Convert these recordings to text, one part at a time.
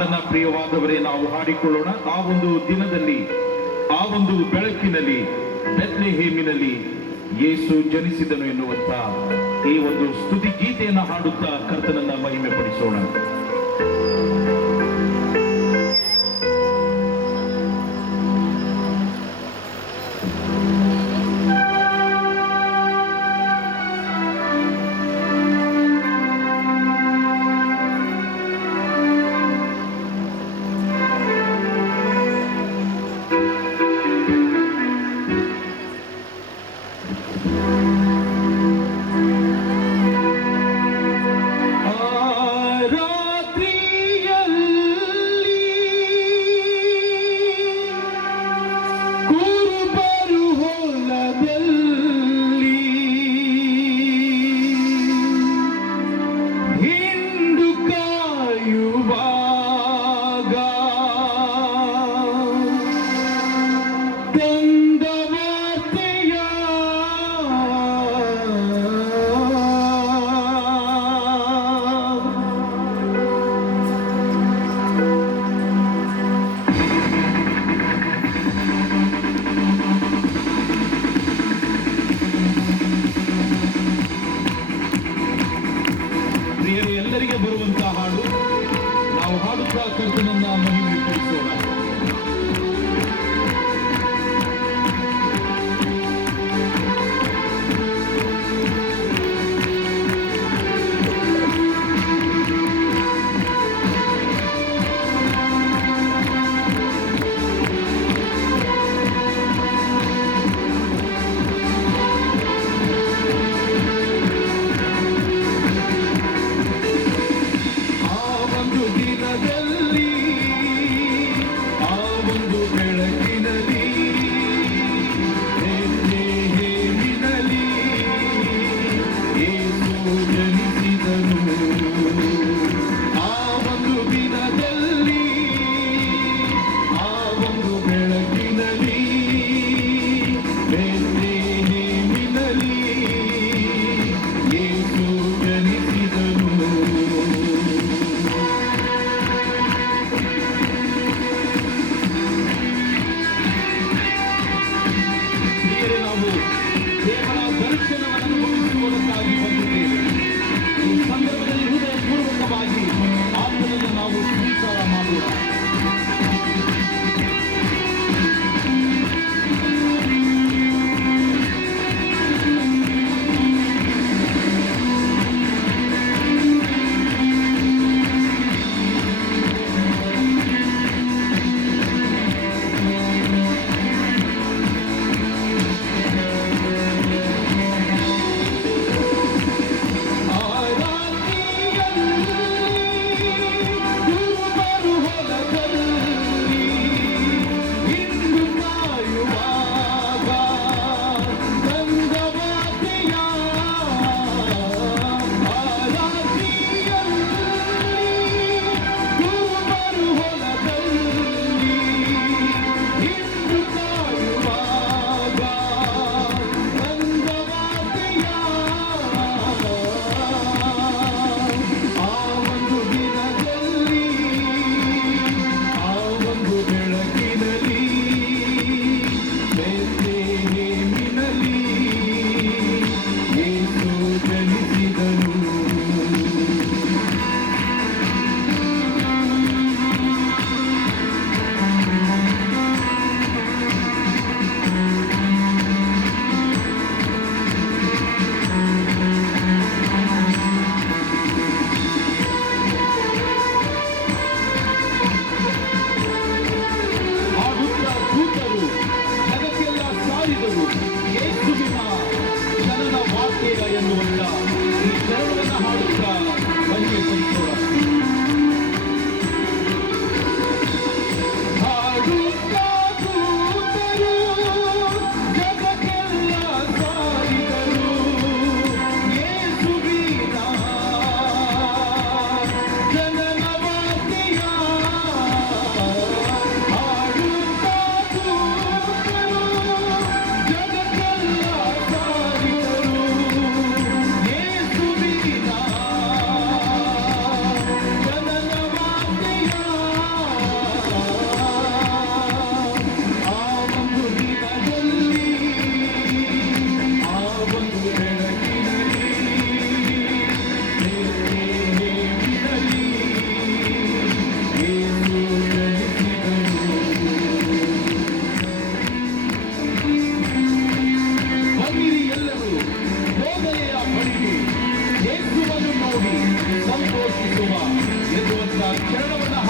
ನನ್ನ ಪ್ರಿಯವಾದವರೇ, ನಾವು ಹಾಡಿಕೊಳ್ಳೋಣ. ಆ ಒಂದು ದಿನದಲ್ಲಿ, ಆ ಒಂದು ಬೆಳಕಿನಲ್ಲಿ, ಬೆತ್ಲೆಹೇಮಿನಲ್ಲಿ ಯೇಸು ಜನಿಸಿದನು ಎನ್ನುವಂತ ಈ ಒಂದು ಸ್ತುತಿ ಗೀತೆಯನ್ನು ಹಾಡುತ್ತಾ ಕರ್ತನನ್ನ ಮಹಿಮೆ ಪಡಿಸೋಣ. ಎಲ್ಲರಿಗೆ ಬರುವಂತಹ ಹಾಡು. ನಾವು ಹಾಡುತ್ತಾ ಕರ್ತನನ್ನ ಮಹಿಮೆ ಪಡಿಸೋಣ.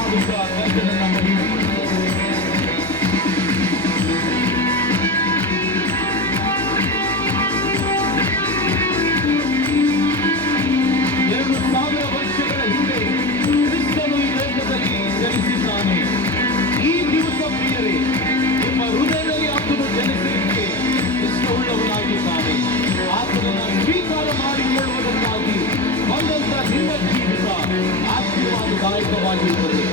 ಮಾಡುತ್ತಾ ಕರ್ತನನ್ನ ಮಹಿಮೆಪಡಿಸುವ. ವರ್ಷಗಳ ಹಿಂದೆ ಕ್ರಿಸ್ತನು ಈ ಲೋಕದಲ್ಲಿ ಜನಿಸಿದ್ದಾನೆ. ಈ ದಿವಸ ಪ್ರಿಯರೇ, ನಿಮ್ಮ ಹೃದಯದಲ್ಲಿ ಆತನು ಜನಿಸಲಿಕ್ಕೆ ಇಷ್ಟವುಳ್ಳವನಾಗಿದ್ದಾನೆ. ಆತನನ್ನು ಸ್ವೀಕಾರ ಮಾಡಿಕೊಳ್ಳುವುದಕ್ಕಾಗಿ ಬಂದಂತ ನಿಮ್ಮ ಜೀವಿತ ಆಶೀರ್ವಾದದಾಯಕವಾಗಿರುತ್ತದೆ.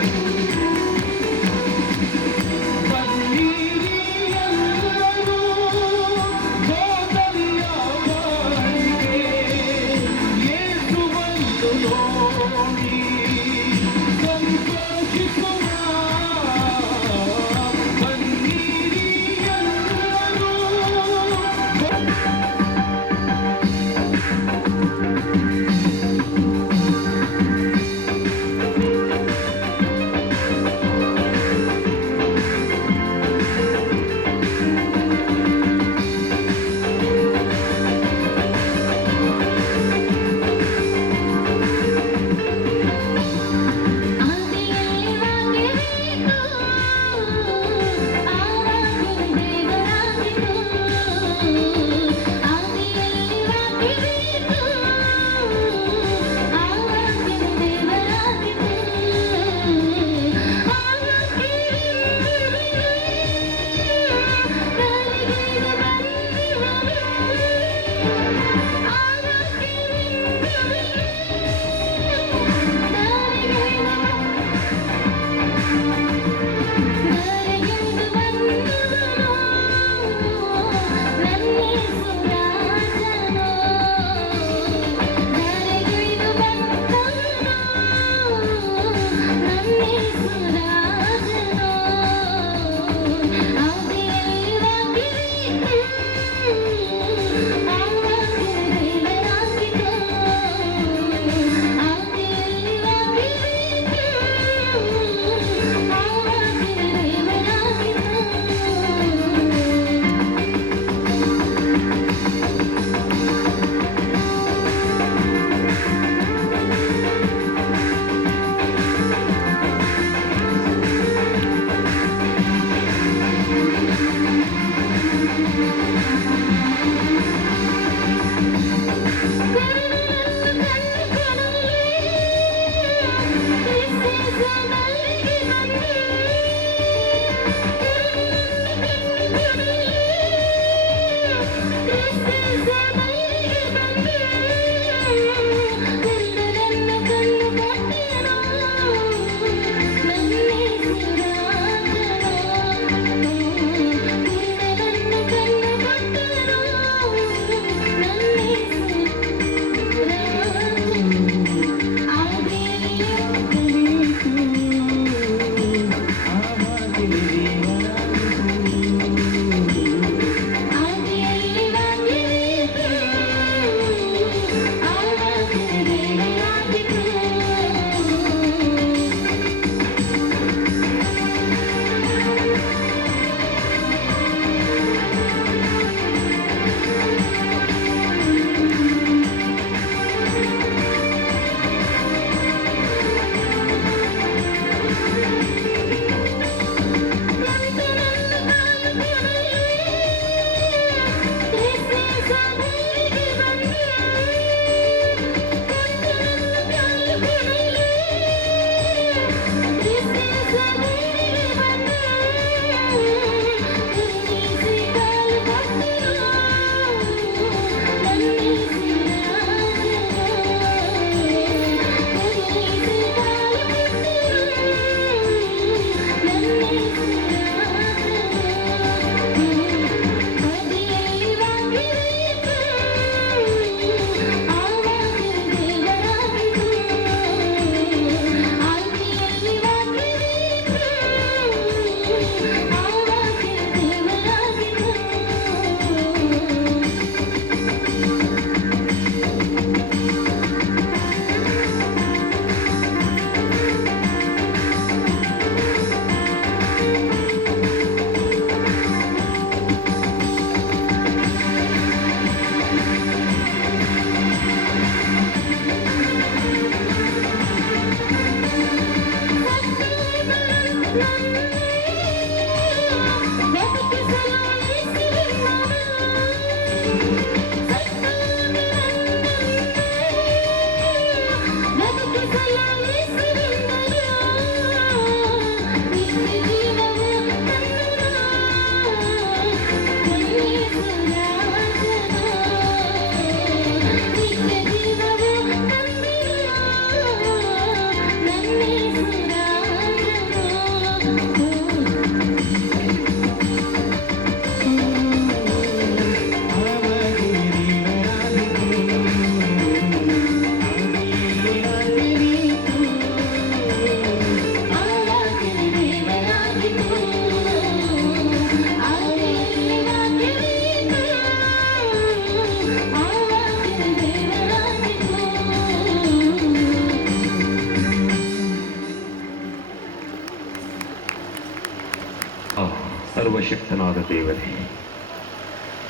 ಸರ್ವಶಕ್ತನಾದ ದೇವರೇ,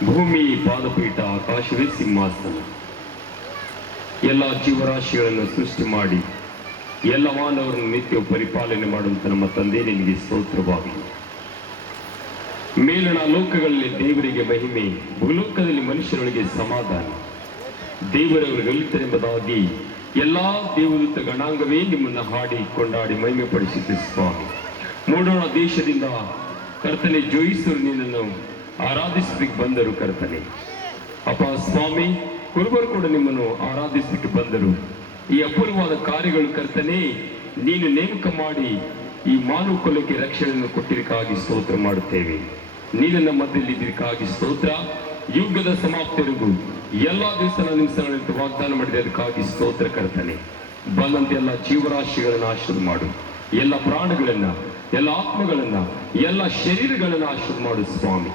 ಭೂಮಿ ಪಾದಪೀಠ, ಆಕಾಶವೇ ಸಿಂಹಾಸನ, ಎಲ್ಲ ಜೀವರಾಶಿಗಳನ್ನು ಸೃಷ್ಟಿ ಮಾಡಿ ಎಲ್ಲ ಮಾನವರನ್ನು ನಿತ್ಯ ಪರಿಪಾಲನೆ ಮಾಡುವಂತ ನಮ್ಮ ತಂದೆ ನಿನಗೆ ಸ್ತೋತ್ರವಾಗಲಿ. ಮೇಲಣ ಲೋಕಗಳಲ್ಲಿ ದೇವರಿಗೆ ಮಹಿಮೆ, ಭೂಲೋಕದಲ್ಲಿ ಮನುಷ್ಯರೊಳಗೆ ಸಮಾಧಾನ. ದೇವರವರು ಗೆಲ್ಲುತ್ತರೆಂಬುದಾಗಿ ಎಲ್ಲಾ ದೇವದೂತ ಗಣಾಂಗವೇ ನಿಮ್ಮನ್ನು ಹಾಡಿ ಕೊಂಡಾಡಿ ಮಹಿಮೆ ಪಡಿಸಿದ್ದು ಸ್ವಾಮಿ. ಮೂಡೋಣ ದೇಶದಿಂದ ಕರ್ತನೆ ಜೋಯಿಸರು ನಿನ್ನನ್ನು ಆರಾಧಿಸಲಿಕ್ಕೆ ಬಂದರು. ಕರ್ತನೆ ಅಪ್ಪ ಸ್ವಾಮಿ, ಕುರುಬರು ಕೂಡ ನಿಮ್ಮನ್ನು ಆರಾಧಿಸಲಿಕ್ಕೆ ಬಂದರು. ಈ ಅಪೂರ್ವವಾದ ಕಾರ್ಯಗಳು ಕರ್ತನೆ ನೀನು ನೇಮಕ ಮಾಡಿ ಈ ಮಾನವ ಕುಲಕ್ಕೆ ರಕ್ಷಣೆಯನ್ನು ಕೊಟ್ಟಿದ್ದಕ್ಕಾಗಿ ಸ್ತೋತ್ರ ಮಾಡುತ್ತೇವೆ. ನೀನು ನಮ್ಮ ಮಧ್ಯದಲ್ಲಿ ಇದಕ್ಕಾಗಿ ಸ್ತೋತ್ರ. ಯುಗದ ಸಮಾಪ್ತಿವರೆಗೂ ಎಲ್ಲಾ ದಿವಸ ನಿಮಿಷಗಳನ್ನು ವಾಗ್ದಾನ ಮಾಡಿದೆ, ಅದಕ್ಕಾಗಿ ಸ್ತೋತ್ರ ಕರ್ತನೆ. ಬಂದಂತೆ ಎಲ್ಲ ಜೀವರಾಶಿಗಳನ್ನು ಆಶೀರ್ವಾದ ಮಾಡು, ಎಲ್ಲ ಪ್ರಾಣಗಳನ್ನ, ಎಲ್ಲ ಆತ್ಮಗಳನ್ನ, ಎಲ್ಲ ಶರೀರಗಳನ್ನ ಆಶೀರ್ವಾದ ಮಾಡು ಸ್ವಾಮಿ.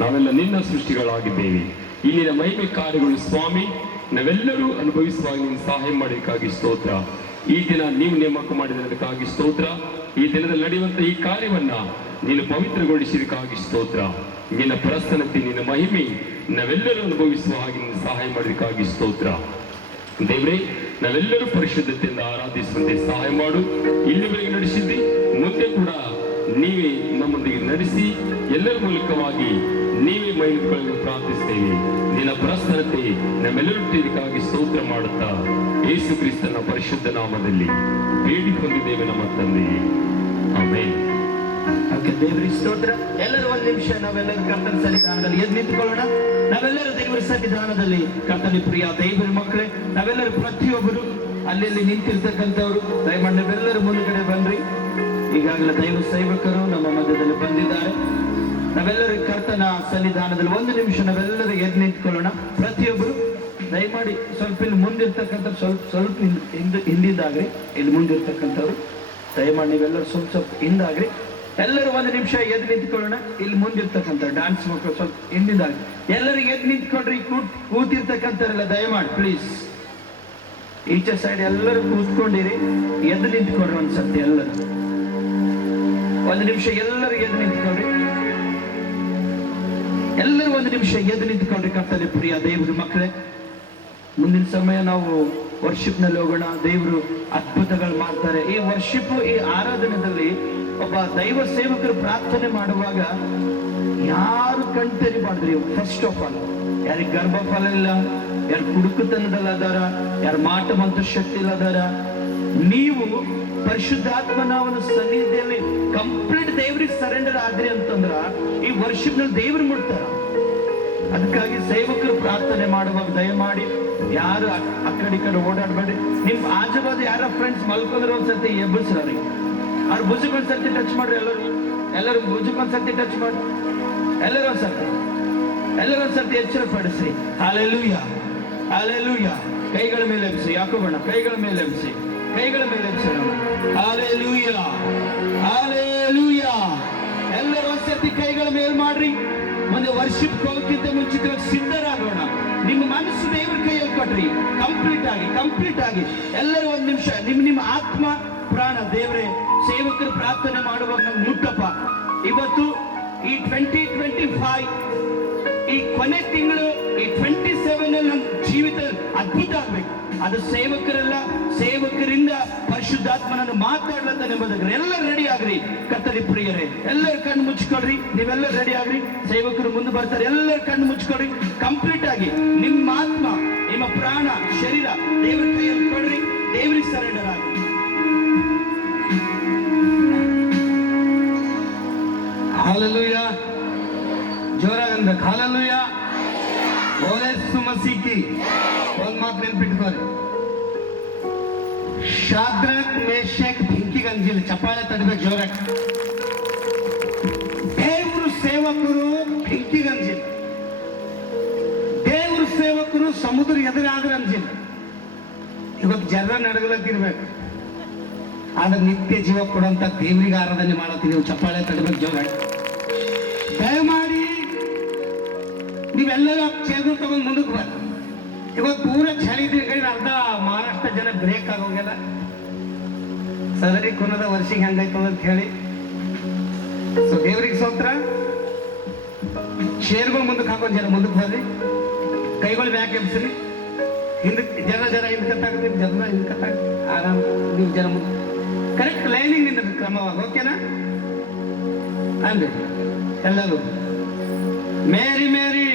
ನಾವೆಲ್ಲ ನಿನ್ನ ಸೃಷ್ಟಿಗಳಾಗಿದ್ದೇವೆ. ಇಲ್ಲಿನ ಮಹಿಮೆ ಕಾರ್ಯಗಳು ಸ್ವಾಮಿ ನಾವೆಲ್ಲರೂ ಅನುಭವಿಸುವಾಗ ನೀನು ಸಹಾಯ ಮಾಡೋದಕ್ಕಾಗಿ ಸ್ತೋತ್ರ. ಈ ದಿನ ನೀವು ನೇಮಕ ಮಾಡಿದಕ್ಕಾಗಿ ಸ್ತೋತ್ರ. ಈ ದಿನದಲ್ಲಿ ನಡೆಯುವಂತ ಈ ಕಾರ್ಯವನ್ನ ನೀನು ಪವಿತ್ರಗೊಳಿಸಿದಕ್ಕಾಗಿ ಸ್ತೋತ್ರ. ನಿನ್ನ ಪ್ರಸನ್ನತೆ, ನಿನ್ನ ಮಹಿಮೆ ನಾವೆಲ್ಲರೂ ಅನುಭವಿಸುವ ಹಾಗೆ ನೀನು ಸಹಾಯ ಮಾಡೋದಕ್ಕಾಗಿ ಸ್ತೋತ್ರ. ದೇವರೇ, ನಾವೆಲ್ಲರೂ ಪರಿಶುದ್ಧತೆಯಿಂದ ಆರಾಧಿಸುವಂತೆ ಸಹಾಯ ಮಾಡು. ಇಲ್ಲಿವರೆಗೆ ನಡೆಸಿದ್ದಿ, ಮುಂದೆ ಕೂಡ ನೀವೇ ನಮ್ಮೊಂದಿಗೆ ನಡೆಸಿ ಎಲ್ಲರ ಮೂಲಕವಾಗಿ ನೀವೇ ಮಹಿಮೆಗಳನ್ನು ಪ್ರಾರ್ಥಿಸ್ತೇವೆ. ನಿನ್ನ ಪ್ರಸನ್ನತೆ ನಮ್ಮೆಲ್ಲರೊಟ್ಟಿಗಾಗಿ ಸ್ತೋತ್ರ ಮಾಡುತ್ತಾ ಯೇಸು ಕ್ರಿಸ್ತನ ಪರಿಶುದ್ಧ ನಾಮದಲ್ಲಿ ಬೇಡಿಕೊಂಡಿದ್ದೇವೆ ನಮ್ಮ ತಂದೆಯೇ, ಆಮೆನ್. ದೇವರಿಗೆ ಸ್ತೋತ್ರ. ಎಲ್ಲರೂ ಒಂದು ನಿಮಿಷ ನಾವೆಲ್ಲರೂ ಕರ್ತನ ಸನ್ನಿಧಾನದಲ್ಲಿ ಎದ್ದು ನಿಂತುಕೊಳ್ಳೋಣ. ನಾವೆಲ್ಲರೂ ದೇವರ ಸನ್ನಿಧಾನದಲ್ಲಿ, ಕರ್ತನ ಪ್ರಿಯ ದೇವರ ಮಕ್ಕಳೇ, ನಾವೆಲ್ಲರೂ ಪ್ರತಿಯೊಬ್ಬರು ಅಲ್ಲಿ ನಿಂತಿರ್ತಕ್ಕಂಥವ್ರು ದಯಮಾಡಿ ನಾವೆಲ್ಲರೂ ಮುಂದುಗಡೆ ಬನ್ರಿ. ಈಗಾಗಲೇ ದೈವ ಸೇವಕರು ನಮ್ಮ ಮಧ್ಯದಲ್ಲಿ ಬಂದಿದ್ದಾರೆ. ನಾವೆಲ್ಲರೂ ಕರ್ತನ ಸನ್ನಿಧಾನದಲ್ಲಿ ಒಂದು ನಿಮಿಷ ನಾವೆಲ್ಲರೂ ಎದ್ದು ನಿಂತ್ಕೊಳ್ಳೋಣ. ಪ್ರತಿಯೊಬ್ಬರು ದಯಮಾಡಿ ಸ್ವಲ್ಪ ಇಲ್ಲಿ ಮುಂದಿರ್ತಕ್ಕಂಥ ಸ್ವಲ್ಪ ಹಿಂದಿಂದಾಗ್ರಿ. ಇಲ್ಲಿ ಮುಂದಿರ್ತಕ್ಕಂಥವ್ರು ದಯಮಾಡಿ ನೀವೆಲ್ಲರೂ ಸ್ವಲ್ಪ ಹಿಂದಾಗ್ರಿ. ಎಲ್ಲರೂ ಒಂದು ನಿಮಿಷ ಎದ್ದು ನಿಂತ್ಕೊಳ್ಳೋಣ. ಇಲ್ಲಿ ಮುಂದಿರ್ತಕ್ಕಂಥ ಡ್ಯಾನ್ಸ್ ಮಕ್ಕಳು ಸ್ವಲ್ಪ ಹಿಂದಿಂದಾಗ್ರಿ. ಎಲ್ಲರೂ ಎದ್ದು ನಿಂತ್ಕೊಡ್ರಿ. ಕೂತಿರ್ತಕ್ಕಂಥವ್ರೆಲ್ಲ ದಯಮಾಡಿ ಪ್ಲೀಸ್ ಈಚೆ ಸೈಡ್ ಎಲ್ಲರೂ ಕೂತ್ಕೊಂಡಿರಿ. ಎದ್ದು ನಿಂತ್ಕೊಡ್ರಿ ಒಂದ್ಸತಿ. ಎಲ್ಲರೂ ಒಂದು ನಿಮಿಷ ಎಲ್ಲರೂ ಎದ್ದು ನಿಂತ್ಕೊಡ್ರಿ. ಎಲ್ಲರೂ ಒಂದು ನಿಮಿಷ ಎದ್ದು ನಿಂತ್ಕೊಂಡ್ರೆ ಕರ್ತನೆ ಪ್ರಿಯ ದೇವರು ಮಕ್ಕಳೇ, ಮುಂದಿನ ಸಮಯ ನಾವು ವರ್ಷಿಪ್ ನಲ್ಲಿ ಹೋಗೋಣ. ದೇವರು ಅದ್ಭುತಗಳು ಮಾಡ್ತಾರೆ. ಈ ವರ್ಷಿಪ್, ಈ ಆರಾಧನೆಯಲ್ಲಿ ಒಬ್ಬ ದೈವ ಸೇವಕರು ಪ್ರಾರ್ಥನೆ ಮಾಡುವಾಗ ಯಾರು ಕಣ್ತೆರಿಬಾರ್ದ್ರಿ. ಫಸ್ಟ್ ಆಫ್ ಆಲ್ ಯಾರಿಗೆ ಗರ್ಭಫಲ ಇಲ್ಲ, ಯಾರು ಕುಡುಕುತನದಲ್ಲಿ ಅದಾರ, ಯಾರು ಮಾಟ ಮಂತ್ರ ಶಕ್ತಿ ಅದಾರ, ನೀವು ಪರಿಶುದ್ಧಾತ್ಮನ ಒಂದು ಸನ್ನಿಧಿಯಲ್ಲಿ ಕಂಪ್ಲೀಟ್ ದೇವ್ರಿಗೆ ಸರೆಂಡರ್ ಆದ್ರಿ ಅಂತಂದ್ರ ಈ ವರ್ಷಿಪ್ ನಲ್ಲಿ ದೇವ್ರು ಮುಡ್ತಾರ. ಅದಕ್ಕಾಗಿ ಸೇವಕರು ಪ್ರಾರ್ಥನೆ ಮಾಡುವಾಗ ದಯಮಾಡಿ ಯಾರು ಆ ಕಡೆ ಈ ಕಡೆ ಓಡಾಡ್ಬೇಡಿ. ನಿಮ್ ಆಜುಬಾಜು ಯಾರ ಫ್ರೆಂಡ್ಸ್ ಮಲ್ಕೊಂಡ್ರೆ ಒಂದ್ಸತಿ ಎಬ್ಬರಿಸ್ರಿ. ಅವ್ರ ಭುಜಕ್ಕೆ ಒಂದ್ಸರ್ತಿ ಟಚ್ ಮಾಡ್ರಿ. ಎಲ್ಲರೂ ಭುಜಕ್ಕೆ ಒಂದ್ಸರ್ತಿ ಟಚ್ ಮಾಡಿ. ಎಲ್ಲರೂ ಒಂದ್ಸರ್ತಿ ಎಚ್ಚರ ಪಡಿಸ್ರಿ. Hallelujah, hallelujah. ಕೈಗಳ ಮೇಲೆ ಎಬ್ಸಿ. ಯಾಕೋಬಣ್ಣ ಕೈಗಳ ಮೇಲೆ ಎಬ್ಸಿ. ಕೈಗಳ ಮೇಲೆ ಎಬ್ಸೋಣ. Hallelujah, hallelujah. ಎಲ್ಲರೂ ಒಂದ್ಸರ್ತಿ ಕೈಗಳ ಮೇಲೆ ಮಾಡ್ರಿ. ಮುಂದೆ ವರ್ಷಿಪ್ ಹೋಗಕ್ಕಿಂತ ಮುಂಚಿತವಾಗಿ ಸಿದ್ಧರಾಗೋಣ. ನಿಮ್ಮ ಮನಸ್ಸು ದೇವರ ಕೈಯಲ್ಲಿ ಕೊಟ್ರಿ. ಕಂಪ್ಲೀಟ್ ಆಗಿ ಎಲ್ಲರೂ ಒಂದ್ ನಿಮಿಷ ನಿಮ್ಮ ಆತ್ಮ ಪ್ರಾಣ ದೇವರೇ ಸೇವಕರು ಪ್ರಾರ್ಥನೆ ಮಾಡುವಾಗ ನಾವು ಮುಟ್ಟಪ್ಪ. ಇವತ್ತು ಈ 2025 ಈ ಕೊನೆ ತಿಂಗಳು, ಈ 27 ನಮ್ಮ ಜೀವಿತ ಅದ್ಭುತ ಆಗ್ಬೇಕು. ಅದು ಸೇವಕರಿಂದ ಪರಿಶುದ್ಧಾತ್ಮನನ್ನು ಮಾತಾಡ್ಲಂತ ನೆಂಬುದಾಗ್ರೆ ಎಲ್ಲರೂ ರೆಡಿ ಆಗ್ರಿ. ಕರ್ತಲಿ ಪ್ರಿಯರೇ, ಎಲ್ಲರೂ ಕಣ್ಣು ಮುಚ್ಕೊಳ್ರಿ. ನೀವೆಲ್ಲರೂ ರೆಡಿ ಆಗ್ರಿ. ಸೇವಕರು ಮುಂದೆ ಬರ್ತಾರೆ. ಎಲ್ಲರೂ ಕಣ್ಣು ಮುಚ್ಕೊಳ್ರಿ. ಕಂಪ್ಲೀಟ್ ಆಗಿ ನಿಮ್ಮ ಆತ್ಮ, ನಿಮ್ಮ ಪ್ರಾಣ, ಶರೀರ ದೇವರ ಕೈಯಲ್ಲಿ ಕೊಡ್ರಿ. ದೇವರಿಗೆ ಸರೆಂಡರ್ ಆಗ್ರಿ. ಹಾಲೆಲೂಯಾ. ಜೋರಾಗಂದ ಹಾಲೆಲೂಯಾ. ಯೇಸು ಮಸೀಹಿ. ಒಂದ್ ಮಾತು ನೆನ್ಪಿಟ್ಕೋರಿ. ಶಾದ್ರಕ್, ಮೇಷಕ್, ಬೆಂಕಿಗೆ ಅಂಜಿಲ್ಲ. ಚಪ್ಪಾಳೆ ತಡಬೇಕು ಜೋರಾಗಿ. ದೇವರು ಸೇವಕರು ಬೆಂಕಿಗೆ ಅಂಜಿಲ್ಲ. ದೇವರು ಸೇವಕರು ಸಮುದ್ರ ಎದುರಾದ್ರೆ ಅಂಜಿಲ್ಲ. ಇವತ್ತು ಜನರ ನಡಗಲಕ್ಕಿರ್ಬೇಕು. ಆದ್ರೆ ನಿತ್ಯ ಜೀವ ಕೊಡುವಂತ ದೇವರಿಗೆ ಆರಾಧನೆ ಮಾಡತ್ತೀವಿ. ನೀವು ಚಪ್ಪಾಳೆ ತಡಬೇಕು ಜೋರಾಗಿ. ದಯಮಾಡಿ ನೀವೆಲ್ಲರೂ ಚೇರ್ಗಳು ತಗೊಂಡು ಮುಂದಕ್ಕೆ ಬರ. ಇವತ್ತು ಪೂರ ಚಳಿ ಕಡೆ ಅರ್ಧ ಮಹಾರಾಷ್ಟ್ರ ಜನ ಬ್ರೇಕ್ ಆಗೋಗ್ಯದ. ಸದರಿ ಕುನದ ವರ್ಷಿಗೆ ಹೆಂಗಾಯ್ತು ಅಂತ ಹೇಳಿ. ಸೊ ದೇವ್ರಿಗೆ ಸ್ತೋತ್ರ. ಚೇರ್ಗಳು ಮುಂದಕ್ಕೆ ಹಾಕೊಂಡು ಜನ ಮುಂದಕ್ಕೆ ಬರ್ರಿ. ಕೈಗಳು ಬ್ಯಾಕ್ ಎಬ್ಸ್ರಿ. ಹಿಂದಕ್ಕೆ ಜನ ಹಿಂದ್ಕತ್ತಾಗ್ರಿ. ಜನ ಹಿಂದ್ಕತ್ತಾಗ ಆರಾಮ್. ನೀವು ಜನ ಮುಂದೆ ಕರೆಕ್ಟ್ ಲೈನಿಂಗ್ ನಿಂದ ಕ್ರಮವಾಗಿ. ಓಕೆನಾ ಅಂದ್ರೆ ಎಲ್ಲರೂ ಮೇರಿ ಮೇರಿ.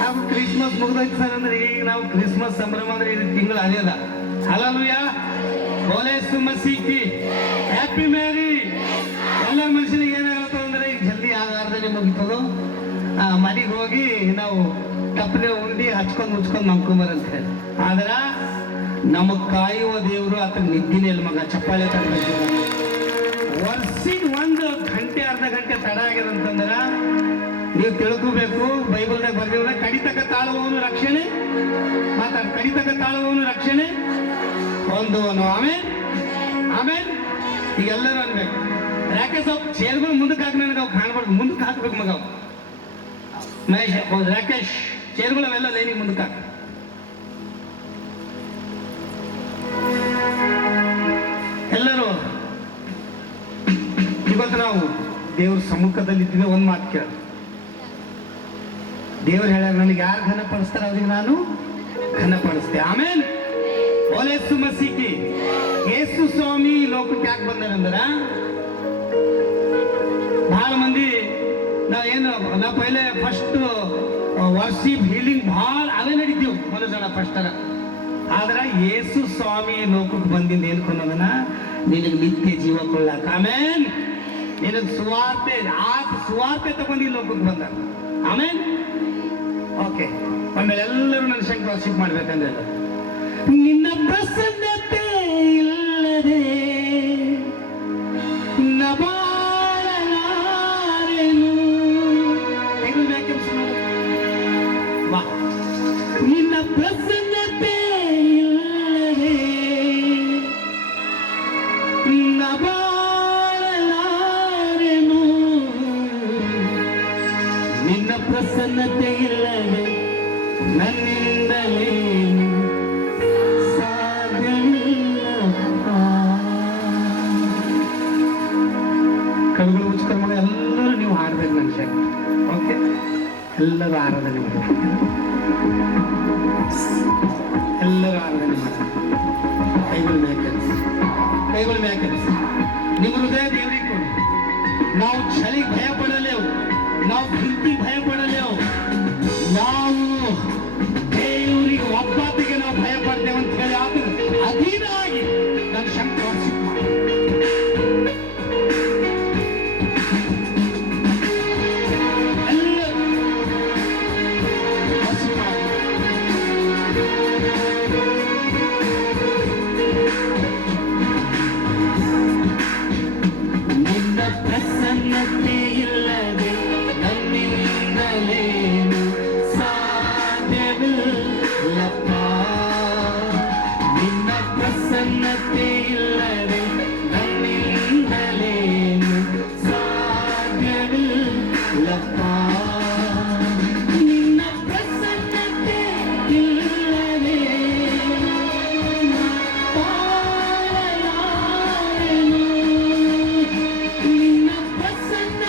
ನಾವು ಕ್ರಿಸ್ಮಸ್ ಮುಗ್ದೋಯ್ತು ಸರ್ ಅಂದ್ರೆ ಈಗ ನಾವು ಕ್ರಿಸ್ಮಸ್ ಸಂಭ್ರಮ ಅಂದ್ರೆ ಇದು ತಿಂಗಳು ಅದೇದ. ಹಲ್ಲೆಲೂಯಾ. ಯೇಸು ಮಸೀಹಿ. ಹ್ಯಾಪಿ ಮೇರಿ. ಎಲ್ಲ ಮನುಷ್ಯನಿಗೆ ಏನಾಗುತ್ತೆ ಅಂದ್ರೆ ಈಗ ಜಲ್ದಿ ಆರಾಧನೆ ಮುಗಿತದೋ ಮನೆಗೆ ಹೋಗಿ ನಾವು ತಪ್ಪನೆ ಉಂಡಿ ಹಚ್ಕೊಂಡು ಮುಚ್ಕೊಂಡು ಮಂಕೊಂಬರ್ ಅಂತ ಹೇಳಿ. ಆದ್ರ ನಮಗ್ ಕಾಯುವ ದೇವರು ಆತನ ನಿದ್ದಿನೇ ಇಲ್ಲ ಮಗ. ಚಪ್ಪಾಳೆ ತರಬೇಕು. ವರ್ಷಿಗೆ 1 ಗಂಟೆ ಅರ್ಧ ಗಂಟೆ ತಡ ಆಗ್ಯದಂತಂದ್ರ ನೀವು ತಿಳ್ಕೋಬೇಕು. ಬೈಬಲ್ದಾಗ ಬರ್ದಿಲ್ಲ, ಕಡಿತಕ ತಾಳುವವನು ರಕ್ಷಣೆ. ಮಾತಾಡ. ಕಡಿತಕ ತಾಳುವವನು ರಕ್ಷಣೆ ಹೊಂದುವನು. ಆಮೇಲೆ ಆಮೇಲೆ ಈಗ ಎಲ್ಲರೂ ಅನ್ಬೇಕು. ಯಾಕೆ ಸ್ವಲ್ಪ ಚೇರ್ಗಳು ಮುಂದಕ್ಕೆ ಹಾಕಿ ನನಗೆ ಅವು ಕಾಣ್ಬಾರ್ದು. ಮುಂದಕ್ಕೆ ಹಾಕ್ಬೇಕು ಮಗ. ಮಹೇಶ್ ಹೌದು ರಾಕೇಶ್, ಚೇರ್ಗಳು ಅವೆಲ್ಲ ಲೈನಿಗೆ ಮುಂದಕ್ಕೆ ಹಾಕ. ಎಲ್ಲರೂ ಇವತ್ತು ನಾವು ದೇವ್ರ ಸಮ್ಮುಖದಲ್ಲಿದ್ದೀವಿ. ಒಂದು ಮಾತು ಕೇಳ. ದೇವರು ಹೇಳ, ನನಗೆ ಯಾರು ಘನಪಡಿಸ್ತಾರೆ ಅವ್ರಿಗೆ ನಾನು ಘನಪಡಿಸ್ತೆ. ಆಮೇಲೆ ಯೇಸು ಮಸೀಹಿ. ಯೇಸು ಸ್ವಾಮಿ ಲೋಕಕ್ಕೆ ಯಾಕೆ ಬಂದಾರಂದ್ರ ಬಹಳ ಮಂದಿ ನಾವು ಪೈಲೆ ಫಸ್ಟ್ ವರ್ಷಿಪ್ ಹೀಲಿಂಗ್ ಭಾಳ ಅವೇ ನಡೀತೀವಿ ಮನುಷ್ಯನ ಫಸ್ಟರ. ಆದ್ರೆ ಯೇಸು ಸ್ವಾಮಿ ಲೋಕಕ್ಕೆ ಬಂದಿಂದ ಏನ್ ಕೊಂದನ, ನಿನಗೆ ನಿತ್ಯ ಜೀವ ಕೊಳ್ಳಾಕ. ಆಮೇಲೆ ನಿನಗೆ ಸುವಾರ್ತೆ ತಗೊಂಡು ಈ ಲೋಕಕ್ಕೆ ಬಂದ. ಆಮೇಲೆ ಓಕೆ. ಆಮೇಲೆ ಎಲ್ಲರೂ ನನ್ನ ಶಂಕ ವರ್ಷಿಪ್ ಮಾಡ್ಬೇಕಂದ್ರೆ ನಿನ್ನ ಪ್ರಸನ್ನತೆ ಇಲ್ಲದೆ ನಬಾಳಲಾರೆನು. ವಾ. ನಿನ್ನ ಪ್ರಸನ್ನತೆ ಇಲ್ಲದೆ ನಬಾಳಲಾರೆನು. ನಿನ್ನ ಪ್ರಸನ್ನತೆ ಇಲ್ಲದೆ ನನ್ನಿಂದಲೇ ಕಣ್ಗಳು ಮುಚ್ಕೊಂಡು ಎಲ್ಲರೂ ನೀವು ಹಾಡ್ಬೇಕು ನನ್ನ ಶಕ್ತಿ. ಓಕೆ, ಎಲ್ಲರೂ ಆರಾಧನೆ ಮಾಡಬೇಕು. ಎಲ್ಲರೂ ಆರಾಧನೆ ಮಾಡಬೇಕು. ಕೈಗಳು ಮ್ಯಾಕರಿಸಿ, ಕೈಗಳು ಮ್ಯಾಕರಿಸಿ. ನಿಮ್ಮ ಹೃದಯ ದೇವರಿಗೆ ಕೊಡಿ. ನಾವು ಚಳಿಗೆ ಭಯ ಪಡಲೇವು, ನಾವು ಬೆಂಕಿಗೆ ಭಯ ಪಡಲೇವು. ನಾವು ದೇವರಿಗೆ ಒಬ್ಬಾತಿಗೆ ನಾವು ಭಯ ಪಡ್ತೇವೆ ಅಂತ ಹೇಳಿ ಆದ್ರೆ ಅಧೀನವಾಗಿ ನನ್ನ ಶಕ್ತಿ ವರ್ಷಿಪ್ ಮಾಡಿ. ಪ್ರಸನ್ನತೆ ಇಲ್ಲದೆ ನನ್ನಿಂದಲೇನು ಸಾಧ್ಯವಿಲ್ಲಪ್ಪ. ನಿನ್ನ ಪ್ರಸನ್ನತೆ ಇಲ್ಲದೆ ನನ್ನಿಂದಲೇನು ಸಾಧ್ಯವಿಲ್ಲಪ್ಪ. ನಿನ್ನ ಪ್ರಸನ್ನತೆ ಇಲ್ಲದೆ ಬಾಳಲಾರೆನು. ನಿನ್ನ ಪ್ರಸನ್ನ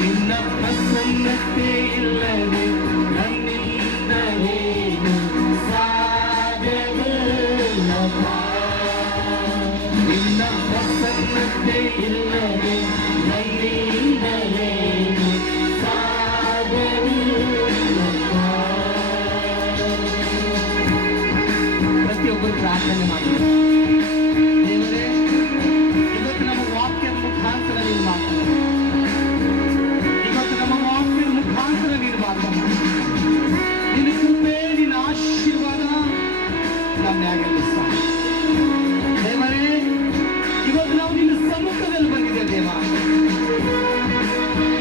ನಿನ್ನ ಪ್ರಸನ್ನತೆ ಇಲ್ಲದೆ ನನ್ನಿಂದಲೇನು ಸಾಧ್ಯವಿಲ್ಲಪ್ಪ. ನಿನ್ನ ಪ್ರಸನ್ನತೆ ಇಲ್ಲದೆ ನನ್ನಿಂದಲೇನು ಸಾಧ್ಯವಿಲ್ಲಪ್ಪ. ಪ್ರತಿಯೊಬ್ಬರು ಪ್ರಾರ್ಥನೆ ಮಾಡಿ, ದೇವರೇ ಇವತ್ತು ನಮ್ಮ ವಾಕ್ಯದ ಮುಖಾಂತರ ನೀನು ಮಾತಾಡು. ಇವತ್ತು ನಮ್ಮ ವಾಕ್ಯದ ಮುಖಾಂತರ ನೀನು ಮಾತಾಡು. ನಿನ್ನ ಕೃಪೆ, ನಿನ್ನ ಆಶೀರ್ವಾದ ನಮ್ಮನ್ಯಾಗಲಿ ಸ್ವಾಮಿ. ದೇವರೇ ಇವತ್ತು ನಾವು ನಿನ್ನ ಸಮ್ಮುಖದಲ್ಲಿ ಬಂದಿದ್ದೇವೆ ದೇವ.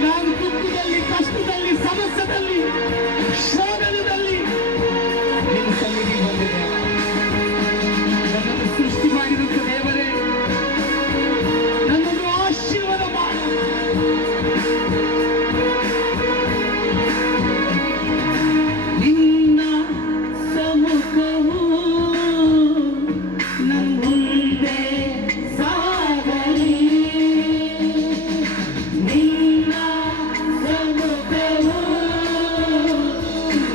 ನಾನು ದುಃಖದಲ್ಲಿ, ಕಷ್ಟದಲ್ಲಿ, ಸಮಸ್ಯೆದಲ್ಲಿ, ಶೋಧನದಲ್ಲಿ ನಿನ್ನ ಸನ್ನಿಧಿ ಬಂದಿದ್ದೇವೆ. ನನ್ನನ್ನು ಸೃಷ್ಟಿ ಮಾಡಿರುತ್ತ ದೇವರೇ, ನನ್ನನ್ನು ಆಶೀರ್ವಾದ ಮಾಡು. ನಿನ್ನ ಸಮ್ಮುಖವು ನನ್ನ ಮುಂದೆ ಸಾಗಲಿ. ನಿನ್ನ ಸಮ್ಮುಖವು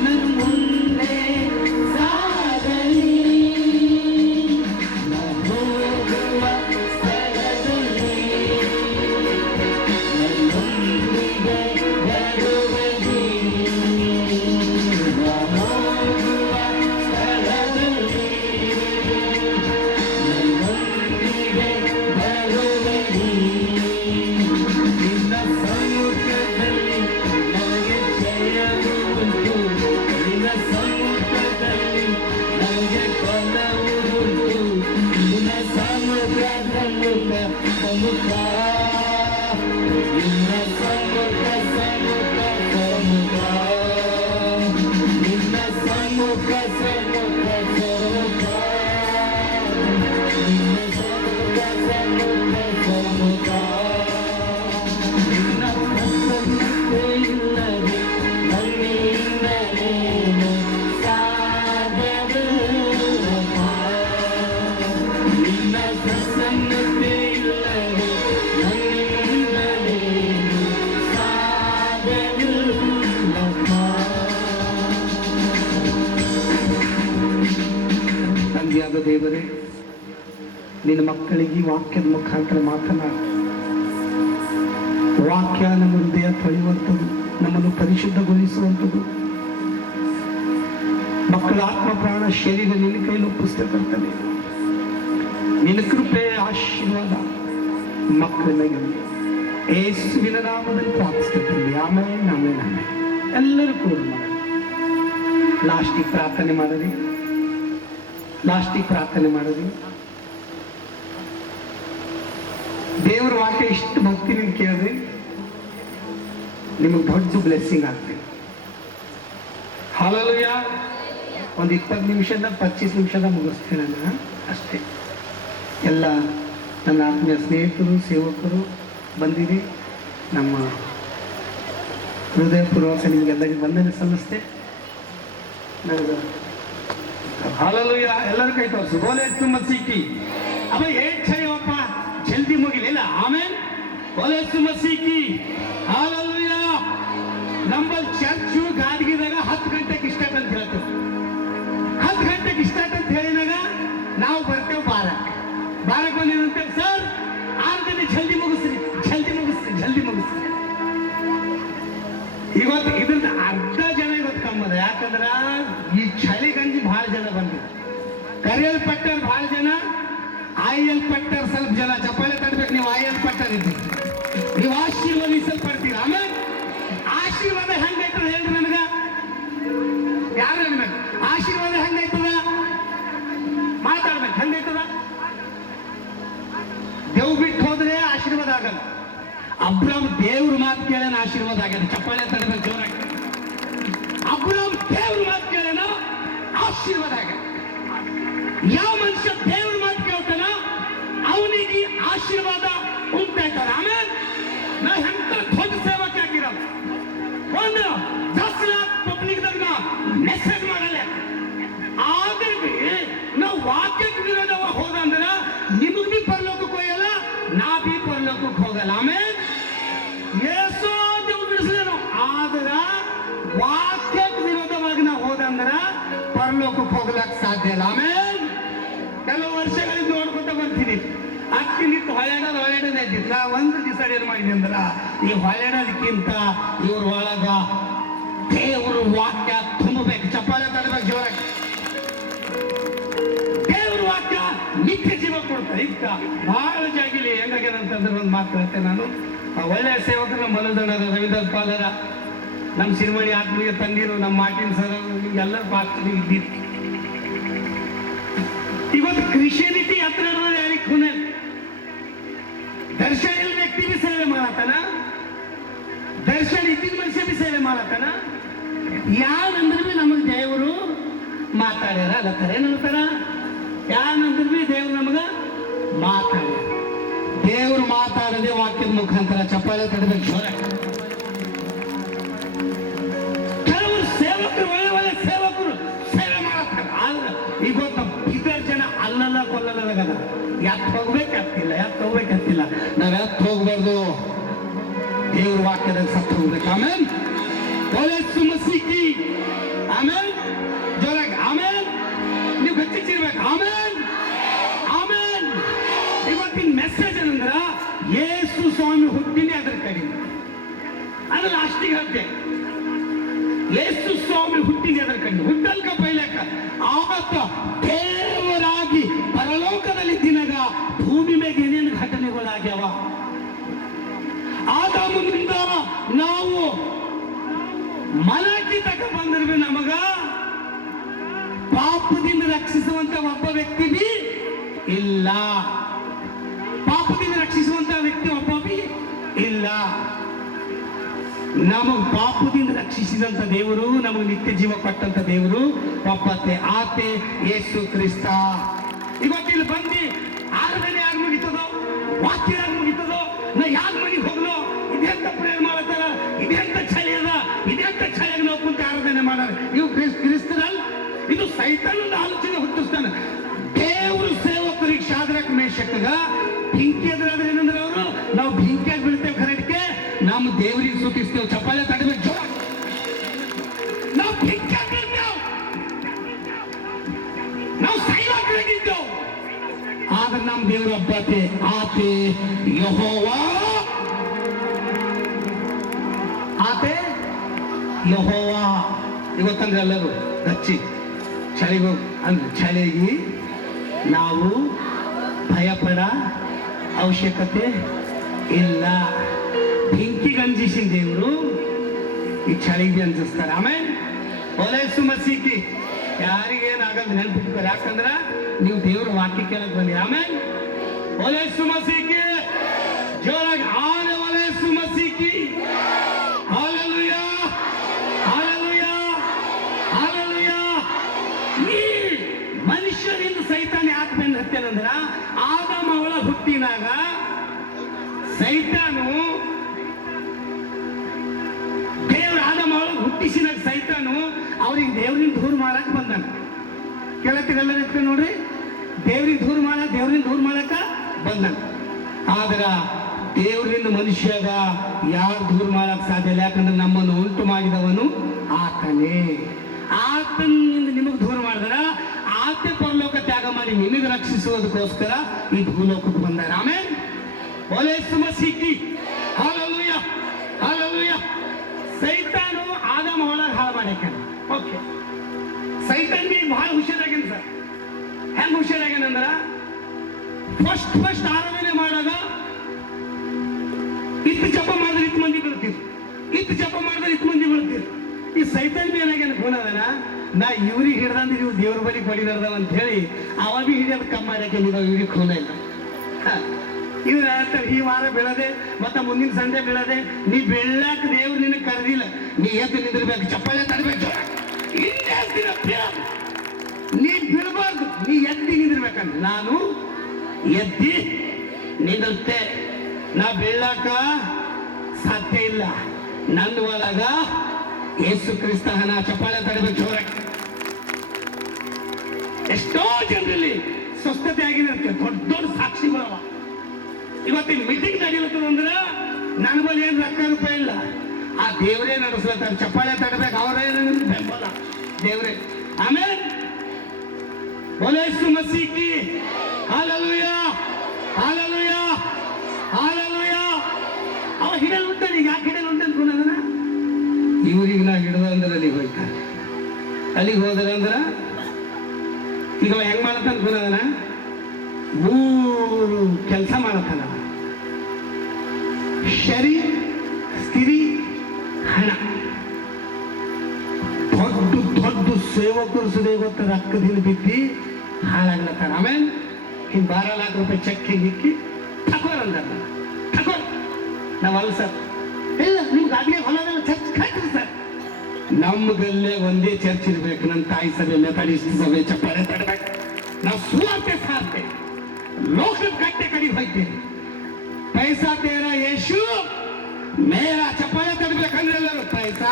ನನ್ನ ಮುಂದೆ ಸಾಗಲಿ. ಹೋಗುವ ಸ್ಥಳದಲ್ಲಿ ನನ್ನೊಂದಿಗೆ ಬರುವದಿ. ಹೋಗುವ ಸ್ಥಳದಲ್ಲಿ ನನ್ನೊಂದಿಗೆ ಬರುವದಿ. ನಿನ್ನ ಸಮ್ಮುಖದಲ್ಲಿ ನನಗೆ ಜಯವು ಉಂಟು. ನಿನ್ನ ಸಮ್ಮುಖದಲ್ಲಿ ನನಗೆ ಫಲವು ಉಂಟು. ನಿನ್ನ ಸಮ್ಮುಖದಲ್ಲಿ ಸಮ್ಮುಖ, ನಿನ್ನ ಸಮ್ಮುಖ ಸಮ್ಮುಖ ಸಮ್ಮುಖ, ನಿನ್ನ ಸಮ್ಮುಖ ಸಮ್ಮುಖ ಸಮ್ಮುಖ, ನಿನ್ನ ಸಮ್ಮುಖ ಸಮ್ಮುಖ ಸಮ್ಮುಖ. ನಿನ್ನ ಪ್ರಸನ್ನತೆ ಇಲ್ಲದೆ ನನ್ನಿಂದಲೇನು ಸಾಧ್ಯವಿಲ್ಲಪ್ಪ. ನಿನ್ನ ಪ್ರಸನ್ನತೆ ಇಲ್ಲದೆ ನನ್ನಿಂದಲೇನು ಸಾಧ್ಯವಿಲ್ಲಪ್ಪ. ತಂದೆಯಾದ ದೇವರೇ, ನಿನ್ನ ಮಕ್ಕಳಿಗೆ ಈ ವಾಕ್ಯದ ಮುಖಾಂತರ ಮಾತನಾಡು. ವಾಕ್ಯ ನಮ್ಮ ಹೃದಯ ತೊಳೆಯುವಂಥದ್ದು, ನಮ್ಮನ್ನು ಪರಿಶುದ್ಧಗೊಳಿಸುವಂಥದ್ದು. ಮಕ್ಕಳ ಆತ್ಮ ಪ್ರಾಣ ಶರೀರ ನಿನ್ನ ಕೈಯಲ್ಲಿ ಒಪ್ಪಿಸ್ತಕ್ಕಂಥದ್ದು. ನಿನ್ನ ಕೃಪೆ ಆಶೀರ್ವಾದ ಮಕ್ಕಳ ಮೇಲೆ ಯೇಸುವಿನ ನಾಮದಲ್ಲಿ ಪ್ರಾರ್ಥಿಸ್ತೇವೆ. ಆಮೇಲೆ ಆಮೇಲೆ ಆಮೇಲೆ ಎಲ್ಲರೂ ಕೂಡ ಲಾಸ್ಟಿಗೆ ಪ್ರಾರ್ಥನೆ ಮಾಡಿರಿ. ದೇವರ ವಾಕ್ಯ ಇಷ್ಟು ಭಕ್ತಿ ನೀವು ಕೇಳಿದ್ರಿ, ನಿಮಗೆ ದೊಡ್ಡ ಬ್ಲೆಸ್ಸಿಂಗ್ ಆಗ್ತದೆ. ಹಾಲೆಲೂಯ. ಒಂದು 20 ನಿಮಿಷದ 25 ನಿಮಿಷದ ಮುಗಿಸ್ತೀನಿ ನಾನು ಅಷ್ಟೇ. ಎಲ್ಲ ನನ್ನ ಆತ್ಮೀಯ ಸ್ನೇಹಿತರು, ಸೇವಕರು ಬಂದಿರಿ. ನಮ್ಮ ಹೃದಯಪೂರ್ವಕ ನಿಮಗೆಲ್ಲರಿಗೂ ವಂದನೆ ಸಲ್ಲಿಸ್ತೆ. ನನಗೆ ಹಾಲೆಲೂಯ. ಎಲ್ಲರೂ ಕೈ ತೋರಿಸು. ಬೋಲೆ ತುಂಬ ಸಿಕ್ಕಿ ಅವ ಏಪ್ಪ ಜಲ್ದಿ ಮುಗಿಲಿಲ್ಲ. ಆಮೇಲೆ ಬೋಲೆ ತುಂಬ ಸಿಕ್ಕಿ. ಹಾಲೆಲೂಯ. ನಮ್ಮಲ್ಲಿ ಚರ್ಚು ಗಾದಗಿದಾಗ 10 ಗಂಟೆಗೆ ಇಷ್ಟಟ್ ಅಂತ ಹೇಳ್ತೇವೆ. 10 ಗಂಟೆಗೆ ಇಷ್ಟಟ್ ಅಂತ ಹೇಳಿದಾಗ ನಾವು ಬರ್ತೇವೆ ಬಾರಕ್ಕೆ ಬಂದಿರಂತೇವೆ. ಸರ್ 6 ಗಂಟೆ ಜಲ್ದಿ ಮುಗಿಸ್ರಿ. ಇವತ್ತು ಇದ್ರದ್ದು ಅರ್ಧ ಜನ ಇವತ್ತು ಕಮ್ಮದ. ಯಾಕಂದ್ರ ಈ ಚಳಿಗಂಜಿ ಬಹಳ ಜನ ಬಂದಿದ್ರು. ಕರೆಯಲ್ಪಟ್ಟರ್ ಬಹಳ ಜನ, ಆಯಲ್ಪಟ್ಟರ್ ಸ್ವಲ್ಪ ಜನ. ಚಪ್ಪಾಳೆ ತಡ್ಬೇಕು. ನೀವು ಆಯಲ್ಪಟ್ಟರ್ ಇದ್ದೀರಿ, ನೀವು ಆಶೀರ್ವದಿಸಲ್ಪಡ್ತೀರ. ಆಮೇಲೆ ಆಶೀರ್ವಾದ ಹೆಂಗೈತದ ಹೇಳ್ರಿ ನನಗ. ಯಾರು ಹೇಳ್ಬೇಕು ಆಶೀರ್ವಾದ ಹೆಂಗೈತದ? ಮಾತಾಡ್ಬೇಕು. ಹೆಂಗೈತದ? ದೇವ್ ಬಿಟ್ಟು ಹೋದ್ರೆ ಆಶೀರ್ವಾದ ಆಗಲ್ಲ. ಅಬ್ರಾಮ್ ದೇವ್ರ ಮಾತು ಕೇಳೇನ ಆಶೀರ್ವಾದ ಆಗ್ಯದ. ಚಪ್ಪಾಳೆ ತಡಬೇಕು ಜೋರಾಗಿ. ಅಬ್ರಾಮ್ ದೇವ್ರ ಮಾತು ಕೇಳೇನ ಆಶೀರ್ವಾದ ಆಗ್ಯದ. ಯಾವ ಮನುಷ್ಯ ದೇವ್ರ ಮಾತು ಕೇಳ್ತಾನ ಅವನಿಗೆ ಆಶೀರ್ವಾದ ಉಂಟಾಯ್ತಾನ. ಆಮೇಲೆ ನಾ ಎಂತ ದೊಡ್ಡ ಸೇವಕ ಆಗಿರೋ ಒಂದು 10 ಲಾಖ ಪಬ್ಲಿಕ್ದಾಗ ಮೆಸೇಜ್ ಮಾಡಲ್ಲ. ಆದ್ರೆ ನಾವು ವಾಕ್ಯಕ್ಕೆ ವಿರೋಧವ ಹೋದಂದ್ರ ನಿಮಗ್ ಬಿ ಪರಲೋಕಕ್ಕೆ ಹೋಗಲ್ಲ, ನಾ ಬಿ ಪರಲೋಕಕ್ಕೆ ಹೋಗಲ್ಲ. ಆಮೇಲೆ ಏಸೋ ನೀವು ಬಿಡಿಸಲೇನು. ಆದ್ರ ವಾಕ್ಯಕ್ಕೆ ವಿರೋಧವಾಗಿ ನಾವು ಹೋದಂದ್ರ ಪರಲೋಕಕ್ಕೆ ಹೋಗ್ಲಕ್ ಸಾಧ್ಯ ಇಲ್ಲ. ಆಮೇಲೆ ಕೆಲವು ವರ್ಷಗಳಿಂದ ನೋಡ್ಕೊಂತ ಬರ್ತೀನಿ. ಅಕ್ಕಿ ನಿಂತು ಹೊಳೆಡೋದೇ ಇದ್ದಿತ್ತು. ನಾ ಒಂದು ದಿವಸ ಏನ್ ಮಾಡಿದ್ವಿ ಅಂದ್ರ ಈ ಹೊಳೆಡೋದಕ್ಕಿಂತ ಇವ್ರ ಒಳಗ ದೇವ್ರ ವಾಕ್ಯ ತುಂಬಬೇಕು. ಚಪ್ಪಾಳೆ ತಡಬೇಕು ಜೋರಾಗಿ. ದೇವ್ರ ವಾಕ್ಯ ನಿತ್ಯ ಜೀವ ಕೊಡ್ತಾರೆ. ಇಂತ ಬಹಳ ಜಾಗಿಲಿ ಹೆಂಗಾಗ್ಯದಂತಂದ್ರೆ ಒಂದು ಮಾತು ಹೇಳ್ತೇನೆ ನಾನು. ಒಳ್ಳೆಯ ಸೇವಕರು ನಮ್ಮ ಮನದಣ್ಣರ, ರವೀಂದ್ರ ಪಾಲರ, ನಮ್ಮ ಸಿರಿಮಣಿ ಆತ್ಮೀಯ ತಂದಿರು, ನಮ್ಮ ಮಾರ್ಟಿನ್ ಸರ್, ಎಲ್ಲ ಪಾತ್ರ ಇದ್ದಿತ್ತು. ಇವತ್ತು ಕ್ರಿಶ್ಚಿಯಾನಿಟಿ ಹತ್ರ ಯಾರಿಗೆ ಖುನೆ ದರ್ಶನ ಇಲ್ಲ ವ್ಯಕ್ತಿ ಬಿ ಸೇವೆ ಮಾಡತ್ತಾನ, ದರ್ಶನ ಇದ್ದಿನ ಮನುಷ್ಯ ಬಿ ಸೇವೆ ಮಾಡತ್ತಾನ. ಯಾರಂದ್ರೆ ಬಿ ನಮಗ್ ದೇವರು ಮಾತಾಡ್ಯಾರ ಅಲ್ಲತ್ತಾರ. ಏನಂತಾರ? ಯಾರಂದ್ರೆ ಬಿ ದೇವ್ರು ನಮಗ ಮಾತಾಡ್ಯಾರ. ದೇವ್ರು ಮಾತಾಡದೆ ವಾಕ್ಯದ ಮುಖಾಂತರ. ಚಪ್ಪಾಳೆ ತಡಬೇಕು ಜೋರ. ಕೆಲವರು ಸೇವಕರು, ಒಳ್ಳೆ ಸೇವಕರು ಸೇವೆ ಮಾಡತ್ತಾರ. ಆದ್ರೆ ಈಗ ಇತರ ಜನ ಅಲ್ಲಲ್ಲ ಕೊಲ್ಲಲ್ಲದಾಗ ಯಾಕೆ ಹೋಗ್ಬೇಕಂತಿಲ್ಲ. ನಾವ್ ಯಾಕೆ ಹೋಗ್ಬಾರ್ದು? ದೇವ್ರ ವಾಕ್ಯದಾಗ ಸತ್ತು ಹೋಗ್ಬೇಕು. ಆಮೇಲೆ ಒಳ್ಳೆ ಸುಮಸಿಕ್ಕಿ. ಆಮೇಲೆ ಜೋರಾಗಿ ಆಮೇಲೆ ನೀವು ಗಚ್ಚಿರ್ಬೇಕು. ಆಮೇಲೆ ಇವತ್ತಿನ ಮೆಸೇಜ್ ಏನಂದ್ರ ಯೇಸು ಸ್ವಾಮಿ ಹುಟ್ಟಿನೇ ಅದ್ರ ಕಡೆ. ಅದು ಲಾಸ್ಟಿಗೆ ಹೇಳ್ತೆ. ಯೇಸು ಸ್ವಾಮಿ ಹುಟ್ಟಿನೇ ಅದ್ರ ಕಡೆ. ಹುಟ್ಟಲ್ಕ ಬೈಲಕ್ಕ ಆವತ್ತ ದೇವರಾಗಿ ಪರಲೋಕದಲ್ಲಿ ದಿನಗ ಭೂಮಿ ಮೇಲೆ ಏನೇನು ಘಟನೆಗಳಾಗ್ಯಾವ. ಆದಾಮನಿಂದ ನಾವು ಮಲಕಿ ತಕ ಬಂದ್ರೆ ನಮಗ ಪಾಪದಿಂದ ರಕ್ಷಿಸುವಂತ ಒಬ್ಬ ವ್ಯಕ್ತಿ ಬಿ ಇಲ್ಲ. ಪಾಪದಿಂದ ರಕ್ಷಿಸುವಂತ ವ್ಯಕ್ತಿ ಒಬ್ಬ ಬಿ ಇಲ್ಲ. ನಮಗ್ ಪಾಪದಿಂದ ರಕ್ಷಿಸಿದಂತ ದೇವರು, ನಮಗೆ ನಿತ್ಯ ಜೀವ ಕೊಟ್ಟಂತ ದೇವರು ಒಬ್ಬತ್ತೆ. ಆತೆ ಯೇಸು ಕ್ರಿಸ್ತ. ಇವತ್ತಿಲ್ಲಿ ಬಂದು ಆರಾಧನೆ ಯಾರು ಮುಗಿತದೋ, ವಾಕ್ಯ ಯಾರು ಮುಗಿತದೋ, ನಾ ಯಾರ ಮನೆಗೆ ಹೋಗ್ಲೋ, ಇದೆಂತ ಪ್ರೇರಣೆ ಮಾಡತ್ತಾರ, ಇದೆಂತ ಚಳಿ ಅದ, ಇದೆಂತ ಚಳಿಯಾಗಿ ನಾವು ಕುಂತ ಆರಾಧನೆ ಮಾಡಾರ. ಇವು ಕ್ರಿಸ್ತರಲ್ಲ, ಇದು ಸೈತಾನದ ಆಲೋಚನೆ ಹುಟ್ಟಿಸ್ತಾನ. ದೇವರು ಸೇವಕರಿಗೆ ಶಾದ್ರಕ್ ಮೇಷಕ್ಗ ಬೆಂಕಿ ಎದುರಾದ್ರೆ ಏನಂದ್ರೆ ಅವರು ನಾವು ಬೆಂಕಿಯಾಗಿ ಬೀಳ್ತೇವೆ. ಕರೆಕ್ಟ್ಗೆ ನಮ್ಮ ದೇವರಿಗೆ ಸೂಚಿಸ್ತೇವೆ. ಚಪ್ಪಾಳೆ ತಡಬೇಕು ಜೋರ. ನಾವು ಬೆಂಕಿಯಾಗಿ ಬೀಳ್ತೇವೆ, ನಾವು ಸೈಲಾಗಿದ್ದೇವೆ. ಆದ್ರೆ ನಮ್ಮ ದೇವರು ಒಬ್ಬತೆ. ಆತೆ ಯೆಹೋವಾ. ಆತೆ ಯೆಹೋವಾ. ಇವತ್ತಂದ್ರೆ ಎಲ್ಲರೂ ಹಚ್ಚಿ ಚಳಿಗೆ ಅಂದ್ರೆ ಚಳಿಗೆ ನಾವು ಭಯಪಡ ಅವಶ್ಯಕತೆ ಇಲ್ಲ. ಬೆಂಕಿಗೆ ಅಂಜಿಸಿದ ದೇವರು ಈ ಚಳಿಗೆ ಅಂಜಿಸ್ತಾರೆ. ಆಮೇಲೆ ಒಲೈಸು ಮಸೀಕಿ ಯಾರಿಗೇನಾಗಲ್ಲ ನೆನ್ಪಿಟ್ತಾರೆ. ಯಾಕಂದ್ರ ನೀವು ದೇವ್ರ ವಾಕ್ಯ ಕೇಳಕ್ ಬಂದಿ. ಆಮೇಲೆ ಒಲೈಸು ಮಸೀಕಿ ಜೋರಾಗಿ ಆನೆ ಒಲೈಸು ಮಸೀಕಿ. Hallelujah, hallelujah, hallelujah. ಈ ಮನುಷ್ಯರಿಂದ ಸೈತಾನ ಯಾಕೆ ಬೆನ್ನು ಹತ್ತೇನಂದ್ರ ಆದಾಮ ಅವಳ ಹುಟ್ಟಿನಾಗ ಸೈತಾನು ದೇವ್ರ ಆದಮ ಒಳಗೆ ಹುಟ್ಟಿಸಿದಾಗ ಸೈತಾನು ಅವ್ರಿಗೆ ದೇವ್ರಿಂದ ದೂರ ಮಾಡಕ್ ಬಂದಾನ. ಕೇಳತ್ತೀರಲ್ಲ ಎತ್ಕೊಂಡು ನೋಡ್ರಿ, ದೇವ್ರಿಂದ ದೂರ ಮಾಡಕ ಬಂದಾನ. ಆದ್ರ ದೇವ್ರಿಂದ ಮನುಷ್ಯಗ ಯಾರು ದೂರ ಮಾಡಕ್ ಸಾಧ್ಯ ಇಲ್ಲ. ಯಾಕಂದ್ರೆ ನಮ್ಮನ್ನು ಉಂಟು ಮಾಡಿದವನು ಆತನೇ. ಆತನಿಂದ ನಿಮಗೆ ದೂರ ಮಾಡಿದ್ರ ಆತ ಪರಲೋಕ ತ್ಯಾಗ ಮಾಡಿ ನಿಮಗೆ ರಕ್ಷಿಸುವುದಕ್ಕೋಸ್ಕರ ಈ ಭೂಲೋಕಕ್ಕೆ ಬಂದಾರ. ಆಮೇಲೆ ಯೇಸು ಮಸೀಹಿ, ಹಲ್ಲೆಲೂಯಾ ಹಲ್ಲೆಲೂಯಾ. ಸೈತಾನು ಆದಮ ಒಳಗೆ ಹಾಳು ಮಾಡ್ಯಾಕ. ಓಕೆ, ಸೈತಾನ್ಗೆ ಬಹಳ ಹುಷಾರಾಗ್ಯಾನ ಸರ್. ಹೆಂಗ್ ಹುಷಾರಾಗ್ಯಾನಂದ್ರ ಫಸ್ಟ್ ಆರಾಧನೆ ಮಾಡಾಗ ಇತ್ತು ಜಪ ಮಾಡಿದ್ರೆ ಇತ್ತು ಮಂದಿ ಬೀಳ್ತೀರಿ, ಇತ್ತು ಜಪ ಮಾಡಿದ್ರೆ ಇತ್ತು ಮಂದಿ ಬೀಳ್ತೀರಿ. ಈ ಸೈತಾನ್ ಏನಾಗ್ಯಾನ ಗುಣದನ, ನಾ ಇವ್ರಿಗೆ ಹಿಡ್ದಂದ್ರೆ ಇವ್ರು ದೇವ್ರ ಬಳಿ ಕೊಡಿದಾರ್ದವ ಅಂತ ಹೇಳಿ ಅವ ಬಿ ಹಿಡಿಯೋದು ಕಮ್ಮಿ ಮಾಡ್ಯಾಕೆ ಇವ್ರಿಗೆ ಖೂನ ಇಲ್ಲ. ಇವ್ರ ಈ ವಾರ ಬೀಳದೆ ಮತ್ತ ಮುಂದಿನ ಸಂಡೆ ಬೀಳದೆ, ನೀ ಬೀಳಾಕ ದೇವ್ರು ನಿನಗೆ ಕರೆದಿಲ್ಲ, ನೀ ಎದ್ದು ನಿಂದಿರ್ಬೇಕು, ಚಪ್ಪಾಳೆ ತರಬೇಕು, ನೀ ಬೀಳ್ಬಾರ್ದು, ನೀ ಎದ್ದಿ ನಿಂದಿರ್ಬೇಕಂತ. ನಾನು ಎದ್ದಿ ನಿಂದಿರ್ತೆ, ನಾ ಬೀಳಾಕ ಸಾಧ್ಯ ಇಲ್ಲ. ನನ್ನ ಒಳಗ ಯೇಸು ಕ್ರಿಸ್ತ ಹಣ, ಚಪ್ಪಾಳೆ ತರಬೇಕು ಜೋರಾಗಿ. ಎಷ್ಟೋ ಜನರಲ್ಲಿ ಸ್ವಸ್ಥತೆ ಆಗಿದೆ, ದೊಡ್ಡ ದೊಡ್ಡ ಸಾಕ್ಷಿಗಳವ. ಇವತ್ತಿನ ಮೀಟಿಂಗ್ ನಡೆಯಲತ್ತದಂದ್ರೆ ನನ್ನ ಬಳಿ ಏನು ರೊಕ್ಕ ರೂಪಾಯಿ ಇಲ್ಲ, ಆ ದೇವರೇ ನಡೆಸ್ಲತ್ತಾರೆ. ಚಪ್ಪಾಳೆ ತಡಬೇಕು, ಅವರೇ ಬೆಂಬಲ ದೇವ್ರೆ. ಆಮೇಲೆ ಯೇಸು ಮಸೀಹಿ, ಹಲ್ಲೆಲೂಯಾ ಹಲ್ಲೆಲೂಯಾ ಹಲ್ಲೆಲೂಯಾ. ಅವ ಹಿಡಲ್ ಉಂಟಾನೆ. ಈಗ ಯಾಕೆ ಹಿಡಲ್ ಉಂಟು ಅನ್ಕೊಂಡದನ, ಇವ್ರಿಗೆ ನಾ ಹಿಡ್ದ ಅಂದ್ರೆ ಅಲ್ಲಿಗೆ ಹೋಗ್ತಾರೆ. ಅಲ್ಲಿಗೆ ಹೋದ್ರೆ ಅಂದ್ರ ಈಗ ಅವ ಹೆಂಗ್ ಮಾಡತ್ತ ಅನ್ಕೊಂಡದನ, ಮೂರು ಕೆಲಸ ಮಾಡತ್ತಾನ. ಶರೀ, ಸ್ಥಿರಿ, ಹಣ. ದೊಡ್ಡ ಸೇವಕರು ಸುದೇ ಗೊತ್ತ ರೊಕ್ಕದಿಂದ ಬಿದ್ದಿ ಹಾಳಾಗ್ಲತ್ತಾರ. ಆಮೇಲೆ ಹಿಂಗ್ 12 ಲಕ್ಷ ರೂಪಾಯಿ ಚೆಕ್ ಹಿಕ್ಕಿ ತಕೋರ್ ಅಂದಾರ. ತಕೋರ್, ನಾವಲ್ಲ ಸರ್, ಇಲ್ಲ ನಿಮ್ಗೆ ಆಗ್ಲೇ ಹೊಲದಲ್ಲ ಚರ್ಚ್ ಕಟ್ರಿ ಸರ್. ನಮ್ಗಲ್ಲೇ ಒಂದೇ ಚರ್ಚ್ ಇರ್ಬೇಕು. ನನ್ನ ತಾಯಿ ಸಭೆ, ಮೆಥಡಿಸ್ಟ್ ಸಭೆ, ಚಪ್ಪಾಳೆ ತಡಬೇಕು. ನಾವು ಸುವಾರ್ತೆ ಸಾರ್ತೆ ಲೋಕದ ಕಟ್ಟೆ ಕಡಿಗೆ ಹೋಗ್ತೇವೆ. ಪೈಸಾ ತೇರ ಯೇಸು ಮೇರ, ಚಪ್ಪಾಳೆ ತಡಬೇಕಂದ್ರೆ ಎಲ್ಲರೂ ಪೈಸಾ.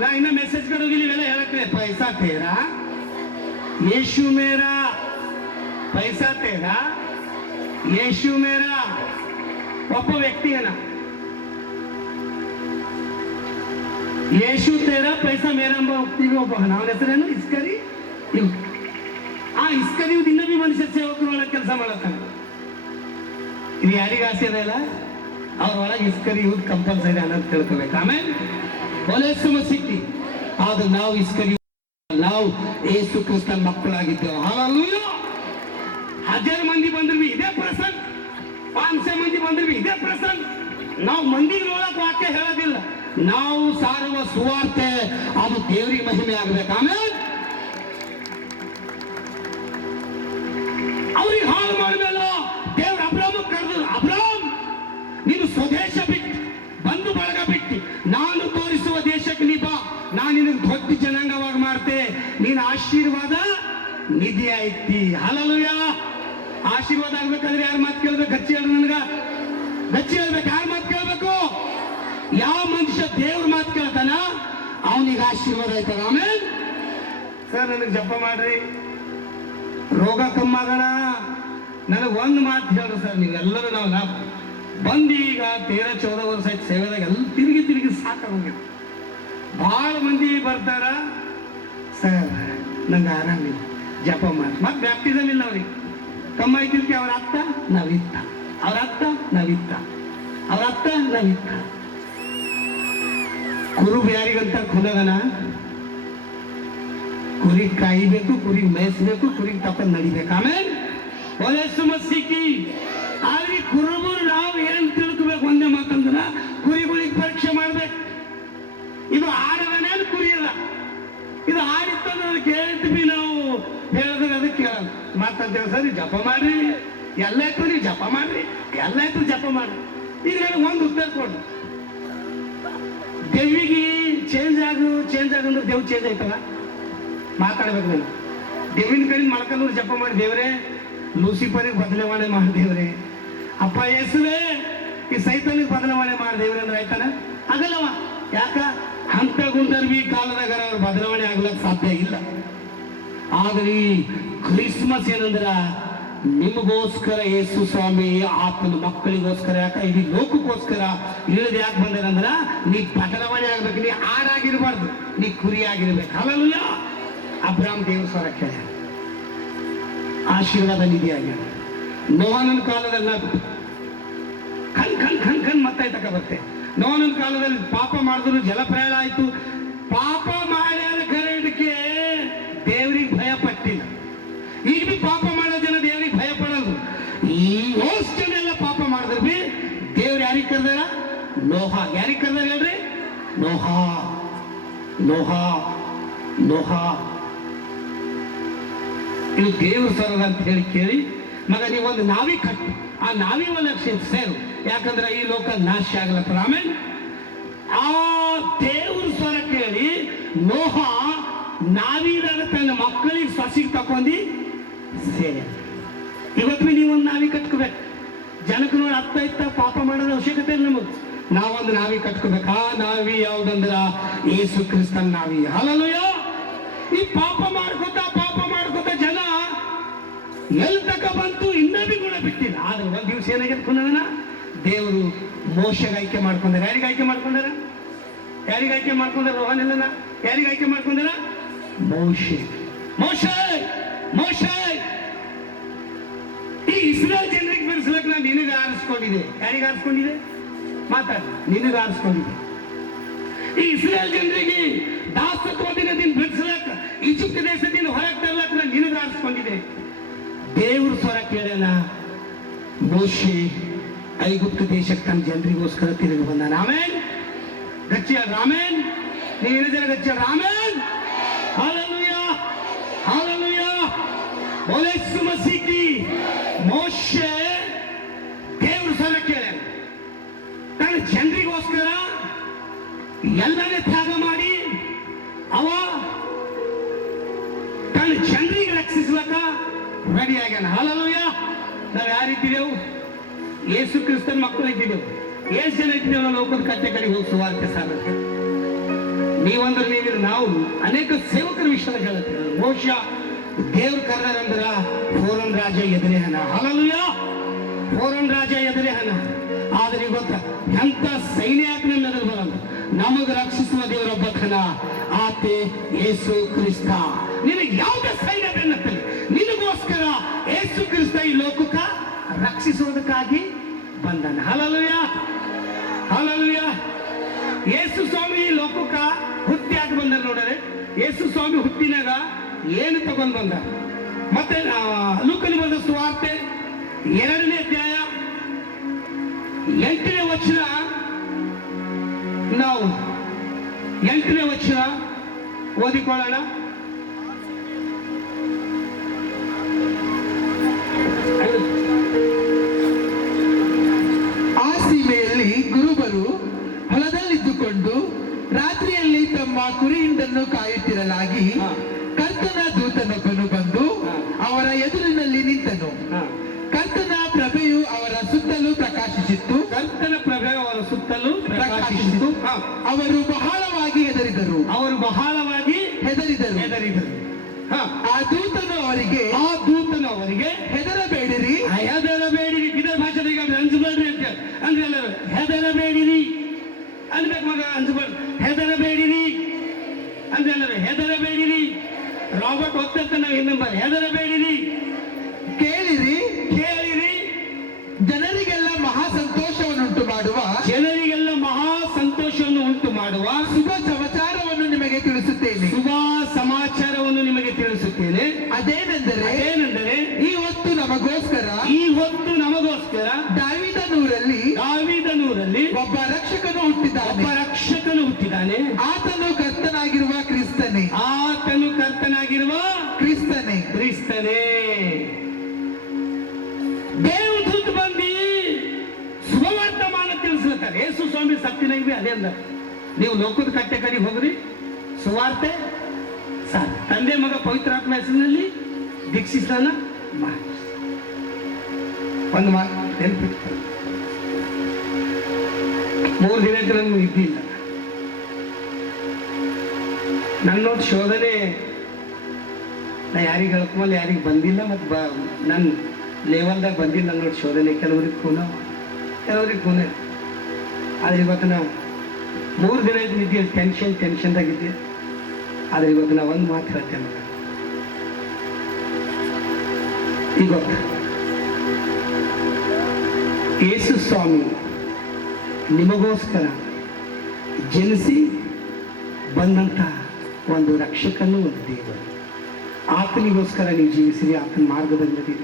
ನಾ ಇನ್ನ ಮೆಸೇಜ್ ಕಡೋಗಿಲ್ಲ, ಇವೆಲ್ಲ ಹೇಳಕ್ಕೆ ಪೈಸಾ ತೇರ ಯೇಸು ಮೇರ, ಪೈಸಾ ತೇರ ಯೇಸು ಮೇರ. ಒಬ್ಬ ವ್ಯಕ್ತಿ ಏನ, ಯೇಸು ತೇರ ಪೈಸಾ ಮೇರ ಎಂಬ ವ್ಯಕ್ತಿಗೆ ಒಬ್ಬ, ಅವನ ಹೆಸರೇನು ಇಸ್ಕರಿ. ಆ ಇಸ್ಕರಿ ದಿನ ಬಿ ಮನುಷ್ಯ ಸೇವಕರು ಒಳಗೆ ಕೆಲಸ ಮಾಡತ್ತಾನೆ. ಇದು ಯಾರಿಗೆ ಆಸೆ ಅದಲ್ಲ, ಅವ್ರ ಒಳಗೆ ಇಸ್ಕರಿ ಯೂತ್ ಕಂಪಲ್ಸರಿ ಅನ್ನೋದು ತಿಳ್ಕೋಬೇಕು. ಆಮೇಲೆ ಯೇಸು ಮಸೀಹಿ, ಆದ್ರೆ ನಾವು ಇಸ್ಕರಿ, ನಾವು ಯೇಸು ಕ್ರಿಸ್ತನ ಮಕ್ಕಳಾಗಿದ್ದೇವೆ. ಹಲ್ಲೆಲೂಯಾ. 1000 ಮಂದಿ ಬಂದ್ರು ಇದೇ ಪ್ರಸಂಗ, 500 ಮಂದಿ ಬಂದ್ರು ಇದೇ ಪ್ರಸಂಗ. ನಾವು ಮಂದಿಗೆ ನೋಡಕ್ ವಾಕ್ಯ ಹೇಳೋದಿಲ್ಲ, ನಾವು ಸಾರುವ ಸುವಾರ್ತೆ ಅದು ದೇವರಿಗೆ ಮಹಿಮೆ ಆಗ್ಬೇಕು. ಆಮೇಲೆ ಅವ್ರಿಗೆ ಹಾಳು ಮಾಡಬೇಡ. ದೇವ್ರ ಅಬ್ರಾಮ್ ಕರೆದ್ರು, ಅಬ್ರಾಮ್ ನೀನು ಸ್ವದೇಶ ಬಿಟ್ಟು, ಬಂಧು ಬಳಗ ಬಿಟ್ಟು ನಾನು ತೋರಿಸುವ ದೇಶಕ್ಕೆ ನೀ ಬಾ, ನಾನು ನಿನಗೆ ದೊಡ್ಡ ಜನಾಂಗವಾಗಿ ಮಾಡ್ತೆ, ನೀನು ಆಶೀರ್ವಾದ ನಿಧಿ ಐತಿ. ಹಲ್ಲೆಲೂಯಾ. ಆಶೀರ್ವಾದ ಆಗ್ಬೇಕಾದ್ರೆ ಯಾರ ಮಾತು ಕೇಳ್ಬೇಕು? ಗಚ್ಚಿ ಹೇಳ್ರಿ, ನನಗ ಗಚ್ಚಿ ಹೇಳ್ಬೇಕು. ಯಾರ ಮಾತು ಕೇಳ್ಬೇಕು? ಯಾವ ಮನುಷ್ಯ ದೇವ್ರ ಮಾತು ಕೇಳ್ತಾನ ಅವನಿಗೆ ಆಶೀರ್ವಾದ ಆಯ್ತಾರ. ಆಮೇಲೆ ಸರ್ ನನಗೆ ಜಪ ಮಾಡ್ರಿ, ರೋಗ ಕಮ್ಮಾಗೋಣ. ನನಗೆ ಒಂದು ಮಾತು ಹೇಳ್ರಿ ಸರ್, ನೀವೆಲ್ಲರೂ ನಾವು ಬಂದು ಈಗ 13-14 ವರ್ಷ ಆಯ್ತು ಸೇವೆದಾಗ, ಎಲ್ಲ ತಿರುಗಿ ಸಾಕಾಗೋಗಿದೆ. ಭಾಳ ಮಂದಿ ಬರ್ತಾರ, ಸರ್ ನಂಗೆ ಆರಾಮಿಲ್ಲ, ಜಪ ಮಾಡಿ. ಮತ್ತೆ ಬ್ಯಾಪ್ಟಿಸಮ್ ಇಲ್ಲ ಅವ್ರಿಗೆ. ಕಮ್ಮ ಐತಿಲ್ಕೆ ಅವ್ರ ಅತ್ತ ನಾವಿತ್ತ, ಅವ್ರ ಅತ್ತ ನಾವಿತ್ತ, ಅವ್ರ ಅತ್ತ ನಾವಿತ್ತ. ಕುರುಬ ಯಾರಿಗಂತ ಖುನಗನ, ಕುರಿಗೆ ಕಾಯಿಬೇಕು, ಕುರಿಗೆ ಮೇಯಿಸ್ಬೇಕು, ಕುರಿಗೆ ತಪ್ಪಂದು ನಡಿಬೇಕು. ಆಮೇಲೆ ಯೇಸು ಮಸೀಹಿ. ಆದ್ರೆ ಕುರುಬರು ನಾವು ಏನ್ ತಿಳ್ಕೋಬೇಕು ಒಂದೇ ಮಾತಂದ್ರ, ಕುರಿಗಳಿಗೆ ಪರೀಕ್ಷೆ ಮಾಡ್ಬೇಕು. ಇದು ಆಡದನೇ ಕುರಿಯಲ್ಲ, ಇದು ಆಡಿತ್ತಂದ್ರೆ ಅದಕ್ಕೆ ಹೇಳ್ತೀವಿ ನಾವು, ಹೇಳಿದ್ರೆ ಅದಕ್ಕೆ ಕೇಳಲ್ಲ. ಮಾತಂತೇವೆ ಸರಿ ಜಪ ಮಾಡ್ರಿ, ಎಲ್ಲ ಆಯ್ತು ನೀವು ಜಪ ಮಾಡ್ರಿ, ಎಲ್ಲ ಆಯ್ತು ಜಪ ಮಾಡ್ರಿ. ಈಗ ನನಗೆ ಒಂದು ಉತ್ತರ ಕೊಡು, ದೇವಿಗೆ ಚೇಂಜ್ ಆಗಂದ್ರೆ ದೇವ್ ಚೇಂಜ್ ಆಯ್ತಲ್ಲ? ಮಾತಾಡ್ಬೇಕು ನೀನು. ದೇವಿನ ಕಡೆ ಮಾಡ್ಕೊಂಡ್ರು ಜಪ ಮಾಡಿ, ದೇವ್ರೆ ಲೂಸಿಫರಿಗೆ ಬದಲಾವಣೆ ಮಾಡಿದೇವ್ರಿ. ಅಪ್ಪ ಯೇಸುವೆ ಈ ಸೈತಾನಿಗೆ ಬದಲಾವಣೆ ಮಾಡಿದೇವ್ರಿ ಅಂದ್ರೆ ಆಯ್ತಾನ? ಆಗಲ್ಲವ. ಯಾಕ? ಅಂತ ಗುಂಡರ್ವಿ ಕಾಲದಾಗ ಅವ್ರ ಬದಲಾವಣೆ ಆಗ್ಲಕ್ ಸಾಧ್ಯ ಇಲ್ಲ. ಆದ್ರೆ ಈ ಕ್ರಿಸ್ಮಸ್ ಏನಂದ್ರ ನಿಮಗೋಸ್ಕರ ಯೇಸು ಸ್ವಾಮಿ ಆತನ ಮಕ್ಕಳಿಗೋಸ್ಕರ, ಯಾಕ ಇಡೀ ಲೋಕಕ್ಕೋಸ್ಕರ ಇಳಿದು ಯಾಕೆ ಬಂದಾರಂದ್ರ ನೀ ಬದಲಾವಣೆ ಆಗ್ಬೇಕು. ನೀ ಆಡಾಗಿರ್ಬಾರ್ದು, ನೀ ಕುರಿ ಆಗಿರ್ಬೇಕು. ಹಲ್ಲೆಲೂಯಾ. ಅಬ್ರಾಮ್ ದೇವ್ರ ಸ್ವರ ಕೇಳ ಆಶೀರ್ವಾದ ನಿಧಿ ಆಗ್ಯಾರ. ನೋಹನನ ಕಾಲದಲ್ಲಿ ಕಣ್ ಕಣ್ ಕಣ್ ಕಣ್ ಮತ್ತಾಯ್ತಕ ಬರುತ್ತೆ. ನೋಹನನ ಕಾಲದಲ್ಲಿ ಪಾಪ ಮಾಡಿದ್ರು ಜಲಪ್ರಯಾಣ ಆಯ್ತು. ಪಾಪ ಮಾಡ್ಯಾರ ಕರೆಯಕ್ಕೆ ದೇವ್ರಿಗೆ ಭಯ ಪಟ್ಟಿಲ್ಲ. ಈಗ ಬಿ ಪಾಪ ಮಾಡೋ ಜನ ದೇವ್ರಿಗೆ ಭಯ ಪಡೋದು. ಈ ಹೋಸ್ಟ್ ಜನ ಎಲ್ಲ ಪಾಪ ಮಾಡಿದ್ರು ಬಿ ದೇವ್ರು ಯಾರಿಗೆ ಕರೆದಾರ? ನೋಹ. ಯಾರಿಗೆ ಕರೆದಾರ ಹೇಳ್ರಿ? ನೋಹ ನೋಹ ನೋಹ. ಇದು ದೇವ್ರ ಸ್ವರದ ಅಂತ ಹೇಳಿ ಕೇಳಿ ಮಗ ನೀವೊಂದು ನಾವಿ ಕಟ್ಟು, ಆ ನಾವಿ ಲಕ್ಷ್ಯ ಸೇರು. ಯಾಕಂದ್ರೆ ಈ ಲೋಕ ನಾಶ ಆಗ್ಲತ್ತದ. ಆಮೇಲೆ ಆ ದೇವ್ರ ಸ್ವರ ಕೇಳಿ ನೋಹ ನಾವಿದಾಗ ತನ್ನ ಮಕ್ಕಳಿಗೆ ಸೊಸಿಗೆ ತಕೊಂಡಿ ಸೇರಿ. ಇವತ್ತು ನೀವೊಂದು ನಾವಿ ಕಟ್ಕೋಬೇಕು. ಜನಕ್ಕೆ ನೋಡಿ ಅರ್ಥ ಇತ್ತ ಪಾಪ ಮಾಡೋದ ಅವಶ್ಯಕತೆ ಇಲ್ಲ ನಮಗೆ. ನಾವೊಂದು ನಾವಿ ಕಟ್ಕೋಬೇಕು. ಆ ನಾವಿ ಯಾವ್ದಂದ್ರ ಯೇಸು ಕ್ರಿಸ್ತನ್ ನಾವಿ. ಹಲ್ಲೆಲೂಯಾ. ಈ ಪಾಪ ಮಾಡ್ಕೋತ ಜನ ಎಲ್ಲಿ ತಕ ಬಂತು ಇನ್ನೂ ಬಿ ಗುಣ ಬಿಟ್ಟಿಲ್ಲ. ಆದ್ರೆ ಒಂದ್ ದಿವಸ ಏನಾಗಿರ್ಕೊಂಡ ದೇವರು ಮೋಶೆಗೆ ಆಯ್ಕೆ ಮಾಡ್ಕೊಂಡಾರ. ಯಾರಿಗೆ ಆಯ್ಕೆ ಮಾಡ್ಕೊಂಡಾರ? ಯಾರಿಗೆ ಆಯ್ಕೆ ಮಾಡ್ಕೊಂಡಾರ? ರೋಹನ್ ಇಲ್ಲ. ಯಾರಿಗೆ ಆಯ್ಕೆ ಮಾಡ್ಕೊಂಡಾರ? ಮೋಶೆ. ಮೋಶೆ ಮೋಶೆ ಈ ಇಸ್ರೇಲ್ ಜನರಿಗೆ ಬಿಡಿಸ್ಲಕ್ ನಾನು ನಿನಗೆ ಆರಿಸ್ಕೊಂಡಿದ್ದೆ. ಯಾರಿಗೆ ಆರಿಸ್ಕೊಂಡಿದೆ? ಮಾತಾಡ. ನಿನಗೆ ಆರಿಸ್ಕೊಂಡಿದ್ದೆ. ಈ ಇಸ್ರೇಲ್ ಜನರಿಗೆ ದಾಸತ್ವದಿಂದ ಬಿಡಿಸ್ಲಕ್, ಈಜಿಪ್ಟ್ ದೇಶದಿಂದ ಹೊರಗೆ ತರ್ಲಕ್ ನಾನು ನಿನಗೆ ಆರಿಸ್ಕೊಂಡಿದ್ದೆ. ದೇವ್ರ ಸ್ವರ ಕೇಳೋಣ. ಮೋಶೆ ಐಗುಪ್ತ ದೇಶಕ್ಕೆ ತನ್ನ ಜನರಿಗೋಸ್ಕರ ತಿರುಗಿ ಬಂದಾನ. ಆಮೇನ್ ಗಚ್ಚಿಯ ರಾಮೇನ್. ನೀವು ಜನ ಗಚ್ಚಿಯ ರಾಮೇನ್. Hallelujah hallelujah. ಬೋಲೆ ಯೇಸು ಮಸೀಹ್ ಕಿ. ಮೋಶೆ ದೇವ್ರ ಸ್ವರ ಕೇಳೋಣ. ತನ್ನ ಜನರಿಗೋಸ್ಕರ ಎಲ್ಲನೇ ತ್ಯಾಗ ಮಾಡಿ ಅವ ತನ್ನ ಜನರಿಗೆ ರಕ್ಷಿಸ್ಲಕ್ಕ ರೆಡಿ ಆಗ್ಯಾನ. ಹಲ್ಲೆಲೂಯಾ. ನಾವು ಯಾರಿದ್ದೀವೆವು? ಯೇಸು ಕ್ರಿಸ್ತನ ಮಕ್ಕಳು ಇದ್ದೀವೆವು. ಏಸು ಜನ ಇದ್ದೀವಿ ನಾವು ಲೋಕದ ಕಟ್ಟೆ ಕಡೆಗೆ ಹೋಗಿ ಸುವಾರ್ತೆ ಸಾರಕ್ಕೆ. ನೀವಂದ್ರೆ ನೀವಿರು. ನಾವು ಅನೇಕ ಸೇವಕರ ವಿಷಯದಲ್ಲಿ ಹೇಳುತ್ತೇವೆ. ಮೋಶ ದೇವ್ರ ಕರ್ನಾರಂದ್ರ ಫೋರನ್ ರಾಜ ಎದುರೇಹನ. ಹಲ್ಲೆಲೂಯಾ. ಫೋರನ್ ರಾಜ ಎದುರೇಹನ. ಆದ್ರೆ ಗೊತ್ತ ಎಂತ ಸೈನ್ಯ ಯಾಕೆ ನಮ್ಮ ಎದುರು ಬರಲ್ಲ? ನಮಗೆ ರಕ್ಷಿಸುವ ದೇವರೊಬ್ಬ ಖನ, ಆತೆ ಯೇಸು ಕ್ರಿಸ್ತ. ನಿನಗೆ ಯಾವುದೇ ಸೈನ್ಯ ಬೆನ್ನತ್ತಲ್ಲಿ ನಿನಗೋಸ್ಕರ ಯೇಸು ಕ್ರಿಸ್ತ ಈ ಲೋಕಕ್ಕ ರಕ್ಷಿಸುವುದಕ್ಕಾಗಿ ಬಂದನ. Hallelujah hallelujah. ಯೇಸು ಸ್ವಾಮಿ ಈ ಲೋಕಕ್ಕ ಹುಟ್ಟಿಯಾಗಿ ಬಂದ ನೋಡ್ರೆ. ಯೇಸು ಸ್ವಾಮಿ ಹುಟ್ಟಿನಾಗ ಏನು ತಗೊಂಡ್ ಬಂದ? ಮತ್ತೆ ಲೂಕಲ್ಲಿ ಬಂದ ಸುವಾರ್ತೆ 2ನೇ ಅಧ್ಯಾಯ 8ನೇ ವಚನ. ನಾವು 8ನೇ ವಚನ ಓದಿಕೊಳ್ಳೋಣ. ಆ ಸೀಮೆಯಲ್ಲಿ ಗುರುಬರು ಹೊಲದಲ್ಲಿದ್ದುಕೊಂಡು ರಾತ್ರಿಯಲ್ಲಿ ತಮ್ಮ ಕುರಿಯಿಂದನ್ನು ಕಾಯುತ್ತಿರಲಾಗಿ ಕರ್ತನ ದೂತನೊಬ್ಬನು ಬಂದು ಅವರ ಎದುರಿನಲ್ಲಿ ನಿಂತನು. ಕರ್ತನ ಪ್ರಭೆಯು ಅವರ ಸುತ್ತಲೂ ಪ್ರಕಾಶಿಸಿತ್ತು. ಕರ್ತನ ಪ್ರಭೆಯು ಅವರ ಸುತ್ತಲೂ ಪ್ರಕಾಶಿಸಿತು. ಅವರು ಬಹಳವಾಗಿ ಹೆದರಿದರು. ಹೆದರಿದರು. ಆ ದೂತನು ಅವರಿಗೆ ಹೆದರಬೇಡಿರಿ. ಇದೇ ಭಾಷೆದಾಗ ಅಂಜಬೇಡ್ರಿ ಅಂತ ಅಂದ್ರೆ ಎಲ್ಲರೂ ಹೆದರಬೇಡಿರಿ ಅನ್ಬೇಕು ಮಗ. ಅಂಜಬೇಡ, ಹೆದರಬೇಡಿರಿ ಅಂದ್ರೆ ಎಲ್ಲರೂ ಹೆದರಬೇಡಿರಿ. ರಾಬರ್ಟ್ ಓದ್ತಿರ್ತಾನೆ ನಾವು ಹಿಂದೆ ಹೆದರಬೇಡಿರಿ. ಕೇಳಿರಿ ಜನರಿಗೆಲ್ಲ ಮಹಾ ಸಂತೋಷವನ್ನು ಉಂಟು ಮಾಡುವ ಶುಭ ಸಮಾಚಾರವನ್ನು ನಿಮಗೆ ತಿಳಿಸುತ್ತೇನೆ. ಅದೇನೆಂದರೆ ಈ ಹೊತ್ತು ನಮಗೋಸ್ಕರ ದಾವೀದನೂರಲ್ಲಿ ಒಬ್ಬ ರಕ್ಷಕನು ಹುಟ್ಟಿದ್ದಾನೆ. ಆತನು ಕರ್ತನಾಗಿರುವ ಕ್ರಿಸ್ತನೇ. ದೇವದೂತ ಬಂದು ಸುವರ್ತಮಾನ ತಿಳಿಸ್ತಾರೆ. ಯೇಸು ಸ್ವಾಮಿ ಸತ್ತಿನಾಗಿ ಅದೇ ಅಂದ, ನೀವು ಲೋಕದ ಕಟ್ಟೆ ಕಡೆಗೆ ಹೋಗ್ರಿ, ಸುವಾರ್ತೆ ತಂದೆ ಮಗ ಪವಿತ್ರಾತ್ಮ ಹೆಸರಿನಲ್ಲಿ ದೀಕ್ಷಿಸ್ತಾನ. ಒಂದು ಮಾತು ನೆನಪಿತ್ತು, 3 ದಿನ ನನಗೆ ಇದ್ದಿಲ್ಲ. ನನ್ನ ನೋಡಿ ಶೋಧನೆ ನಾ ಯಾರಿಗೆ ಹೇಳ್ಕೊಂಬಲ್ಲ, ಯಾರಿಗೆ ಬಂದಿಲ್ಲ, ಮತ್ತು ನನ್ನ ಲೆವೆಲ್ದಾಗ ಬಂದಿಲ್ಲ ನೋಡಿ ಶೋಧನೆ. ಕೆಲವ್ರಿಗೆ ಖೂನ, ಕೆಲವ್ರಿಗೆ ಖೂನೆ. ಆದರೆ ಇವತ್ತು ನಾವು 3 ದಿನ ಇದ್ದಿದ್ದು ಟೆನ್ಷನ್ದಾಗಿದ್ದೆ. ಆದರೆ ಇವತ್ತು ನಾವು ಒಂದು ಮಾತು ಹೇಳ್ತೇನೆ ಮಗ, ಈಗ ಯೇಸು ಸ್ವಾಮಿ ನಿಮಗೋಸ್ಕರ ಜನಿಸಿ ಬಂದಂಥ ಒಂದು ರಕ್ಷಕನು, ಒಂದು ದೇವರು. ಆತನಿಗೋಸ್ಕರ ನೀವು ಜೀವಿಸಿರಿ, ಆತನ ಮಾರ್ಗದಲ್ಲಿ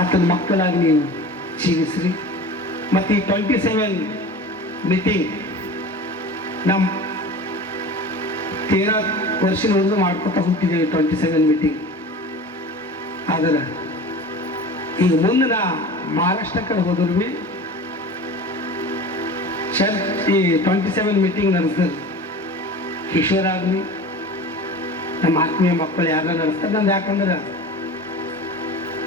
ಆತನ ಮಕ್ಕಳಾಗಿ ನೀವು ಜೀವಿಸ್ರಿ. ಮತ್ತು ಈ 27 ಮೀಟಿಂಗ್ ನಮ್ಮ 13 ವರ್ಷದವರೆಗೂ ಮಾಡ್ಕೊತಾ ಹುಟ್ಟಿದ್ದೇವೆ 27 ಮೀಟಿಂಗ್. ಆದರೆ ಈಗ ಮುಂದೆ ನಾ ಮಹಾರಾಷ್ಟ್ರ ಕಡೆ ಹೋದ್ರು ಭೀ ಚರ್ಚ್ ಈ 27 ಮೀಟಿಂಗ್ ನಡೆಸ್ತಾರೆ. ಕಿಶೋರ್ ಆಗಲಿ ನಮ್ಮ ಆತ್ಮೀಯ ಮಕ್ಕಳು ಯಾರು ನಡೆಸ್ತಾರೆ ನಂದು. ಯಾಕಂದ್ರೆ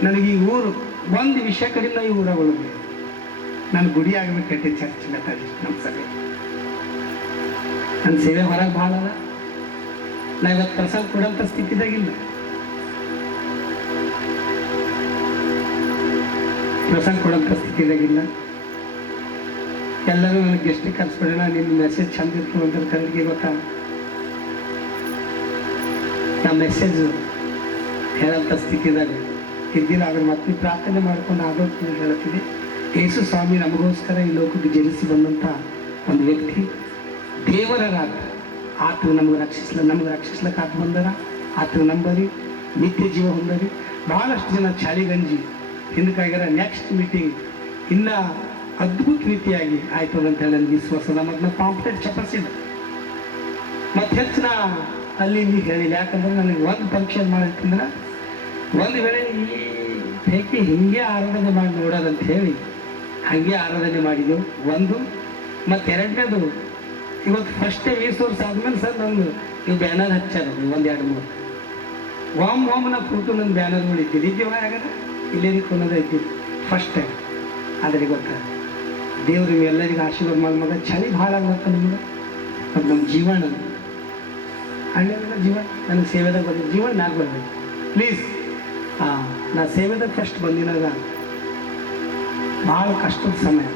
ನನಗೆ ಈ ಊರು ಒಂದು ವಿಷಯ ಕಡೆಯಿಂದ ಈ ಊರಾಗ ಉಳಿದ್ವಿ. ನಾನು ಗುಡಿ ಆಗಬೇಕಟ್ಟೆ ಚರ್ಚ್ ಮೆಥಡಿಸ್ಟ್ ನಮ್ಮ ಸಭೆ. ನನ್ನ ಸೇವೆ ಹೊರಗೆ ಭಾಳ ಅದ. ನಾ ಇವತ್ತು ಪ್ರಸಾದ ಕೊಡೋಂಥ ಸ್ಥಿತಿದಾಗಿಲ್ಲ. ಪ್ರಸಾದ ಕೊಡೋಂಥ ಸ್ಥಿತಿದಾಗಿಲ್ಲ. ಎಲ್ಲರೂ ನನಗೆ ಗೆಸ್ಟಿಗೆ ಕರ್ಸ್ಬಿಡೋಣ, ನಿನ್ನ ಮೆಸೇಜ್ ಚಂದ ಇತ್ತು ಅಂತ ಕರೆಗೆ ಗೊತ್ತಾ. ನಮ್ಮ ಮೆಸೇಜ್ ಹೇಳೋಂಥ ಸ್ಥಿತಿದಾಗ ಇದ್ದಿಲ್ಲ. ಆದ್ರೆ ಮತ್ತೆ ಪ್ರಾರ್ಥನೆ ಮಾಡ್ಕೊಂಡು ಆಗೋದು ಹೇಳ್ತೀನಿ. ಯೇಸು ಸ್ವಾಮಿ ನಮಗೋಸ್ಕರ ಈ ಲೋಕಕ್ಕೆ ಜನಿಸಿ ಬಂದಂಥ ಒಂದು ವ್ಯಕ್ತಿ, ದೇವರ ರಾತ. ಆತನು ನಮಗೆ ರಕ್ಷಿಸ್ಲಕ್ಕೆ ಆತ ಬಂದರ. ಆತನು ನಂಬರಿ, ನಿತ್ಯ ಜೀವ ಹೊಂದರಿ. ಭಾಳಷ್ಟು ಜನ ಚಾಳಿಗಂಜಿ ಹಿಂದಕ್ಕಾಗ್ಯಾರ. ನೆಕ್ಸ್ಟ್ ಮೀಟಿಂಗ್ ಇನ್ನೂ ಅದ್ಭುತ ರೀತಿಯಾಗಿ ಆಯ್ತದ ಅಂತ ಹೇಳಿ ನನಗೆ ವಿಶ್ವಾಸದ. ಮತ್ತು ನಾವು ಕಾಂಪಿಟೇಟ್ ಚಪಸಿಲ್ಲ ಮತ್ತು ಹೆಚ್ಚಿನ ಅಲ್ಲಿ ಇಲ್ಲಿ ಹೇಳಿಲ್ಲ. ಯಾಕಂದ್ರೆ ನನಗೆ ಒಂದು ಫಂಕ್ಷನ್ ಮಾಡಿರ್ತಂದ್ರೆ ಒಂದು ವೇಳೆ ಈ ಹೇಗೆ ಹಿಂಗೆ ಆರಾಧನೆ ಮಾಡಿ ನೋಡೋದಂತ ಹೇಳಿ ಹಾಗೆ ಆರಾಧನೆ ಮಾಡಿದೆವು. ಒಂದು ಮತ್ತು ಎರಡನೇದು, ಇವತ್ತು ಫಸ್ಟೇ 20 ವರ್ಷ ಆದ್ಮೇಲೆ ಸರ್ ನಂದು ನೀವು ಬ್ಯಾನರ್ ಹಚ್ಚಾರ 1-2-3 ವಾಮ್ ನಾ ಫೋಟೋ ನನ್ನ ಬ್ಯಾನರ್ಗಳು ಇದ್ದೀನಿ. ಇದ್ದೀವ ಯಾಕಂದ್ರೆ ಇಲ್ಲೇರಿಗೆ ಕೊನೋದು ಇದ್ದೀನಿ ಫಸ್ಟ್ ಟೈಮ್. ಆದರೆ ಗೊತ್ತಾ ದೇವ್ರು ಎಲ್ಲರಿಗೂ ಆಶೀರ್ವಾದ ಮಾಡಿ ಮಗ. ಚಳಿ ಭಾಳ ಆಗ್ಲತ್ತ ನಿಮ್ಗೆ. ಮತ್ತು ನಮ್ಮ ಜೀವನ ಹಳ್ಳಿಯ ಜೀವನ ನನಗೆ ಸೇವೆದಾಗ ಬಂದ ಜೀವನ ನಾಲ್ಕು ಬರ್ಬೇಕು ಪ್ಲೀಸ್. ನಾ ಸೇವೆದಾಗ ಫಸ್ಟ್ ಬಂದಿನಾಗ ಭಾಳ ಕಷ್ಟದ ಸಮಯ.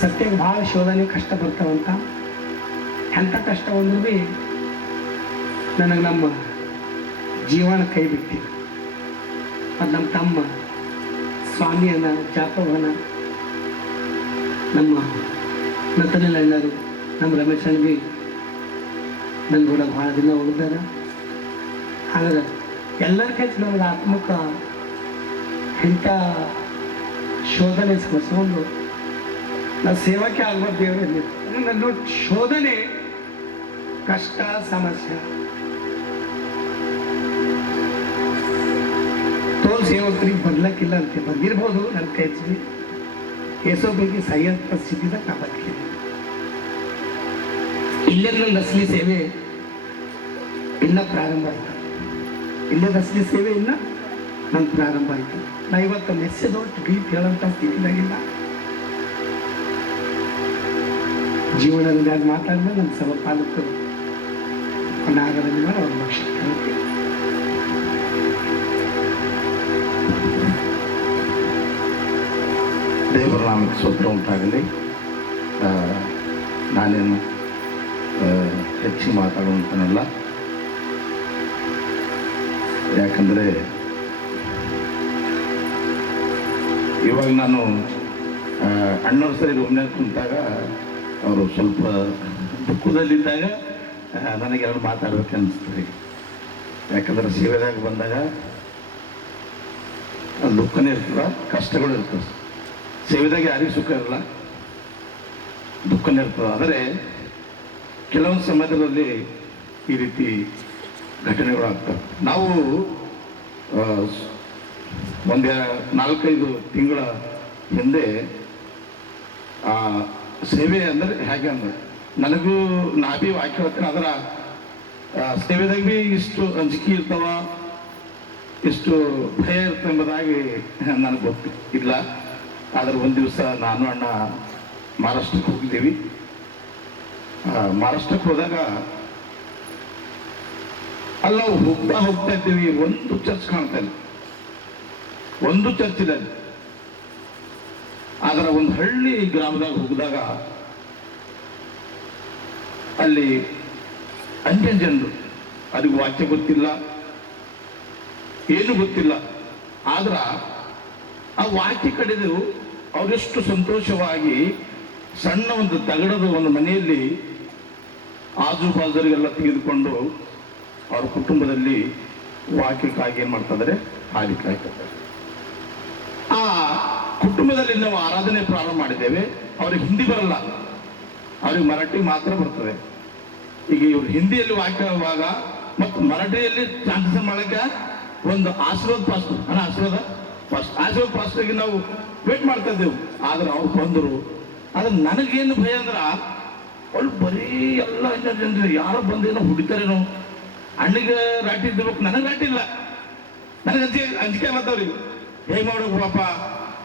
ಸತ್ಯಕ್ಕೆ ಭಾಳ ಶೋಧನೆ ಕಷ್ಟ ಬರ್ತಾವಂತ. ಎಂಥ ಕಷ್ಟ ಬಂದ್ರೂ ಭೀ ನನಗೆ ನಮ್ಮ ಜೀವನ ಕೈ ಬಿಟ್ಟಿಲ್ಲ. ಅದು ನಮ್ಮ ತಮ್ಮ ಸ್ವಾಮಿಯನ್ನ, ಜಾಪವನ, ನಮ್ಮ ನತನೆಲ್ಲ ಎಲ್ಲರೂ, ನಮ್ಮ ರಮೇಶ್ ಅಣ್ಣ ಭೀ ನನ್ನ ಕೂಡ ಭಾಳ ದಿನ ಉಳಿದಾರ. ಹಾಗಾದ್ರೆ ಎಲ್ಲರ ಕೈ ನಮಗೆ ಆತ್ಮಕ ಇಂಥ ಶೋಧನೆ ಸ್ಮರಿಸ್ಕೊಂಡು ನಾವು ಸೇವಕ್ಕೆ ಆಗ್ಬಾರ್ದು. ದೇವರಲ್ಲಿ ನನ್ನ ಶೋಧನೆ, ಕಷ್ಟ, ಸಮಸ್ಯೆ ತೋಲ್ ಸೇವಕರಿಗೆ ಬರ್ಲಕ್ಕಿಲ್ಲ ಅಂತ ಬಂದಿರ್ಬೋದು. ನನ್ನ ಕೈ ಹಚ್ಚಿ ಯೇಸೋಬಿಗೆ ಸಹಿತ ಸ್ಥಿತಿದಾಗ ನಾ ಬದುಕಿದೆ. ಇಲ್ಲೇ ನನ್ನ ಅಸಲಿ ಸೇವೆ ಇನ್ನೂ ಪ್ರಾರಂಭ ಆಯಿತು. ಇಲ್ಲದ ಅಸಲಿ ಸೇವೆ ಇನ್ನೂ ನನ್ನ ಪ್ರಾರಂಭ ಆಯಿತು. ನಾ ಇವತ್ತು ಮೆಸೇಜ್ ಒಟ್ಟು ಡೀಪ್ ಹೇಳೋಂಥ ಸ್ಥಿತಿದಾಗಿಲ್ಲ. ಜೀವನದಲ್ಲಿ ಮಾತಾಡಿದ್ರೆ ನನ್ನ ಸಮಪಾಲಕರು ನಾಗರಲ್ಲಿ ಮಾಡಿ ಅವ್ರ ಲಕ್ಷ ದೇವರ ನಾಮಕ್ಕೆ ಸ್ತೋತ್ರ ಉಂಟಾಗಲಿ. ನಾನೇನು ಹೆಚ್ಚಿಗೆ ಮಾತಾಡುವಂತನಲ್ಲ. ಯಾಕಂದರೆ ಇವಾಗ ನಾನು ಅಣ್ಣವ್ರ ಸರಿ ರೂಮ್ನಾಗ ಕುಂತಾಗ ಅವರು ಸ್ವಲ್ಪ ದುಃಖದಲ್ಲಿದ್ದಾಗ ನನಗೆ ಎರಡು ಮಾತಾಡ್ಬೇಕು ಅನಿಸ್ತದೆ. ಯಾಕಂದ್ರೆ ಸೇವೆದಾಗ ಬಂದಾಗ ದುಃಖನೇ ಇರ್ತದೆ, ಕಷ್ಟಗಳು ಇರ್ತದೆ. ಸೇವೆದಾಗ ಯಾರಿಗೂ ಸುಖ ಇರಲ್ಲ, ದುಃಖನೇ ಇರ್ತದೆ. ಆದರೆ ಕೆಲವೊಂದು ಸಮಯದಲ್ಲಿ ಈ ರೀತಿ ಘಟನೆಗಳು ಆಗ್ತವೆ. ನಾವು ಒಂದು 4-5 ತಿಂಗಳ ಹಿಂದೆ ಸೇವೆ ಅಂದರೆ ಹೇಗೆ ಅಂದ್ರೆ ನನಗೂ ನಾ ಭೀ ವಾಕ್ಯ ಹೇಳ್ತೇನೆ. ಅದರ ಸೇವೆದಾಗ ಭೀ ಇಷ್ಟು ಅಂಜಿಕೆ ಇರ್ತಾವ, ಇಷ್ಟು ಭಯ ಇರ್ತಂಬುದಾಗಿ ನನಗೆ ಗೊತ್ತು ಇಲ್ಲ. ಆದರೆ ಒಂದು ದಿವಸ ನಾನು ಅಣ್ಣ ಮಹಾರಾಷ್ಟ್ರಕ್ಕೆ ಹೋಗಿದ್ದೀವಿ. ಮಹಾರಾಷ್ಟ್ರಕ್ಕೆ ಹೋದಾಗ ಅಲ್ಲ ಹೋಗ್ತಾ ಇದ್ದೀವಿ, ಒಂದು ಚರ್ಚ್ ಕಾಣ್ತಾ ಇಲ್ಲ, ಒಂದು ಚರ್ಚ್ ಇಲ್ಲ. ಅದರ ಒಂದು ಹಳ್ಳಿ ಗ್ರಾಮದಾಗ ಹೋಗಿದಾಗ ಅಲ್ಲಿ ಅನ್ಯ ಜನರು, ಅದಕ್ಕೆ ವಾಕ್ಯ ಗೊತ್ತಿಲ್ಲ, ಏನು ಗೊತ್ತಿಲ್ಲ. ಆದ್ರ ಆ ವಾಕ್ಯ ಕಡೆದು ಅವರೆಷ್ಟು ಸಂತೋಷವಾಗಿ ಸಣ್ಣ ಒಂದು ತಗಡದ ಒಂದು ಮನೆಯಲ್ಲಿ ಆಜು ಬಾಜುರಿಗೆಲ್ಲ ತೆಗೆದುಕೊಂಡು ಅವ್ರ ಕುಟುಂಬದಲ್ಲಿ ವಾಕ್ಯಕ್ಕಾಗಿ ಏನ್ ಮಾಡ್ತಾ ಇದ್ದಾರೆ, ಹಾಲಿ ಕಾಯ್ತಾರೆ. ಆ ಕುಟುಂಬದಲ್ಲಿ ನಾವು ಆರಾಧನೆ ಪ್ರಾರಂಭ ಮಾಡಿದ್ದೇವೆ. ಅವ್ರಿಗೆ ಹಿಂದಿ ಬರಲ್ಲ, ಅವ್ರಿಗೆ ಮರಾಠಿ ಮಾತ್ರ ಬರ್ತದೆ. ಈಗ ಇವ್ರು ಹಿಂದಿಯಲ್ಲಿ ವಾಕ್ಯ ಹೇಳುವಾಗ ಮತ್ತು ಮರಾಠಿಯಲ್ಲಿ ಟ್ರಾನ್ಸ್ಲೇಷನ್ ಮಾಡಕ್ಕೆ ಒಂದು ಆಶೀರ್ವಾದ ಪಾಸ್ಟರ್, ಆಶೀರ್ವಾದ ಪಾಸ್ಟರ್ಗೆ ನಾವು ವೇಟ್ ಮಾಡ್ತಾ ಇದ್ದೇವೆ. ಆದ್ರೆ ಅವ್ರು ಬಂದರು. ಆದ್ರೆ ನನಗೇನು ಭಯ ಅಂದ್ರ ಅವ್ರು ಬರೀ ಎಲ್ಲ ಜನರು ಯಾರೋ ಬಂದೇನೋ ಹುಡಿತಾರೇನೋ, ಅಣ್ಣಿಗೆ ರಾಟಿ ಇದ್ಬೇಕು, ನನಗೆ ರಾಟಿ ಇಲ್ಲ. ನನಗೆ ಅಂಜಿಕೆ ಬರ್ತಾವ್ರಿ, ಹೇಗೆ ಮಾಡೋದು ಪಾಪ,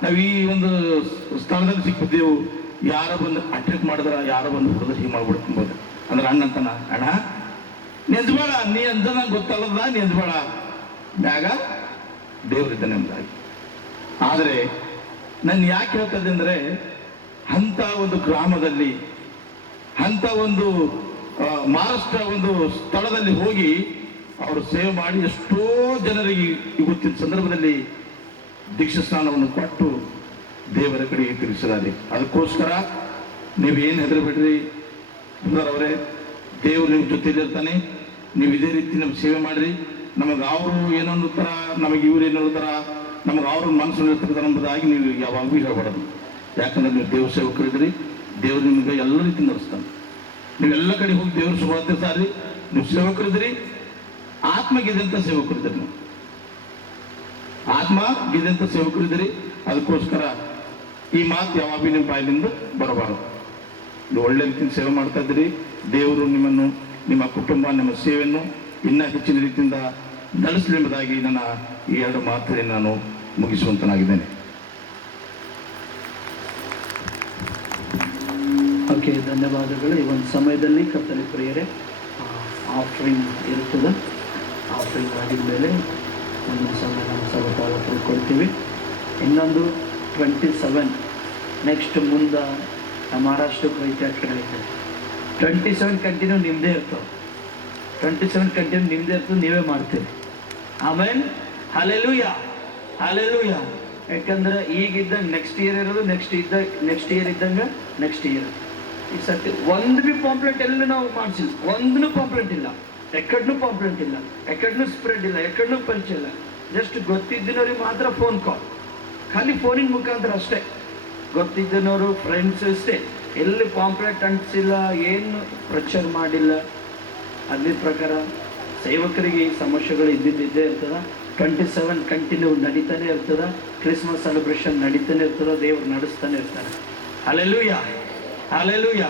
ನಾವು ಈ ಒಂದು ಸ್ಥಳದಲ್ಲಿ ಸಿಕ್ಕಿದ್ದೆವು, ಯಾರೋ ಬಂದು ಅಟ್ಯಾಕ್ ಮಾಡಿದ್ರ, ಯಾರೋ ಬಂದು ಹುಡಿದ್ರೆ ಹೀಗೆ ಮಾಡ್ಬಿಡ್ಬೋದು ಅಂದ್ರೆ ಅಣ್ಣ ಅಂತಾನ, ಅಣ್ಣ ನೆಂದ್ಬೇಡ, ನೀ ಅಂತ ನಂಗೆ ಗೊತ್ತಲ್ಲದ, ನೆಂದ್ಬೇಡ, ಮ್ಯಾಗ ದೇವರಿದ್ದಾನೆ ಎಂಬುದಾಗಿ. ಆದರೆ ನಾನು ಯಾಕೆ ಹೇಳ್ತದೆ ಅಂದ್ರೆ, ಅಂಥ ಒಂದು ಗ್ರಾಮದಲ್ಲಿ, ಅಂಥ ಒಂದು ಮಹಾರಾಷ್ಟ್ರ ಒಂದು ಸ್ಥಳದಲ್ಲಿ ಹೋಗಿ ಅವರು ಸೇವೆ ಮಾಡಿ ಎಷ್ಟೋ ಜನರಿಗೆ ಇವತ್ತಿನ ಸಂದರ್ಭದಲ್ಲಿ ದೀಕ್ಷಾ ಸ್ನಾನವನ್ನು ಕೊಟ್ಟು ದೇವರ ಕಡೆಗೆ ತಿರುಗಿಸಲಾರೆ. ಅದಕ್ಕೋಸ್ಕರ ನೀವೇನು ಹೆದರಬೇಡ್ರಿ ಅವರೇ, ದೇವರು ನಿಮ್ಮ ಜೊತೆಲಿ ಇರ್ತಾನೆ. ನೀವು ಇದೇ ರೀತಿ ನಮ್ಗೆ ಸೇವೆ ಮಾಡ್ರಿ. ನಮಗೆ ಅವರು ಏನೋ ಅನ್ನುತ್ತಾರ, ನಮಗೆ ಇವ್ರು ಏನೋ ಅನ್ನುತ್ತಾರ, ನಮಗೆ ಅವ್ರ ಮನಸ್ಸನ್ನು ಇರ್ತಿರ್ತಾರೆ ಎಂಬುದಾಗಿ ನೀವು ಯಾವಾಗೂ ಹೇಳ್ಬಾರ್ದು. ಯಾಕಂದ್ರೆ ನೀವು ದೇವ್ರ ಸೇವಕರಿದ್ರಿ, ದೇವ್ರು ನಿಮ್ಗೆ ಎಲ್ಲ ರೀತಿ ನಡೆಸ್ತಾನೆ. ನೀವೆಲ್ಲ ಕಡೆ ಹೋಗಿ ದೇವ್ರ ಶುಭಾರ್ತೆ ಸಾರಿ, ನೀವು ಸೇವಕರಿದ್ರಿ, ಆತ್ಮ ಗೆದ್ದಂತ ಸೇವಕರಿದ್ರಿ, ನೀವು ಆತ್ಮ ಗೆದ್ದಂತ ಸೇವಕರಿದ್ರಿ. ಅದಕ್ಕೋಸ್ಕರ ಈ ಮಾತು ಯಾವಾಗ ನಿಮ್ಮ ಬಾಯಿಲಿಂದ ಬರಬಾರದು. ನೀವು ಒಳ್ಳೆ ರೀತಿಯಿಂದ ಸೇವೆ ಮಾಡ್ತಾ ಇದ್ದೀರಿ. ದೇವರು ನಿಮ್ಮನ್ನು, ನಿಮ್ಮ ಕುಟುಂಬ, ನಿಮ್ಮ ಸೇವೆಯನ್ನು ಇನ್ನೂ ಹೆಚ್ಚಿನ ರೀತಿಯಿಂದ ನಡೆಸಲಿ ಎಂಬುದಾಗಿ ನನ್ನ ಈ ಎರಡು ಮಾತುಗಳನ್ನು ನಾನು ಮುಗಿಸುವಂತನಾಗಿದ್ದೇನೆ. ಓಕೆ, ಧನ್ಯವಾದಗಳು. ಈ ಒಂದು ಸಮಯದಲ್ಲಿ ಕರ್ತನ ಪ್ರಿಯರೇ, ಆಫರಿಂಗ್ ಇರ್ತದೆ. ಆಫರಿಂಗ್ ಆಗಿದ ಮೇಲೆ ಒಂದೊಂದು ಸಮಯ ನಾವು ಸಭಾಪಾಲಕರು ಕೊಡ್ತೀವಿ. ಇನ್ನೊಂದು 27 ನೆಕ್ಸ್ಟ್ ಮುಂದೆ ಮಹಾರಾಷ್ಟ್ರಕ್ಕೆ ಹೋಯ್ತು, ಆ ಕಡೆ ಐತೆ 27 ಕಂಟಿನ್ಯೂ ನಿಮ್ಮದೇ ಇರ್ತವೆ. 27 ಕಂಟಿನ್ಯೂ ನಿಮ್ಮದೇ ಇರ್ತದೆ, ನೀವೇ ಮಾಡ್ತೀರಿ. ಆಮೇಲೆ ಹಲ್ಲೆಲೂಯಾ, ಹಲ್ಲೆಲೂಯಾ. ಯಾಕಂದ್ರೆ ಈಗಿದ್ದಂಗೆ ನೆಕ್ಸ್ಟ್ ಇಯರ್ ಇರೋದು, ನೆಕ್ಸ್ಟ್ ಇಯರ್ ಇದ್ದಂಗೆ ನೆಕ್ಸ್ಟ್ ಇಯರ್. ಈ ಸರ್ತಿ ಒಂದು ಬಿ ಪಾಂಪ್ಲೆಟ್ ಎಲ್ಲ ನಾವು ಮಾಡಿಸಿಲ್ಲ, ಒಂದೂ ಪಾಂಪ್ಲೆಟ್ ಇಲ್ಲ, ಎಕ್ಕಡ್ನೂ ಪಾಂಪ್ಲೆಟ್ ಇಲ್ಲ, ಎಕ್ಕಡ್ನೂ ಸ್ಪ್ರೆಡ್ ಇಲ್ಲ, ಎಕ್ಕಡ್ನೂ ಪರಿಚಯ ಇಲ್ಲ. ಜಸ್ಟ್ ಗೊತ್ತಿದ್ದಿನವ್ರಿಗೆ ಮಾತ್ರ ಫೋನ್ ಕಾಲ್, ಖಾಲಿ ಫೋನಿನ ಮುಖಾಂತರ ಅಷ್ಟೇ. ಗೊತ್ತಿದ್ದನವರು ಫ್ರೆಂಡ್ಸ್ ಅಷ್ಟೇ, ಎಲ್ಲಿ ಪಾಂಪ್ಲೆಟ್ ಅಂಟಿಸಿಲ್ಲ, ಏನು ಪ್ರಚಾರ ಮಾಡಿಲ್ಲ. ಅದೇ ಪ್ರಕಾರ ಸೇವಕರಿಗೆ ಈ ಸಮಸ್ಯೆಗಳು ಇದ್ದಿದ್ದೇ ಇರ್ತದೆ. 27 ಕಂಟಿನ್ಯೂ ನಡೀತಾನೆ ಇರ್ತದೆ. ಕ್ರಿಸ್ಮಸ್ ಸೆಲೆಬ್ರೇಷನ್ ನಡೀತಾನೆ ಇರ್ತದೆ. ದೇವ್ರು ನಡೆಸ್ತಾನೆ ಇರ್ತಾರೆ. Hallelujah, hallelujah.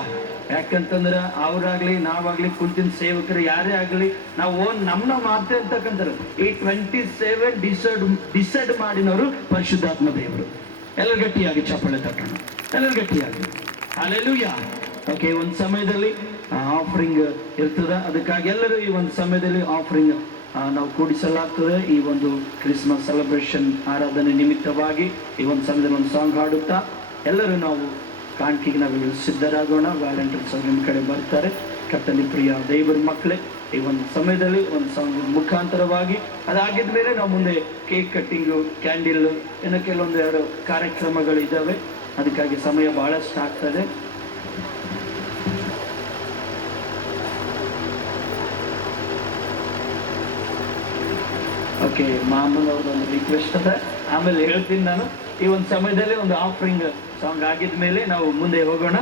ಯಾಕಂತಂದ್ರೆ ಅವರಾಗ್ಲಿ ನಾವಾಗ್ಲಿ ಕುಂತಿನ ಸೇವಕರು ಯಾರೇ ಆಗಲಿ, ನಾವು ನಮ್ಮ ಮಾಡ್ತೇವೆ ಅಂತಕ್ಕಂತಾರೆ. ಈ 27 ಡಿಸೈಡ್ ಮಾಡಿನವರು ಪರಿಶುದ್ಧಾತ್ಮ ದೇವರು. ಎಲ್ಲರೂ ಗಟ್ಟಿಯಾಗಿ ಚಪ್ಪಾಳೆ ತಟ್ಟೋಣ, ಎಲ್ಲರೂ ಗಟ್ಟಿಯಾಗಿ. ಹಲ್ಲೆಲೂಯಾ. ಓಕೆ, ಒಂದು ಸಮಯದಲ್ಲಿ ಆಫರಿಂಗ್ ಇರ್ತದೆ. ಅದಕ್ಕಾಗಿ ಎಲ್ಲರೂ ಈ ಒಂದು ಸಮಯದಲ್ಲಿ ಆಫರಿಂಗ್ ನಾವು ಕೂಡಿಸಲಾಗ್ತದೆ. ಈ ಒಂದು ಕ್ರಿಸ್ಮಸ್ ಸೆಲೆಬ್ರೇಷನ್ ಆರಾಧನೆ ನಿಮಿತ್ತವಾಗಿ ಈ ಒಂದು ಸಮಯದಲ್ಲಿ ಒಂದು ಸಾಂಗ್ ಹಾಡುತ್ತಾ ಎಲ್ಲರೂ ನಾವು ಕಾಣಿಕೆಗೆ ನಾವೆಲ್ಲರೂ ಸಿದ್ಧರಾಗೋಣ. ವ್ಯಾಲೆಂಟೈನ್ಸ್ ಅವ್ರು ನಿಮ್ಮ ಕಡೆ ಬರ್ತಾರೆ. ಕರ್ತನ ಪ್ರಿಯ ದೇವರ ಮಕ್ಕಳೇ, ಈ ಒಂದು ಸಮಯದಲ್ಲಿ ಒಂದು ಸಾಂಗ್ ಮುಖಾಂತರವಾಗಿ ಅದಾಗಿದ ಮೇಲೆ ನಾವು ಮುಂದೆ ಕೇಕ್ ಕಟ್ಟಿಂಗು, ಕ್ಯಾಂಡಿಲ್, ಏನೋ ಕೆಲವೊಂದು ಎರಡು ಕಾರ್ಯಕ್ರಮಗಳು ಇದ್ದಾವೆ. ಅದಕ್ಕಾಗಿ ಸಮಯ ಭಾಳಷ್ಟು ಆಗ್ತದೆ. ಓಕೆ, ಮಾಮೂನವ್ರದ್ದು ಒಂದು ರಿಕ್ವೆಸ್ಟ್ ಅದ, ಆಮೇಲೆ ಹೇಳ್ತೀನಿ ನಾನು. ಈ ಒಂದು ಸಮಯದಲ್ಲಿ ಒಂದು ಆಫರಿಂಗ್ ಸಾಂಗ್ ಆಗಿದ ಮೇಲೆ ನಾವು ಮುಂದೆ ಹೋಗೋಣ.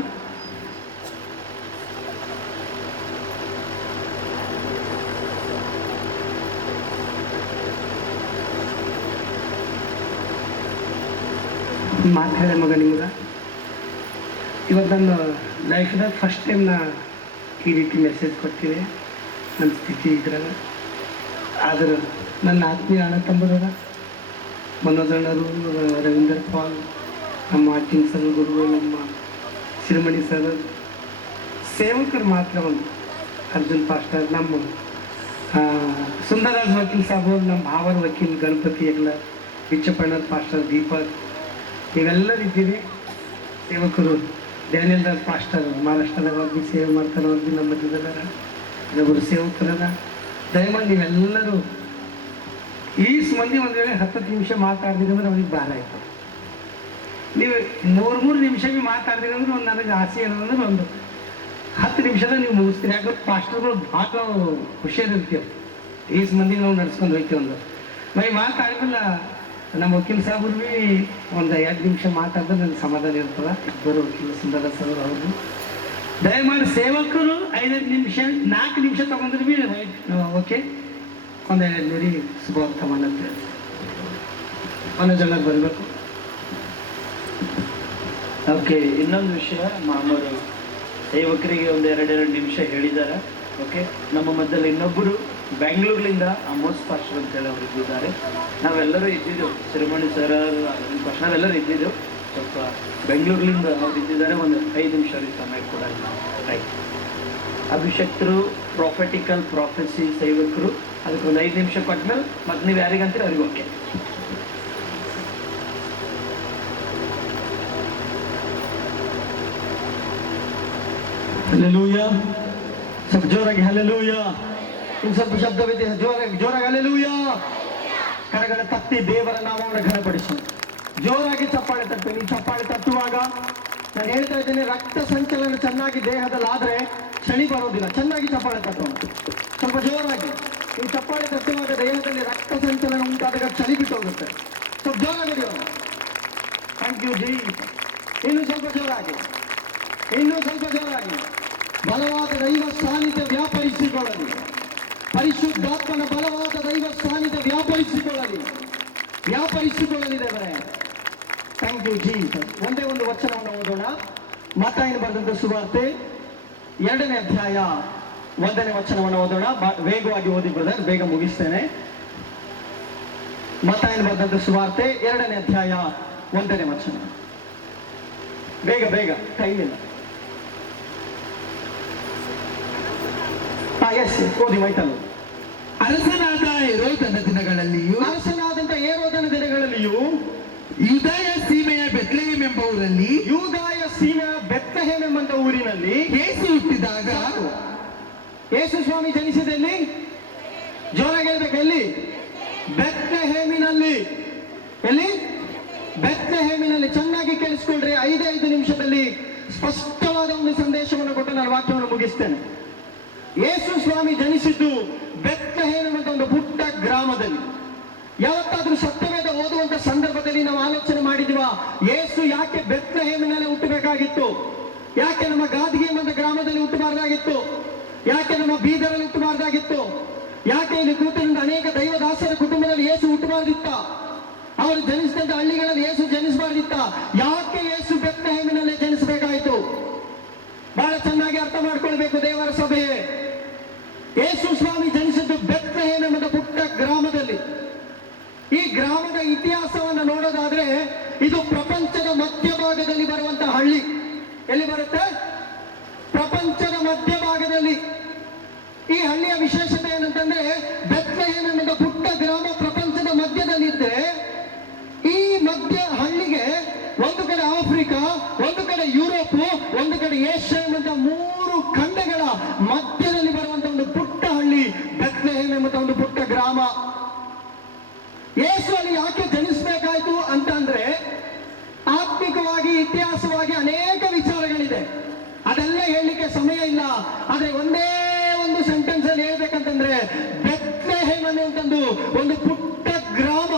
ಮಾತಾಡೋ ಮಗ ನಿಮ್ಗೆ ಇವತ್ತು ನನ್ನ ಲೈಫ್ದಾಗ ಫಸ್ಟ್ ಟೈಮ್ ನಾ ಈ ರೀತಿ ಮೆಸೇಜ್ ಕೊಡ್ತೀವಿ. ನನ್ನ ಸ್ಥಿತಿ ಇದ್ರಾಗ ಆದರೂ ನನ್ನ ಆತ್ಮೀಯ ಅಣ್ಣ ತಮ್ಮದರ ಮನೋಜಣ್ಣರು, ರವೀಂದ್ರ ಪಾಲ್, ನಮ್ಮ ಮಾರ್ಟಿನ್ ಸರ್ ಗುರು, ನಮ್ಮ ಶಿರಮಣಿ ಸರ್, ಸೇವಕರು ಮಾತ್ರ ಒಂದು ಅರ್ಜುನ್ ಪಾಸ್ಟರ್, ನಮ್ಮ ಸುಂದರರಾಜ್ ವಕೀಲ್ ಸಾಬು, ನಮ್ಮ ಭಾವರ ವಕೀಲ್ ಗಣಪತಿ ಎಲ್ಲ, ಬಿಚ್ಚಪ್ಪಣ್ಣರ್ ಪಾಸ್ಟರ್ ದೀಪಕ್, ಇವೆಲ್ಲರಿದ್ದೀರಿ. ಸೇವಕರು ಡ್ಯಾನಿಯಲ್ ರಾಜ್ ಪಾಸ್ಟರ್ ಮಹಾರಾಷ್ಟ್ರದಾಗ ಅವ್ರಿಗೆ ಸೇವೆ ಮಾಡ್ತಾರೆ, ಅವ್ರಿಗೆ ನಮ್ಮ ಮಧ್ಯದಲ್ಲ ಇನ್ನೊಬ್ಬರು ಸೇವಕರದ. ದಯಮಾಡಿ ನೀವೆಲ್ಲರೂ ಈ ಮಂದಿ ಒಂದು ವೇಳೆ 10 ನಿಮಿಷ ಮಾತಾಡ್ದಿರಿ ಅಂದ್ರೆ ಅವ್ರಿಗೆ ಭಾರ ಆಯಿತು. ನೀವು 3 ನಿಮಿಷ ಭೀ ಮಾತಾಡ್ದಿರಿ ಅಂದ್ರೆ ಒಂದು ನನಗೆ ಆಸೆ ಏನಂದ್ರೆ ಒಂದು 10 ನಿಮಿಷದಾಗ ನೀವು ಮುಗಿಸ್ತೀರಿ. ಯಾಕಂದ್ರೆ ಪಾಸ್ಟರ್ಗಳು ಭಾಳ ಖುಷಿಯಾಗಿರ್ತೀವಿ, ಈ ಮಂದಿ ನಾವು ನಡ್ಸ್ಕೊಂಡು ಹೋಗ್ತೀವಿ. ಒಂದು ಮೈ ಮಾತಾಡಿದ್ಮೇಲೆ ನಮ್ಮ ವಕೀಲ್ ಸಾಬ್ರು ಭೀ ಒಂದು 2 ನಿಮಿಷ ಮಾತಾಡಿದ್ರೆ ನನಗೆ ಸಮಾಧಾನ ಇರ್ತದೆ. ಇಬ್ಬರು ವಕೀಲ ಸುಂದರ ಸರ್ ಅವರು ದಯಮಾಡಿ ಸೇವಕರು 5 ನಿಮಿಷ 4 ನಿಮಿಷ ತಗೊಂಡ್ರೆ ಭೀ ಓಕೆ. ಒಂದು 2 ನುಡಿ ಶುಭವರ್ತಮಾನ ಅಂತ ಮನೋಜನ ಬರಬೇಕು. ಓಕೆ, ಇನ್ನೊಂದು ವಿಷಯ ಮಾಮೂರು ಸೇವಕರಿಗೆ ಒಂದು 2 ನಿಮಿಷ ಹೇಳಿದ್ದಾರೆ. ಓಕೆ, ನಮ್ಮ ಮಧ್ಯದಲ್ಲಿ ಇನ್ನೊಬ್ಬರು ಬೆಂಗಳೂರಿನಿಂದ ಅಮೋಸ್ ಪಾಸ್ಟರ್ ಅಂತೇಳಿ ಅವರು ಇದ್ದಿದ್ದಾರೆ. ನಾವೆಲ್ಲರೂ ಇದ್ದಿದ್ದೆವು, ಶಿರೋಮಣಿ ಸರ್ ಪಾಸ್ಟರ್ ನಾವೆಲ್ಲರೂ ಇದ್ದಿದ್ದೆವು. ಸ್ವಲ್ಪ ಬೆಂಗಳೂರಿನಿಂದ ಅವ್ರು ಇದ್ದಿದ್ದಾರೆ. ಒಂದು 5 ನಿಮಿಷ ಅವ್ರಿಗೆ ಸಮಯ ಕೂಡ ರೈಟ್. ಅಭಿಷಕ್ತರು, ಪ್ರಾಫೆಟಿಕಲ್ ಪ್ರಾಫೆಸಿ ಸೇವಕರು, ಅದಕ್ಕೆ ಒಂದು 5 ನಿಮಿಷ ಕೊಟ್ಮೇಲೆ ಮತ್ತೆ ನೀವು ಯಾರಿಗಂತೀರಿ ಅವ್ರಿಗೆ ಓಕೆ. ಹಲ್ಲೆಲೂಯ, ಸ್ವಲ್ಪ ಜೋರಾಗಿ ಹಲ್ಲೆಲೂಯ. ಇನ್ನು ಸ್ವಲ್ಪ ಶಬ್ದವಿದೆ, ಜೋರಾಗಿ ಹಲ್ಲೆಲೂಯ. ಕರಗಳ ತಟ್ಟಿ ದೇವರ ನಾಮವನ್ನು ಘನಪಡಿಸು. ಜೋರಾಗಿ ಚಪ್ಪಾಳೆ ತಟ್ಟು. ನೀವು ಚಪ್ಪಾಳೆ ತಟ್ಟುವಾಗ ನಾನು ಹೇಳ್ತಾ ಇದ್ದೇನೆ, ರಕ್ತ ಸಂಚಲನ ಚೆನ್ನಾಗಿ ದೇಹದಲ್ಲಾದರೆ ಚಳಿ ಬರೋದಿಲ್ಲ. ಚೆನ್ನಾಗಿ ಚಪ್ಪಾಳೆ ತಟ್ಟೋಣ, ಸ್ವಲ್ಪ ಜೋರಾಗಿ. ನೀವು ಚಪ್ಪಾಳೆ ತಟ್ಟುವಾಗ ದೇಹದಲ್ಲಿ ರಕ್ತ ಸಂಚಲನ ಉಂಟಾದಾಗ ಚಳಿ ಬಿಟ್ಟು ಹೋಗುತ್ತೆ. ಸ್ವಲ್ಪ ಜೋರಾಗಿ ಹೊಡೆಯೋಣ. Thank U G. ಇನ್ನೂ ಸ್ವಲ್ಪ ಜೋರಾಗಿ, ಇನ್ನೂ ಸ್ವಲ್ಪ ಜೋರಾಗಿ. ಬಲವಾದ ದೈವ ಸಾನ್ನಿಧ್ಯ ವ್ಯಾಪರಿಸಿಕೊಳ್ಳಲಿ. ಪರಿಶುದ್ಧಾತ್ಮನ ಬಲವಾದ ದೈವ ಸಾನ್ನಿಧ್ಯ ವ್ಯಾಪರಿಸಿಕೊಳ್ಳಲಿ ದೇವರೇ. Thank you Jesus. ಒಂದೇ ಒಂದು ವಚನವನ್ನು ಓದೋಣ. ಮತ್ತಾಯನು ಬರೆದಂತ ಸುವಾರ್ತೆ 2ನೇ ಅಧ್ಯಾಯ 1ನೇ ವಚನವನ್ನು ಓದೋಣ. ವೇಗವಾಗಿ ಓದಿ ಬ್ರದರ್, ಬೇಗ ಮುಗಿಸ್ತೇನೆ. ಮತ್ತಾಯನು ಬರೆದಂತ ಸುವಾರ್ತೆ 2ನೇ ಅಧ್ಯಾಯ 1ನೇ ವಚನ. ಬೇಗ ಬೇಗ, ಟೈಮ್ ಇಲ್ಲ. ಎಸ್, ಓದಿ ಮೈತಲ್ಲು. ಅರಸನಾದ ಹೆರೋದನ ದಿನಗಳಲ್ಲಿಯೂ ಯೂದಾಯ ಸೀಮೆಯ ಬೆತ್ಲೆಹೇಮ್ ಎಂಬ ಊರಲ್ಲಿ ಯೇಸು ಹುಟ್ಟಿದಾಗ, ಯೇಸು ಸ್ವಾಮಿ ಜನಿಸಿದಲ್ಲಿ ಜೋರಾಗಿ ಹೇಳ್ಬೇಕು, ಎಲ್ಲಿ? ಬೆತ್ಲೆಹೇಮಿನಲ್ಲಿ. ಎಲ್ಲಿ? ಬೆತ್ಲೆಹೇಮಿನಲ್ಲಿ. ಚೆನ್ನಾಗಿ ಕೇಳಿಸ್ಕೊಳ್ರಿ. 5 ನಿಮಿಷದಲ್ಲಿ ಸ್ಪಷ್ಟವಾದ ಒಂದು ಸಂದೇಶವನ್ನು ಕೊಟ್ಟು ನಾನು ವಾಕ್ಯವನ್ನು ಮುಗಿಸ್ತೇನೆ. ಯೇಸು ಸ್ವಾಮಿ ಜನಿಸಿದ್ದು ಬೆತ್ಲೆಹೇಮ್ ಎಂಬ ಒಂದು ಪುಟ್ಟ ಗ್ರಾಮದಲ್ಲಿ. ಯಾವತ್ತಾದ್ರೂ ಸತ್ಯವೇದ ಓದುವಂತ ಸಂದರ್ಭದಲ್ಲಿ ನಾವು ಆಲೋಚನೆ ಮಾಡಿದ್ವ, ಯೇಸು ಯಾಕೆ ಬೆತ್ಲೆಹೇಮಿನಲ್ಲಿ ಹುಟ್ಟಬೇಕಾಗಿತ್ತು? ಯಾಕೆ ನಮ್ಮ ಗಾದಿಗೆ ಎಂಬ ಗ್ರಾಮದಲ್ಲಿ ಹುಟ್ಟಬಾರ್ದಾಗಿತ್ತು? ಯಾಕೆ ನಮ್ಮ ಬೀದರಲ್ಲಿ ಹುಟ್ಟಬಾರ್ದಾಗಿತ್ತು? ಯಾಕೆ ಇಲ್ಲಿ ಕೂತಿನಿಂದ ಅನೇಕ ದೈವದಾಸರ ಕುಟುಂಬದಲ್ಲಿ ಯೇಸು ಹುಟ್ಟಬಾರ್ದಿತ್ತ? ಅವರು ಜನಿಸಿದಂತ ಹಳ್ಳಿಗಳಲ್ಲಿ ಯೇಸು ಜನಿಸಬಾರ್ದಿತ್ತ? ಯಾಕೆ ಯೇಸು ಬೆತ್ಲೆಹೇಮಿನಲ್ಲೇ ಜನಿಸಬೇಕಾಯಿತು? ಬಹಳ ಚೆನ್ನಾಗಿ ಅರ್ಥ ಮಾಡ್ಕೊಳ್ಬೇಕು ದೇವರ ಸಭೆಯೇ. ಯೇಸು ಸ್ವಾಮಿ ಜನಿಸಿದ್ದು ಬೆತ್ಲೆಹೇಮ್ ಎಂಬ ಪುಟ್ಟ ಗ್ರಾಮದಲ್ಲಿ. ಈ ಗ್ರಾಮದ ಇತಿಹಾಸವನ್ನು ನೋಡೋದಾದ್ರೆ ಇದು ಪ್ರಪಂಚದ ಮಧ್ಯಭಾಗದಲ್ಲಿ ಬರುವಂತಹ ಹಳ್ಳಿ. ಎಲ್ಲಿ ಬರುತ್ತೆ? ಪ್ರಪಂಚದ ಮಧ್ಯಭಾಗದಲ್ಲಿ. ಈ ಹಳ್ಳಿಯ ವಿಶೇಷತೆ ಏನಂತಂದ್ರೆ, ಬೆತ್ಲೆಹೇಮ್ ಎಂಬ ಪುಟ್ಟ ಗ್ರಾಮ ಪ್ರಪಂಚದ ಮಧ್ಯದಲ್ಲಿದ್ದರೆ ಈ ಮಧ್ಯ ಹಳ್ಳಿಗೆ ಒಂದು ಕಡೆ ಆಫ್ರಿಕಾ, ಒಂದು ಕಡೆ ಯುರೋಪ್, ಒಂದು ಕಡೆ ಏಷ್ಯಾ ಎಂಬಂತ 3 ಖಂಡಗಳ ಮಧ್ಯದಲ್ಲಿ ಬರುವಂತ ಒಂದು ಪುಟ್ಟ ಹಳ್ಳಿ ಬೆತ್ಲೆಹೇಮ್ ಎಂಬ ಒಂದು ಪುಟ್ಟ ಗ್ರಾಮ. ಯೇಸು ಅಲ್ಲಿ ಯಾಕೆ ಜನಿಸಬೇಕಾಯ್ತು ಅಂತಂದ್ರೆ, ಆತ್ಮಿಕವಾಗಿ ಇತಿಹಾಸವಾಗಿ ಅನೇಕ ವಿಚಾರಗಳಿದೆ, ಅದೆಲ್ಲ ಹೇಳಲಿಕ್ಕೆ ಸಮಯ ಇಲ್ಲ. ಆದ್ರೆ ಒಂದೇ ಒಂದು ಸೆಂಟೆನ್ಸ್ ಅಲ್ಲಿ ಹೇಳ್ಬೇಕಂತಂದ್ರೆ, ಬೆತ್ಲೆಹೇಮ್ ಅನ್ನುವಂಥದ್ದು ಒಂದು ಪುಟ್ಟ ಗ್ರಾಮ.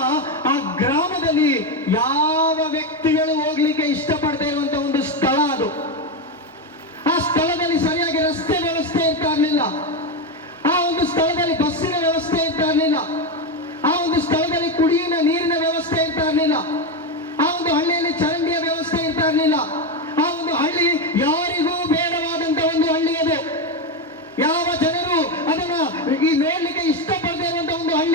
ಆ ಗ್ರಾಮದಲ್ಲಿ ಯಾವ ವ್ಯಕ್ತಿಗಳು ಹೋಗ್ಲಿಕ್ಕೆ ಇಷ್ಟಪಡದೇ ಇರುವಂತ ಒಂದು ಸ್ಥಳ ಅದು. ಆ ಸ್ಥಳದಲ್ಲಿ ಸರಿಯಾಗಿ ರಸ್ತೆ ವ್ಯವಸ್ಥೆ ಇರ್ತಾ ಇರಲಿಲ್ಲ. ಆ ಒಂದು ಸ್ಥಳದಲ್ಲಿ ಬಸ್ಸಿನ ವ್ಯವಸ್ಥೆ ಇರ್ತಾ ಇರಲಿಲ್ಲ. ಆ ಒಂದು ಸ್ಥಳದಲ್ಲಿ ಕುಡಿಯುವ ನೀರಿನ ವ್ಯವಸ್ಥೆ ಇರ್ತಾ ಇರಲಿಲ್ಲ. ಆ ಒಂದು ಹಳ್ಳಿಯಲ್ಲಿ ಚರಂಡಿಯ ವ್ಯವಸ್ಥೆ ಇರ್ತಾ ಇರಲಿಲ್ಲ. ಆ ಒಂದು ಹಳ್ಳಿ ಯಾರಿಗೂ ಬೇಡವಾದಂತ ಒಂದು ಹಳ್ಳಿ ಅದು. ಯಾವ ಜನರು ಅದನ್ನ ಈ ನೋಡ್ಲಿಕ್ಕೆ ಇಷ್ಟಪಡದೇ ಇರುವಂತ ಒಂದು ಹಳ್ಳಿ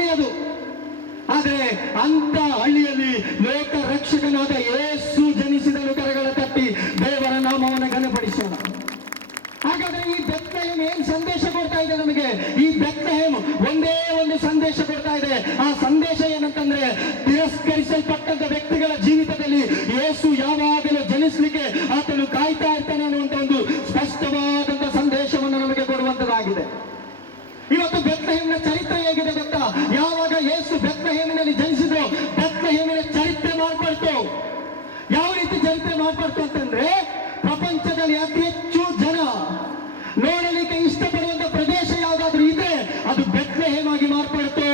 ಅಂತ ಹಳ್ಳಿಯಲ್ಲಿ ಲೋಕ ರಕ್ಷಕನಾದ ಯೇಸು ಜನಿಸಿದನು. ಕರಗಳ ತಟ್ಟಿ ದೇವರ ನಾಮವನ್ನು ಘನಪಡಿಸೋಣ. ಹಾಗಾದ್ರೆ ಈ ಬೆತ್ಲೆಹೇಮ್ ಏನ್ ಸಂದೇಶ ಕೊಡ್ತಾ ಇದೆ ನಮಗೆ? ಈ ಬೆತ್ಲೆಹೇಮ್ ಒಂದೇ ಒಂದು ಸಂದೇಶ ಕೊಡ್ತಾ ಇದೆ. ಆ ಸಂದೇಶ ಏನಂತಂದ್ರೆ, ತಿರಸ್ಕರಿಸಲ್ಪಟ್ಟಂತ ವ್ಯಕ್ತಿಗಳ ಜೀವಿತದಲ್ಲಿ ಯೇಸು ಯಾವಾಗಲೂ ಜನಿಸಲಿಕ್ಕೆ ಆತನು ಕಾಯ್ತಾ ಇರ್ತಾನೆ ಅನ್ನುವಂತ ಒಂದು ಸ್ಪಷ್ಟವಾದಂತ ಸಂದೇಶವನ್ನು ನಮಗೆ ಕೊಡುವಂತದ್ದಾಗಿದೆ. ಇವತ್ತು ಬೆತ್ಲೆಹೇಮಿನ ಚರಿತ್ರೆ ಹೇಗಿದೆ ಗೊತ್ತಾ? ಯಾವಾಗ ಯೇಸು ಬೆತ್ಲೆಹೇಮಿನಲ್ಲಿ ಜನಿಸಿದ್ರು, ಬೆತ್ಲೆಹೇಮಿನ ಚರಿತ್ರೆ ಮಾರ್ಪಡ್ತು. ಯಾವ ರೀತಿ ಚರಿತ್ರೆ ಮಾರ್ಪಡ್ತು ಅಂತಂದ್ರೆ, ಪ್ರಪಂಚದಲ್ಲಿ ಅತಿ ಹೆಚ್ಚು ಜನ ನೋಡಲಿಕ್ಕೆ ಇಷ್ಟಪಡುವಂತ ಪ್ರದೇಶ ಯಾವುದಾದ್ರೂ ಇದ್ರೆ ಅದು ಬೆತ್ಲೆಹೇಮ್ ಆಗಿ ಮಾರ್ಪಡ್ತು.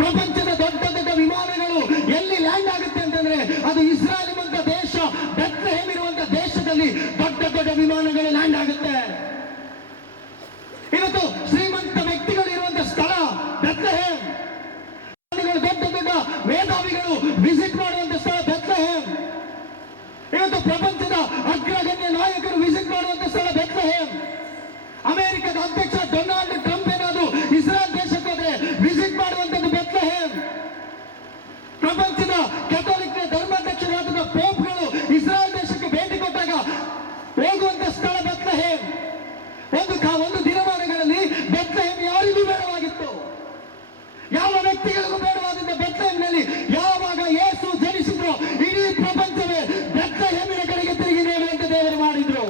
ಪ್ರಪಂಚದ ದೊಡ್ಡ ದೊಡ್ಡ ವಿಮಾನಗಳು ಎಲ್ಲಿ ಲ್ಯಾಂಡ್ ಆಗುತ್ತೆ ಅಂತಂದ್ರೆ ಅದು ಇಸ್ರಾಯೇಲ್ ಎಂಬಂತ ದೇಶ, ಬೆತ್ಲೆಹೇಮ್ ಇರುವಂತ ದೇಶದಲ್ಲಿ ದೊಡ್ಡ ದೊಡ್ಡ ವಿಮಾನಗಳು ಲ್ಯಾಂಡ್ ಆಗುತ್ತೆ. ಇವತ್ತು ಶ್ರೀಮಂತ ವ್ಯಕ್ತಿಗಳು ಇರುವಂತ ಸ್ಥಳ ಬೆತ್ಲೆಹೇಮ್, ದೊಡ್ಡ ದೊಡ್ಡ ಮೇಧಾವಿಗಳು ವಿಸಿಟ್ ಮಾಡುವಂತ ಸ್ಥಳ ಬೆತ್ಲೆಹೇಮ್. ಇವತ್ತು ಪ್ರಪಂಚದ ಅಗ್ರಗಣ್ಯ ನಾಯಕರು ವಿಸಿಟ್ ಮಾಡುವಂತ ಸ್ಥಳ ಬೆತ್ಲೆಹೇಮ್. ಅಮೆರಿಕದ ಅಧ್ಯಕ್ಷ ಡೊನಾಲ್ಡ್ ಟ್ರಂಪ್ ಏನಾದ್ರು ಇಸ್ರಾಯೇಲ್ ದೇಶಕ್ಕೆ ಹೋದ್ರೆ ವಿಸಿಟ್ ಮಾಡುವಂತದ್ದು ಬೆತ್ಲೆಹೇಮ್. ಪ್ರಪಂಚದ ಕೆಥೋಲಿಕ್ ಧರ್ಮಾಧ್ಯಕ್ಷರಾದ ಪೋಪ್ಗಳು ಇಸ್ರಾಯೇಲ್ ದೇಶಕ್ಕೆ ಭೇಟಿ ಕೊಟ್ಟಾಗ ಹೋಗುವಂತ ಸ್ಥಳ ಬೆತ್ಲೆಹೇಮ್. ಒಂದು ದಿನಮಾನಗಳಲ್ಲಿ ಬೆತ್ಲೆಹೇಮ್ ಯಾರಿಗೂ ಬೇಡವಾಗಿತ್ತು, ಯಾವ ವ್ಯಕ್ತಿಗಳಿಗೂ ಬೇಡವಾದಂತ ಬೆತ್ಲೆಹೇಮ್ನಲ್ಲಿ ಯಾವಾಗ ಯೇಸು ಜನಿಸಿದ್ರು ಇಡೀ ಪ್ರಪಂಚವೇ ಬೆತ್ಲೆಹೇಮಿನ ಕಡೆಗೆ ತಿರುಗಿ ನೋಡುವಂತೆ ದೇವರು ಮಾಡಿದ್ರು.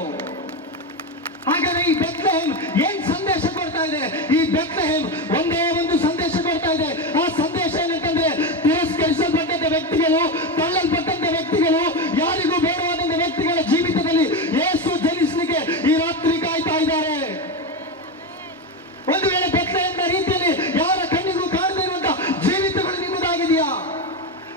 ಹಾಗಾದ್ರೆ ಈ ಬೆತ್ಲೆಹೇಮ್ ಏನ್ ಸಂದೇಶ ಕೊಡ್ತಾ ಇದೆ? ಈ ಬೆತ್ಲೆಹೇಮ್ ಒಂದೇ ಒಂದು ಸಂದೇಶ ಕೊಡ್ತಾ ಇದೆ. ಆ ಸಂದೇಶ ಏನಂತಂದ್ರೆ, ತಿರಸ್ಕರಿಸಲ್ಪಟ್ಟಂತ ವ್ಯಕ್ತಿಗಳು, ತಳ್ಳಲ್ಪಟ್ಟಂತ ವ್ಯಕ್ತಿಗಳು, ಯಾರಿಗೂ ಬೇಡವಾದಂತ ವ್ಯಕ್ತಿಗಳ ಜೀವಿತದಲ್ಲಿ ಯೇಸು ಜನಿಸಲಿಕ್ಕೆ ಈ ರಾತ್ರಿ ಕಾಯ್ತಾ ಇದ್ದಾರೆ. ಒಂದು ವೇಳೆ ಬೆತ್ಲೆಹೇಮ್ನ ರೀತಿಯಲ್ಲಿ ಯಾರ ಕಣ್ಣಿಗೂ ಕಾಣದೇ ಇರುವಂತ ಜೀವಿತಗಳು ನಿಮ್ಮದಾಗಿದೆಯಾ?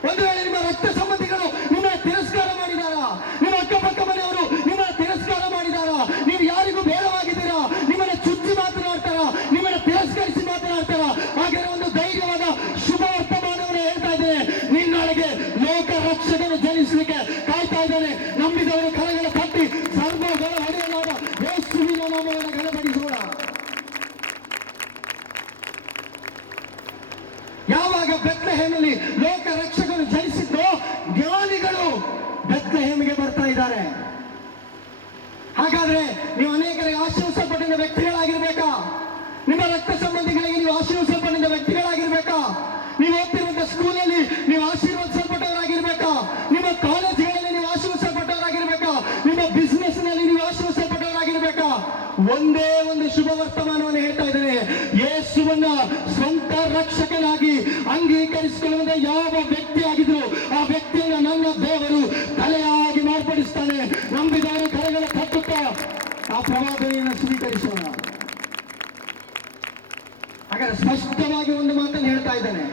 ಒಂದು ವೇಳೆ ನಿಮ್ಮ ರಕ್ತ ಸಂಬಂಧಿಗಳು ನಿಮ್ಮನ್ನ ತಿರಸ್ಕಾರ ಮಾಡಿದಾರ, ನಿಮ್ಮ ಅಕ್ಕಪಕ್ಕ ಮನೆಯವರು ನಿಮ್ಮನ್ನ ತಿರಸ್ಕಾರ ಮಾಡಿದಾರ, ನೀವು ಯಾರಿಗೂ ಬೇಡವಾಗಿದ್ದೀರಾ, ನಿಮ್ಮನ್ನ ಚುಚ್ಚಿ ಮಾತನಾಡ್ತಾರ, ನಿಮ್ಮನ್ನ ತಿರಸ್ಕರಿಸಿ ಮಾತನಾಡ್ತಾರ, ಹಾಗೆ ಒಂದು ಧೈರ್ಯವಾದ ಶುಭ ವರ್ತಮಾನವನ್ನು ಹೇಳ್ತಾ ಇದ್ದೇನೆ. ನಿನ್ನೊಳಗೆ ಲೋಕ ರಕ್ಷಕನು ಜನಿಸಲಿಕ್ಕೆ ಕಾಯ್ತಾ ಇದ್ದಾನೆ. ನಂಬಿದವರು ಕರಗಳ ತಟ್ಟಿ ಸರ್ವಗಳ ಒಡೆಯನಾದ ಯೇಸುವಿನ ನಾಮವನ್ನು ಘನಪಡಿಸೋಣ. ಯಾವಾಗ ಬೆತ್ಲೆಹೇಮಲ್ಲಿ ಲೋಕ ರಕ್ಷಕನು ಜನಿಸಿದ್ರು, ಜ್ಞಾನಿಗಳು ಬೆತ್ಲೆಹೇಮಿಗೆ ಬರ್ತಾ ಇದ್ದಾರೆ. ಹಾಗಾದ್ರೆ ನೀವು ಅನೇಕರಿಗೆ ಆಶೀರ್ವಿಸಲ್ಪಟ್ಟ ವ್ಯಕ್ತಿಗಳಾಗಿರ್ಬೇಕಾ? ನಿಮ್ಮ ರಕ್ತ ಸಂಬಂಧಿಗಳಿಗೆ ನೀವು ಆಶೀರ್ವಿಸಲ್ಪಟ್ಟ ವ್ಯಕ್ತಿಗಳಾಗಿರ್ಬೇಕಾ? ನೀವು ಓದ್ತಿರುವಂತ ಸ್ಕೂಲಲ್ಲಿ ನೀವು ಆಶೀರ್ವದಿಸಲ್ಪಟ್ಟವರಾಗಿರ್ಬೇಕಾ? ನಿಮ್ಮ ಕಾಲೇಜುಗಳಲ್ಲಿ ನೀವು ಆಶೀರ್ವಿಸಲ್ಪಟ್ಟವರಾಗಿರ್ಬೇಕಾ? ನಿಮ್ಮ ಬಿಸ್ನೆಸ್ ನಲ್ಲಿ ನೀವು ಆಶೀರ್ವಿಸಲ್ಪಟ್ಟವರಾಗಿರ್ಬೇಕಾ? ಒಂದೇ ಒಂದು ಶುಭ ವರ್ತಮಾನವನ್ನು ಹೇಳ್ತಾ ಇದ್ದೇನೆ. ಯೇಸುವನ್ನ ಸ್ವಂತ ರಕ್ಷಕನಾಗಿ ಅಂಗೀಕರಿಸಿಕೊಳ್ಳುವ ಯಾವ ವ್ಯಕ್ತಿ ಆಗಿದ್ರು ಆ ವ್ಯಕ್ತಿಯನ್ನು ನನ್ನ ದೇವರು ತಲೆಯಾಗಿ ಮಾರ್ಪಡಿಸ್ತಾನೆ. ನಂಬಿದವರು ಕರೆಗಳ ತಟ್ಟುತ್ತಾ ಆ ಪ್ರವಾದನೆಯನ್ನು ಸ್ವೀಕರಿಸೋಣ. ಹಾಗಾದ್ರೆ ಸ್ಪಷ್ಟವಾಗಿ ಒಂದು ಮಾತನ್ನು ಹೇಳ್ತಾ ಇದ್ದಾನೆ.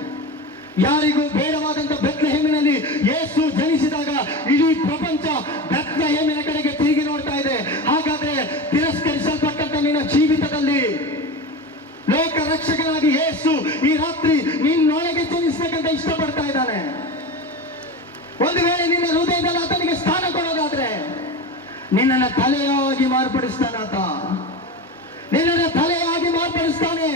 ಯಾರಿಗೂ ಬೇಡವಾದಂತ ಬೆತ್ಲೆಹೇಮಿನಲ್ಲಿ ಯೇಸು ಜನಿಸಿದಾಗ ಇಡೀ ಪ್ರಪಂಚ ಬೆತ್ಲೆಹೇಮಿನ ಕಡೆಗೆ ತಿರುಗಿ ನೋಡ್ತಾ ಇದೆ. ಹಾಗಾದ್ರೆ ತಿರಸ್ಕರಿಸಲ್ಪಟ್ಟಂತ ನಿನ್ನ ಜೀವಿತದಲ್ಲಿ ಲೋಕ ರಕ್ಷಕನಾಗಿ ಯೇಸು ಈ ರಾತ್ರಿ ನಿನ್ನೊಳಗೆ ಜನಿಸಬೇಕಂತ ಇಷ್ಟಪಡ್ತಾ ಇದ್ದಾನೆ. ಒಂದು ವೇಳೆ ನಿನ್ನ ಹೃದಯದಲ್ಲಿ ಆತನಿಗೆ ಸ್ಥಾನ ಕೊಡೋದಾದ್ರೆ ನಿನ್ನನ್ನ ತಲೆಯಾಗಿ ಮಾರ್ಪಡಿಸ್ತಾನಾತ. ನಿನ್ನನ್ನ ತಲೆಯಾಗಿ ಮಾರ್ಪಡಿಸ್ತಾನೆ.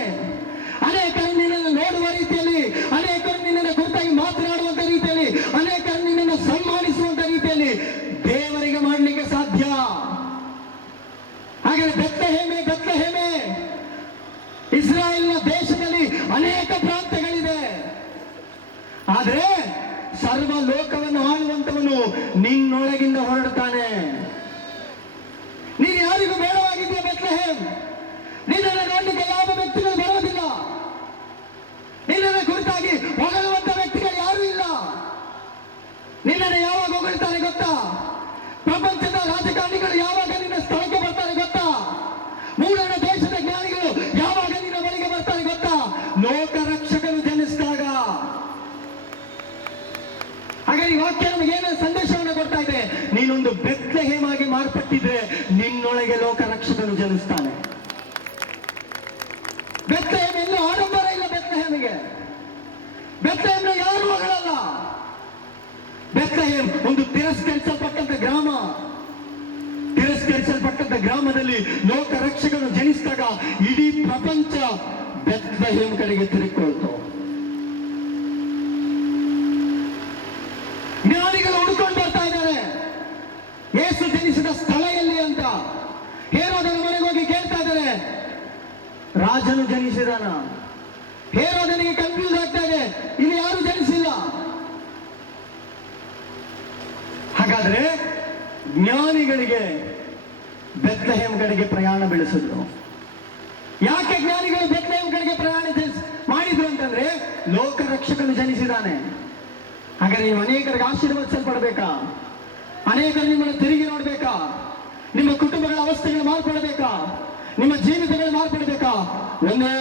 ಅನೇಕರು ನಿನ್ನನ್ನು ನೋಡುವ ರೀತಿಯಲ್ಲಿ, ಅನೇಕರು ನಿನ್ನನ್ನು ಕುರಿತಾಗಿ ಮಾತನಾಡುವಂತ ರೀತಿಯಲ್ಲಿ, ಅನೇಕರು ನಿನ್ನನ್ನು ಸನ್ಮಾನಿಸುವಂತ ರೀತಿಯಲ್ಲಿ ದೇವರಿಗೆ ಮಾಡಲಿಕ್ಕೆ ಸಾಧ್ಯ. ಹಾಗಾದ್ರೆ ಬೆತ್ಲೆಹೇಮೆ, ಬೆತ್ಲೆಹೇಮೆ, ಇಸ್ರಾಯೇಲ್ನ ದೇಶದಲ್ಲಿ ಅನೇಕ ಪ್ರಾಂತ್ಯಗಳಿದೆ. ಆದ್ರೆ ಸರ್ವ ಲೋಕವನ್ನು ಆಳುವಂತವನು ನಿನ್ನೊಳಗಿಂದ ಹೊರಡ್ತಾನೆ. ನೀನು ಯಾರಿಗೂ ಬೇಡವಾಗಿದೆಯಾ ಬೆತ್ಲೆಹೇಮ್? ನಿನ್ನನ್ನು ನೋಡಲಿಕ್ಕೆ ಯಾವ ವ್ಯಕ್ತಿಗಳು ಬರೋದಿಲ್ಲ. ನಿನ್ನನ್ನು ಕುರಿತಾಗಿ ಹೊಗಳುವಂತ ವ್ಯಕ್ತಿಗಳು ಯಾರೂ ಇಲ್ಲ. ನಿನ್ನನ್ನು ಯಾವಾಗ ಹೊಗಳ್ತಾರೆ ಗೊತ್ತಾ? ಪ್ರಪಂಚದ ರಾಜಕಾರಣಿಗಳು ಯಾವಾಗ ನಿನ್ನ ಸ್ಥಳಕ್ಕೆ ಬರ್ತಾರೆ ಗೊತ್ತಾ? ಮೂರನ ದೇಶದ ಜ್ಞಾನಿಗಳು ಯಾವಾಗ ನಿನ್ನ ಬಳಿಗೆ ಬರ್ತಾರೆ ಗೊತ್ತಾ? ಲೋಕ ರಕ್ಷಕನು ಜನಿಸಿದಾಗ. ಹಾಗಾಗಿ ಈ ವಾಕ್ಯ ನಮಗೆ ಏನೋ ಸಂದೇಶವನ್ನು ಕೊಡ್ತಾ ಇದೆ. ನೀನೊಂದು ಬೆತ್ಲೆಹೇಮ್ ಆಗಿ ಮಾರ್ಪಟ್ಟಿದ್ರೆ ನಿನ್ನೊಳಗೆ ಲೋಕ ರಕ್ಷಕನು ಜನಿಸ್ತಾನೆ. ಬೆತ್ಲೆಹೇಮ್ ಎಲ್ಲೂ ಆಡಂಬರ ಇಲ್ಲ. ಬೆತ್ಲೆಹೇಮಿಗೆ ಬೆತ್ಲೆಹೇಮ್ನ ಯಾರು ಹೊಗಳಲ್ಲ. ಬೆತ್ಲೆಹೇಮ್ ಒಂದು ತಿರಸ್ಕರಿಸಲ್ಪಟ್ಟಂತ ಗ್ರಾಮ. ತಿರಸ್ಕರಿಸಲ್ಪಟ್ಟಂತ ಗ್ರಾಮದಲ್ಲಿ ಲೋಕ ರಕ್ಷಕನು ಜನಿಸಿದಾಗ ಇಡೀ ಪ್ರಪಂಚ ಬೆತ್ಲೆಹೇಮ್ ಕಡೆಗೆ ತಿರುಗಿಕೊಳ್ತು. ರಾಜನು ಜನಿಸಿದಾನ. ಹೇರೋದನಿಗೆ ಕನ್ಫ್ಯೂಸ್ ಆಗ್ತಾ ಇದೆ, ಇಲ್ಲಿ ಯಾರು ಜನಿಸಿಲ್ಲ. ಹಾಗಾದ್ರೆ ಜ್ಞಾನಿಗಳಿಗೆ ಬೆತ್ಲೆಹೇಮ್ ಕಡೆಗೆ ಪ್ರಯಾಣ ಬೆಳೆಸಿದ್ರು. ಯಾಕೆ ಜ್ಞಾನಿಗಳು ಬೆತ್ಲೆಹೇಮ್ ಕಡೆಗೆ ಪ್ರಯಾಣ ಮಾಡಿದ್ರು ಅಂತಂದ್ರೆ ಲೋಕ ರಕ್ಷಕನು ಜನಿಸಿದಾನೆ. ಹಾಗಾದ್ರೆ ನೀವು ಅನೇಕರಿಗೆ ಆಶೀರ್ವದಿಸಲ್ಪಡ್ಬೇಕಾ? ಅನೇಕರು ನಿಮ್ಮನ್ನು ತಿರುಗಿ ನೋಡ್ಬೇಕಾ? ನಿಮ್ಮ ಕುಟುಂಬಗಳ ಅವಸ್ಥೆಗಳು ಮಾರ್ಪಡಬೇಕಾ? ನಿಮ್ಮ ಜೀವಿತಗಳು ಮಾರ್ಪಡಬೇಕಾ? ಒಂದೇ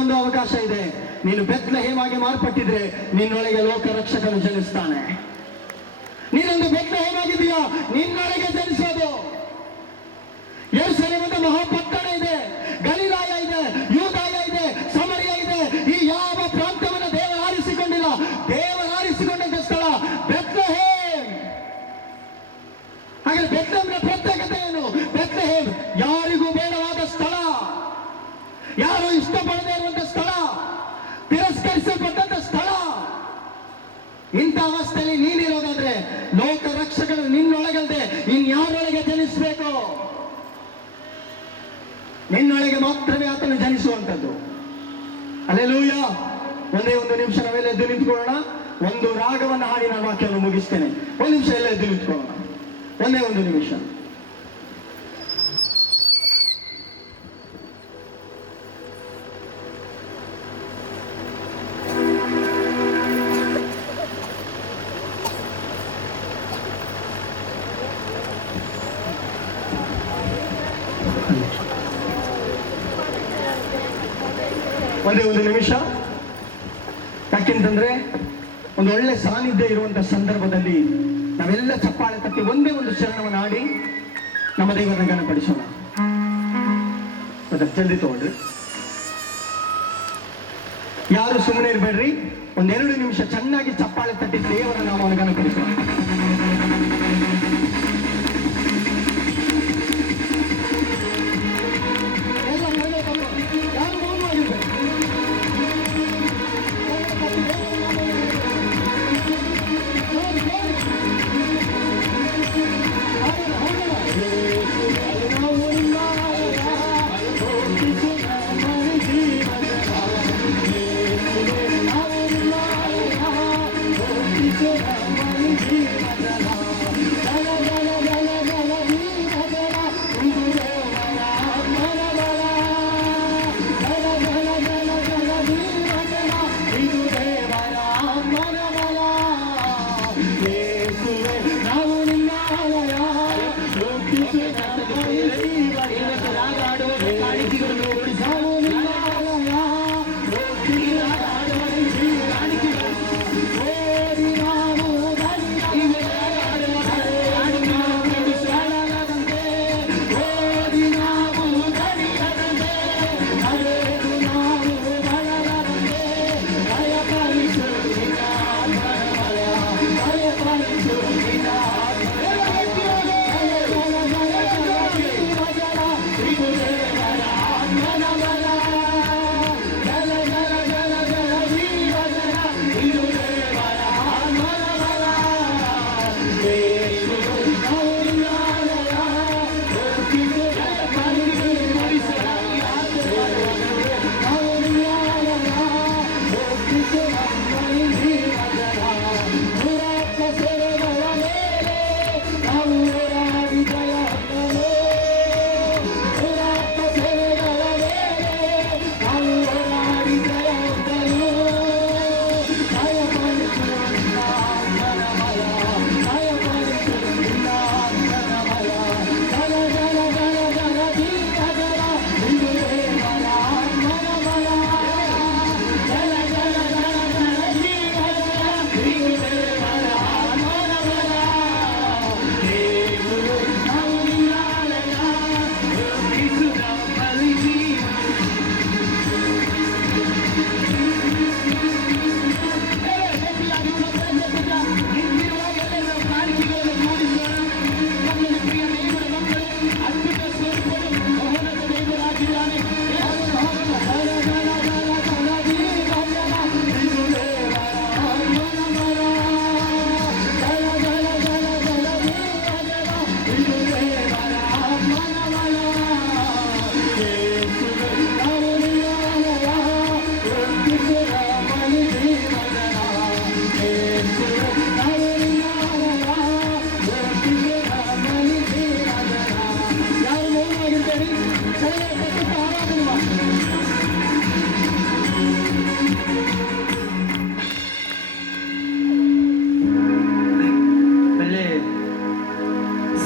ಒಂದು ಅವಕಾಶ ಇದೆ. ನೀನು ಬೆತ್ಲೆಹೇಮ್ ಆಗಿ ಮಾರ್ಪಟ್ಟಿದ್ರೆ ನಿನ್ನೊಳಗೆ ಲೋಕ ರಕ್ಷಕನು ಜನಿಸ್ತಾನೆ. ನೀನೊಂದು ಬೆತ್ಲೆಹೇಮ್ ಆಗಿದೆಯಾ, ನಿನ್ನೊಳಗೆ ಜನಿಸೋದು. ಯೆರೂಸಲೇಮ್ ಅಂತ ಮಹಾಪಟ್ಟಣ ಇದೆ, ಗಲಿಲಾಯ ಇದೆ, ಯೂದಾಯ ಇದೆ, ಸಮರಿಯ ಇದೆ. ಈ ಯಾವ ಪ್ರಾಂತ್ಯವನ್ನು ದೇವರು ಆರಿಸಿಕೊಂಡಿಲ್ಲ. ದೇವರು ಆರಿಸಿಕೊಂಡ ಸ್ಥಳ ಬೆತ್ಲೆಹೇಮ್. ಹಾಗೆ ಬೆತ್ಲೆಹೇಮ್ನ ಪ್ರತ್ಯೇಕತೆ ಏನು? ಬೆತ್ಲೆಹೇಮ್ ಯಾರಿಗೂ ಬೇಡವಾದ ಸ್ಥಳ, ಯಾರು ಇಷ್ಟಪಡದೇ ಇರುವಂತ ಸ್ಥಳ, ತಿರಸ್ಕರಿಸಲ್ಪಟ್ಟಂತ ಸ್ಥಳ. ಇಂಥ ಅವಸ್ಥೆಯಲ್ಲಿ ನೀನಿರೋದಾದ್ರೆ ಲೋಕ ರಕ್ಷಕರು ನಿನ್ನೊಳಗಲ್ದೆ ಇನ್ಯಾರೊಳಗೆ ಜನಿಸಬೇಕು? ನಿನ್ನೊಳಗೆ ಮಾತ್ರವೇ ಆತನು ಜನಿಸುವಂಥದ್ದು. ಹಲ್ಲೆಲೂಯಾ. ಒಂದೇ ಒಂದು ನಿಮಿಷ ನಾವೆಲ್ಲ ಎದ್ದು ನಿಂತ್ಕೊಳ್ಳೋಣ. ಒಂದು ರಾಗವನ್ನು ಹಾಡಿ ನಾನು ವಾಕ್ಯವನ್ನು ಮುಗಿಸ್ತೇನೆ. ಒಂದು ನಿಮಿಷ ಎಲ್ಲ ಎದ್ದು ನಿಂತ್ಕೊಳ್ಳೋಣ. ಒಂದೇ ಒಂದು ನಿಮಿಷ. ಒಂದೇ ಒಂದು ನಿಮಿಷ. ಯಾಕೆಂತಂದ್ರೆ ಒಂದು ಒಳ್ಳೆ ಸಾನ್ನಿಧ್ಯ ಇರುವಂತಹ ಸಂದರ್ಭದಲ್ಲಿ ನಾವೆಲ್ಲ ಚಪ್ಪಾಳೆ ತಟ್ಟಿ ಒಂದೇ ಒಂದು ಶರಣವನ್ನು ಆಡಿ ನಮ್ಮ ದೇವರನ್ನ ಗಣಪಡಿಸೋಣ. ಜಲ್ದಿ ತಗೊಳ್ರಿ, ಯಾರು ಸುಮ್ಮನೆ ಇರಬೇಡ್ರಿ. ಒಂದೆರಡು ನಿಮಿಷ ಚೆನ್ನಾಗಿ ಚಪ್ಪಾಳೆ ತಟ್ಟಿ ದೇವರ ನಾಮವನ್ನು ಗಣಪಡಿಸೋಣ.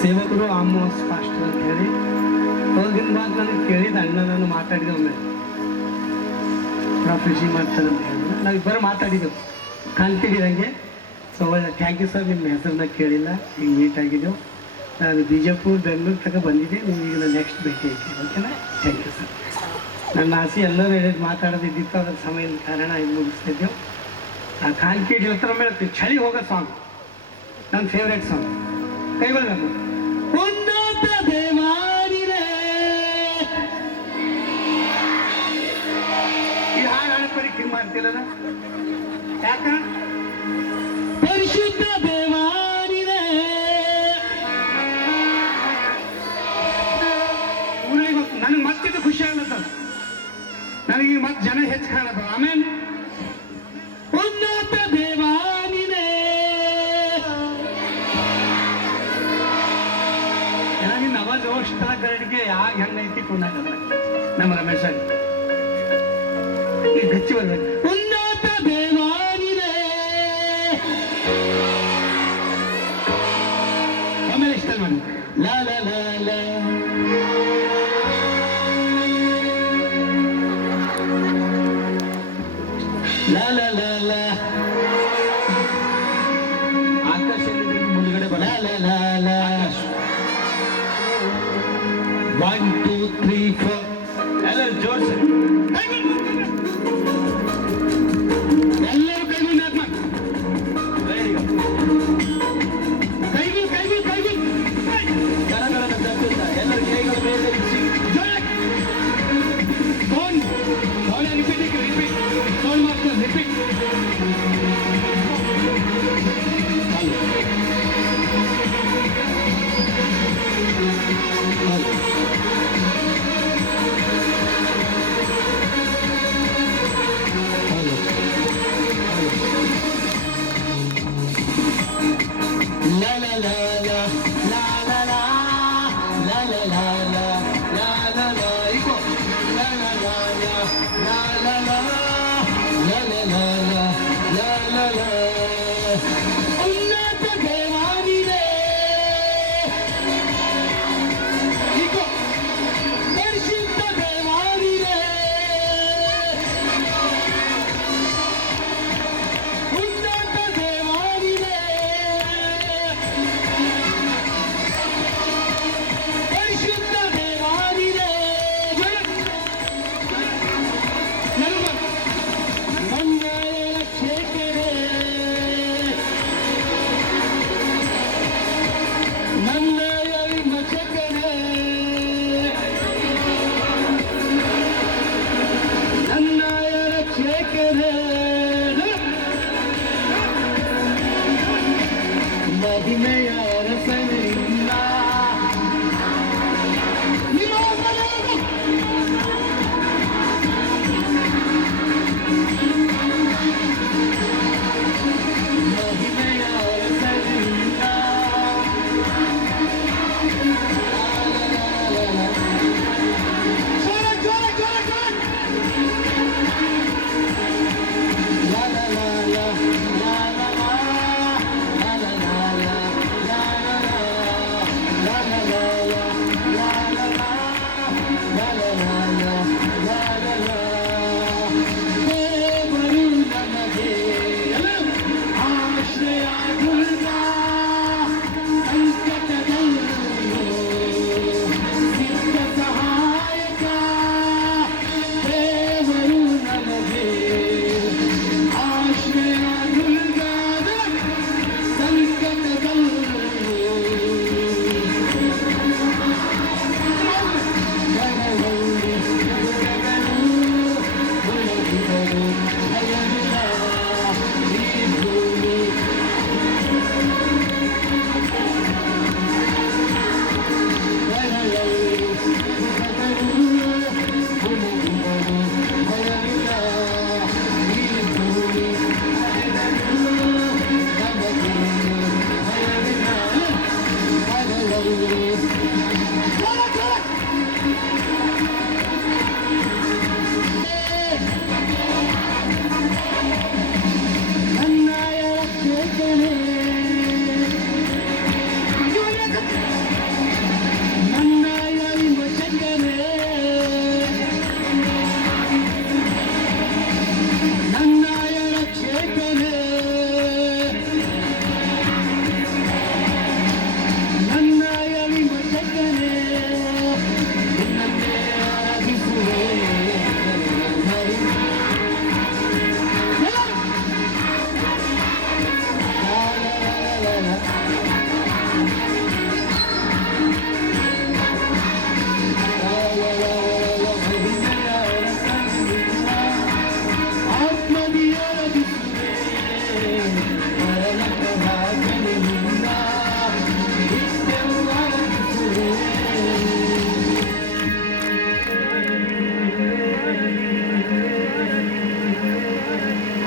ಸೇವಕರು ಆಮೋಸ್ ಪಾಸ್ಟರ್ ಅಂತ ಹೇಳಿ ಹೋಗಿನ ಮಾತು ನನಗೆ ಕೇಳಿದ ಅಣ್ಣ ನಾನು ಮಾತಾಡಿದೆ ಒಮ್ಮೆ ಪ್ರೊಫೆಸಿ ಮಾಡ್ತಾರೆ ಅಂತ ಹೇಳಿದ್ರೆ ನಾವಿಬ್ಬರು ಮಾತಾಡಿದ್ದೆವು ಕಾಣ್ತಿದ್ದೀರಂಗೆ. ಸೊ ಒಳ್ಳೆ ಥ್ಯಾಂಕ್ ಯು ಸರ್, ನಿಮ್ಮ ಹೆಸರನ್ನ ಕೇಳಿಲ್ಲ, ಈಗ ಮೀಟ್ ಆಗಿದ್ದೆವು. ನಾನು ಬಿಜಾಪುರ ಬೆಂಗಳೂರು ತನಕ ಬಂದಿದ್ದೆ, ನೀವು ಈಗ ನೆಕ್ಸ್ಟ್ ಭೇಟಿ ಐತಿ. ಓಕೆನಾ? Thank you sir. ನನ್ನ ಆಸೆ ಎಲ್ಲರೂ ಹೇಳಿದ್ದು ಮಾತಾಡೋದಿದ್ದಿತ್ತು, ಅದ್ರ ಸಮಯದ ಕಾರಣ ಇದು ಮುಗಿಸ್ತಿದ್ದೆವು. ಆ ಕಾನ್ಕೇಟ್ ಹತ್ರ ಮೇಲೆ ಚಳಿ ಹೋಗೋ ಸಾಂಗ್ ನನ್ನ ಫೇವ್ರೇಟ್ ಸಾಂಗ್. ಕೈಗೊಳ್ಬೇಕು. ಉನ್ನತ ದೇವಾನಿರೇ ಈ ಹಾಡು ಹಾಡು ಪರೀಕ್ಷೆ ಮಾಡ್ತಿಲ್ಲ ಯಾಕ? ಪರಿಶುದ್ಧ ದೇವಾನಿರೇ ಊರಿಗೆ ನನಗೆ ಮತ್ತಿದ್ದು ಖುಷಿ ಆಗ್ಲತ್ತ, ನನಗೆ ಮತ್ತೆ ಜನ ಹೆಚ್ಚು ಕಾಣತ್ತ. ಆಮೇಲೆ ಉನ್ನತ ದೇವಾನಿರೇ ನವ ಜೋಷ್ಟರ ಕರಡಿಗೆ ಯಾಗ ಹೆಂಗೈತಿ ಕುನಾಗದ ನಮ್ಮ ರಮೇಶ ಈ ಗಚ್ಚಿ ಬರ್ಬೇಕು. ಉನ್ನತ ದೇವಾನಿರೇ ಆಮೇಲೆ ಇಷ್ಟ ಮಾಡಿ ಲಾ ಲಾ ಲಾ ಲಾ ಲಾ ಲಾ ಲಾ ಲಾ ಆಕಾಶದಲ್ಲಿ ಮುಂದ್ಗಡೆ ಬರ ಲಾ ಲಾ ಲಾ 1 2 3 4 ಎಲ್ಲರೂ ಜೋರ್ಸಿ ಎಲ್ಲರೂ ಕೈಗೊಂಡು ಆತ್ಮ ರೆಡಿ ಕೈಗೂ ಕರಗಳನ್ನು ತಟ್ಟುತ್ತ ಎಲ್ಲರೂ ಕೈಗಳ ಮೇಲೆ ಇರಿಸಿ sound repeat sound master repeat. La la la la la la la la la la la la la la iko la la la la la la la la la la la la la ಉನ್ನತ ದೇವಾನಿರೇ iko ಪರಿಶುದ್ಧ ದೇವಾನಿರೇ ಉನ್ನತ ದೇವಾನಿರೇ ಪರಿಶುದ್ಧ ದೇವಾನಿರೇ ನನ್ನ ರಕ್ಷಕರೇ ನನ್ನ ವಿಮೋಚಕರೇ ನನ್ನ ರಕ್ಷಕರೇ ಮಹಿಮೆಯ ರಸನಿಂದ ಮಹಿಮೆಯ ರಸನಿಂದ la la la la la la la la la la la la la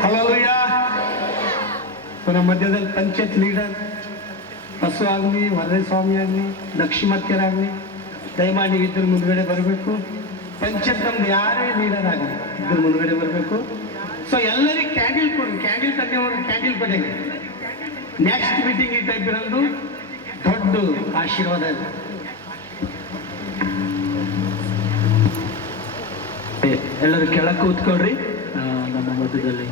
hallelujah. ನಮ್ಮ ಮಧ್ಯದಲ್ಲಿ ಪಂಚಾಯತ್ ಲೀಡರ್ ಬಸವ ಆಗಲಿ, ವರದೇ ಸ್ವಾಮಿ ಆಗಲಿ, ಲಕ್ಷ್ಮೀಮತ್ಯರಾಗಲಿ, ದಯಮಾಡಿ ನೀವು ಇದ್ರ ಮುಂದ್ಗಡೆ ಬರಬೇಕು. ಪಂಚಾಯತ್ ನಮ್ದು ಯಾರೇ ಲೀಡರ್ ಆಗಲಿ ಇದ್ರ ಮುಂದ್ಗಡೆ ಬರಬೇಕು. ಸೊ ಎಲ್ಲರಿಗೆ ಕ್ಯಾಂಡಲ್ ಕೊಡಿ, ಕ್ಯಾಂಡಲ್ ತಂದೆಯವರು ಕ್ಯಾಂಡಲ್ ಕೊಡಂಗೆ. ನೆಕ್ಸ್ಟ್ ಮೀಟಿಂಗ್ ಈ ಟೈಪ್ ಇರೋದು ದೊಡ್ಡ ಆಶೀರ್ವಾದ ಇದೆ. ಎಲ್ಲರೂ ಕೆಳಕ್ಕೆ ಕೂತ್ಕೊಳ್ರಿ. ನಮ್ಮ ಮಧ್ಯದಲ್ಲಿ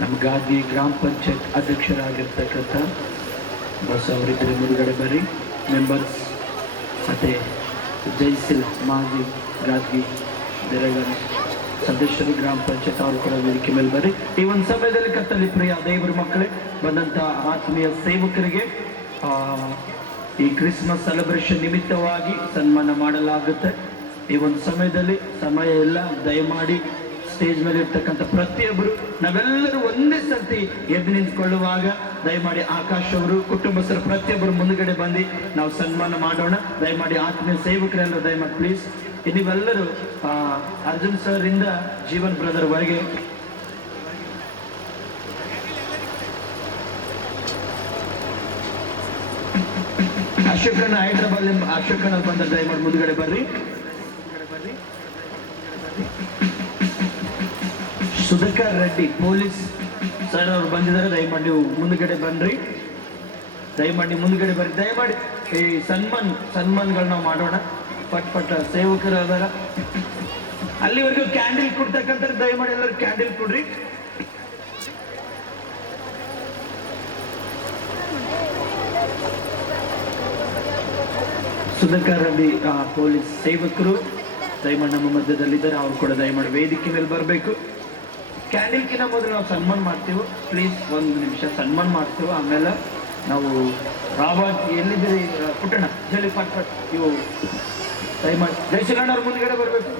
ನಮ್ಮ ಗಾದಿ ಗ್ರಾಮ ಪಂಚಾಯತ್ ಅಧ್ಯಕ್ಷರಾಗಿರ್ತಕ್ಕಂಥ ಬಸ್ ಅವರಿದ್ದರೆ ಮುಂದುಗಡೆ ಬರ್ರಿ. ಮೆಂಬರ್ಸ್ ಮತ್ತು ಜೈಸಿಲ್ ಮಾಜಿ ಗಾದ್ಗಿ ದೆರಗನ್ ಸದಸ್ಯರು ಗ್ರಾಮ ಪಂಚಾಯತ್ ಅವರು ಕೂಡ ವೇದಿಕೆ ಮೇಲೆ ಬರ್ರಿ. ಈ ಒಂದು ಸಮಯದಲ್ಲಿ ಕತ್ತಲ್ಲಿ ಪ್ರಿಯ ದೇವರ ಮಕ್ಕಳೇ, ಬಂದಂಥ ಆತ್ಮೀಯ ಸೇವಕರಿಗೆ ಈ ಕ್ರಿಸ್ಮಸ್ ಸೆಲೆಬ್ರೇಷನ್ ನಿಮಿತ್ತವಾಗಿ ಸನ್ಮಾನ ಮಾಡಲಾಗುತ್ತೆ. ಈ ಒಂದು ಸಮಯದಲ್ಲಿ ಸಮಯ ಎಲ್ಲ ದಯಮಾಡಿ ಸ್ಟೇಜ್ ಮೇಲೆ ಇರ್ತಕ್ಕಂಥ ಪ್ರತಿಯೊಬ್ಬರು ನಾವೆಲ್ಲರೂ ಒಂದೇ ಸರ್ತಿ ಎದ್ದು ನಿಂತ್ಕೊಳ್ಳುವಾಗ ದಯಮಾಡಿ ಆಕಾಶ್ ಅವರು ಕುಟುಂಬಸ್ಥರು ಪ್ರತಿಯೊಬ್ಬರು ಮುಂದುಗಡೆ ಬಂದು ನಾವು ಸನ್ಮಾನ ಮಾಡೋಣ. ದಯಮಾಡಿ ಆತ್ಮೀಯ ಸೇವಕರೆಲ್ಲ ದಯಮಾಡಿ ಪ್ಲೀಸ್. ನೀವೆಲ್ಲರೂ ಅರ್ಜುನ್ ಸರ್ ಇಂದ ಜೀವನ್ ಬ್ರದರ್ ವರೆಗೆ ಅಶೋಕಣ್ಣ ಹೈದರಾಬಾದ್ ಅಶೋಕಣ್ಣ ಬಂದ ದಯಮಾಡಿ ಮುಂದುಗಡೆ ಬರ್ರಿ. ಸುಧಾಕರ್ ರೆಡ್ಡಿ ಪೊಲೀಸ್ ಸರ್ ಅವರು ಬಂದಿದ್ದಾರೆ, ದಯಮಾಡಿ ನೀವು ಮುಂದುಗಡೆ ಬನ್ರಿ. ದಯಮಾಡಿ ಮುಂದುಗಡೆ ಬರ್ರಿ. ದಯಮಾಡಿ ಈ ಸನ್ಮಾನಗಳು ನಾವು ಮಾಡೋಣ. ಪಟ್ ಸೇವಕರು ಅದರ ಅಲ್ಲಿವರೆಗೂ ಕ್ಯಾಂಡಲ್ ಕೊಡ್ತಕ್ಕಂಥ ದಯಮಾಡಿ ಎಲ್ಲರೂ ಕ್ಯಾಂಡಲ್ ಕೊಡ್ರಿ. ಸುಧಾಕರ್ ರೆಡ್ಡಿ ಪೊಲೀಸ್ ಸೇವಕರು ದಯಮಾಡಿ ನಮ್ಮ ಮಧ್ಯದಲ್ಲಿದ್ದಾರೆ, ಅವ್ರು ಕೂಡ ದಯಮಾಡಿ ವೇದಿಕೆ ಮೇಲೆ ಬರಬೇಕು. ಕ್ಯಾಂಡಲ್ಕಿನ ಮೊದಲು ನಾವು ಸನ್ಮಾನ ಮಾಡ್ತೀವಿ. ಪ್ಲೀಸ್ ಒಂದು ನಿಮಿಷ ಸನ್ಮಾನ ಮಾಡ್ತೀವಿ. ಆಮೇಲೆ ನಾವು ರಾಬರ್ಟ್ ಎಲ್ಲಿದ್ದೀರಿ ಪುಟ್ಟಣ ಜಲ್ಲಿ ಪಟ್ ಇವು ದಯಮಾಡಿ ಜಯಶೀಲಣ್ಣ ಅವ್ರ ಮುಂದ್ಗಡೆ ಬರಬೇಕು.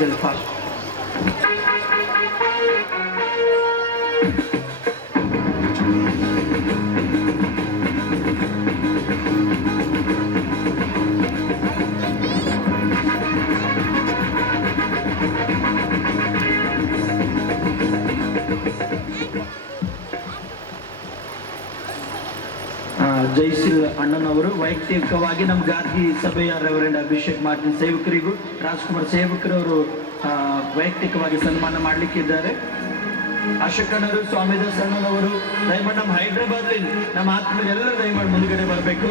ಜಲ್ಲಿ ಫಾಸ್ಟ್. ಜೈಸಿಲ್ ಅಣ್ಣನವರು ವೈಯಕ್ತಿಕವಾಗಿ ನಮ್ಮ ಗಾರ್ಗಿ ಸಭೆಯ ರೆವರೆಂಡ್ ಅಭಿಷೇಕ್ ಮಾರ್ಟಿನ್ ಸೇವಕರಿಗೂ ರಾಜ್ಕುಮಾರ್ ಸೇವಕರವರು ವೈಯಕ್ತಿಕವಾಗಿ ಸನ್ಮಾನ ಮಾಡಲಿಕ್ಕಿದ್ದಾರೆ. ಅಶೋಕಣ್ಣರು ಸ್ವಾಮಿದಾಸ್ ಅಣ್ಣನವರು ದಯಮಾಡಿ ನಮ್ಮ ಹೈದರಾಬಾದ್ ನಮ್ಮ ಆತ್ಮೀಯ ಎಲ್ಲರೂ ದಯಮಾಡಿ ಮುಂದುಗಡೆ ಬರಬೇಕು.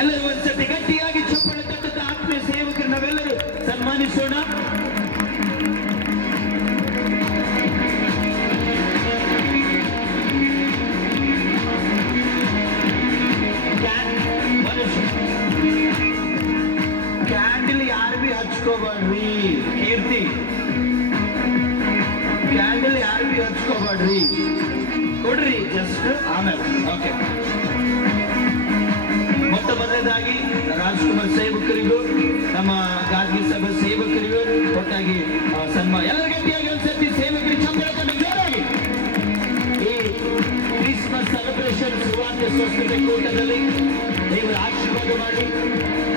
ಎಲ್ಲರೂ ಒಂದ್ಸತಿ ಗಟ್ಟಿಯಾಗಿ ಚಪ್ಪಾಳೆ ತಟ್ಟದ ಆತ್ಮೀಯ ಸೇವಕರು ನಾವೆಲ್ಲರೂ ಸನ್ಮಾನಿಸೋಣ. ಕ್ಯಾಂಡಲ್ ಯಾರು ಬಿ ಹಚ್ಕೋಬೇಡ್ರಿ. ಕೀರ್ತಿ ಕ್ಯಾಂಡಲ್ ಯಾರು ಬಿ ಹಚ್ಕೋಬೇಡ್ರಿ, ಕೊಡ್ರಿ ಜಸ್ಟ್ ಆಮೇಲೆ. ಓಕೆ. ಮೊತ್ತ ಮೊದಲನೇದಾಗಿ ರಾಜ್ಕುಮಾರ್ ಸೇವಕರಿಗೂ ನಮ್ಮ ಗಾರ್ಗಿ ಸಭೆ ಸೇವಕರಿಗೂ ಒಟ್ಟಾಗಿ ಸನ್ಮಾನ. ಎಲ್ಲರ ಗಟ್ಟಿಯಾಗಿ ಒಂದ್ಸತಿ ಸೇವಕರಿಗೆ ಚಪ್ಪಾಳೆ ಜೋರಾಗಿ. ಈ ಕ್ರಿಸ್ಮಸ್ ಸೆಲೆಬ್ರೇಷನ್ ಸುವಾರ್ತೆ ಸ್ವಸ್ಥತೆ ಕೂಟದಲ್ಲಿ ದೇವರು ಆಶೀರ್ವಾದ ಮಾಡಿ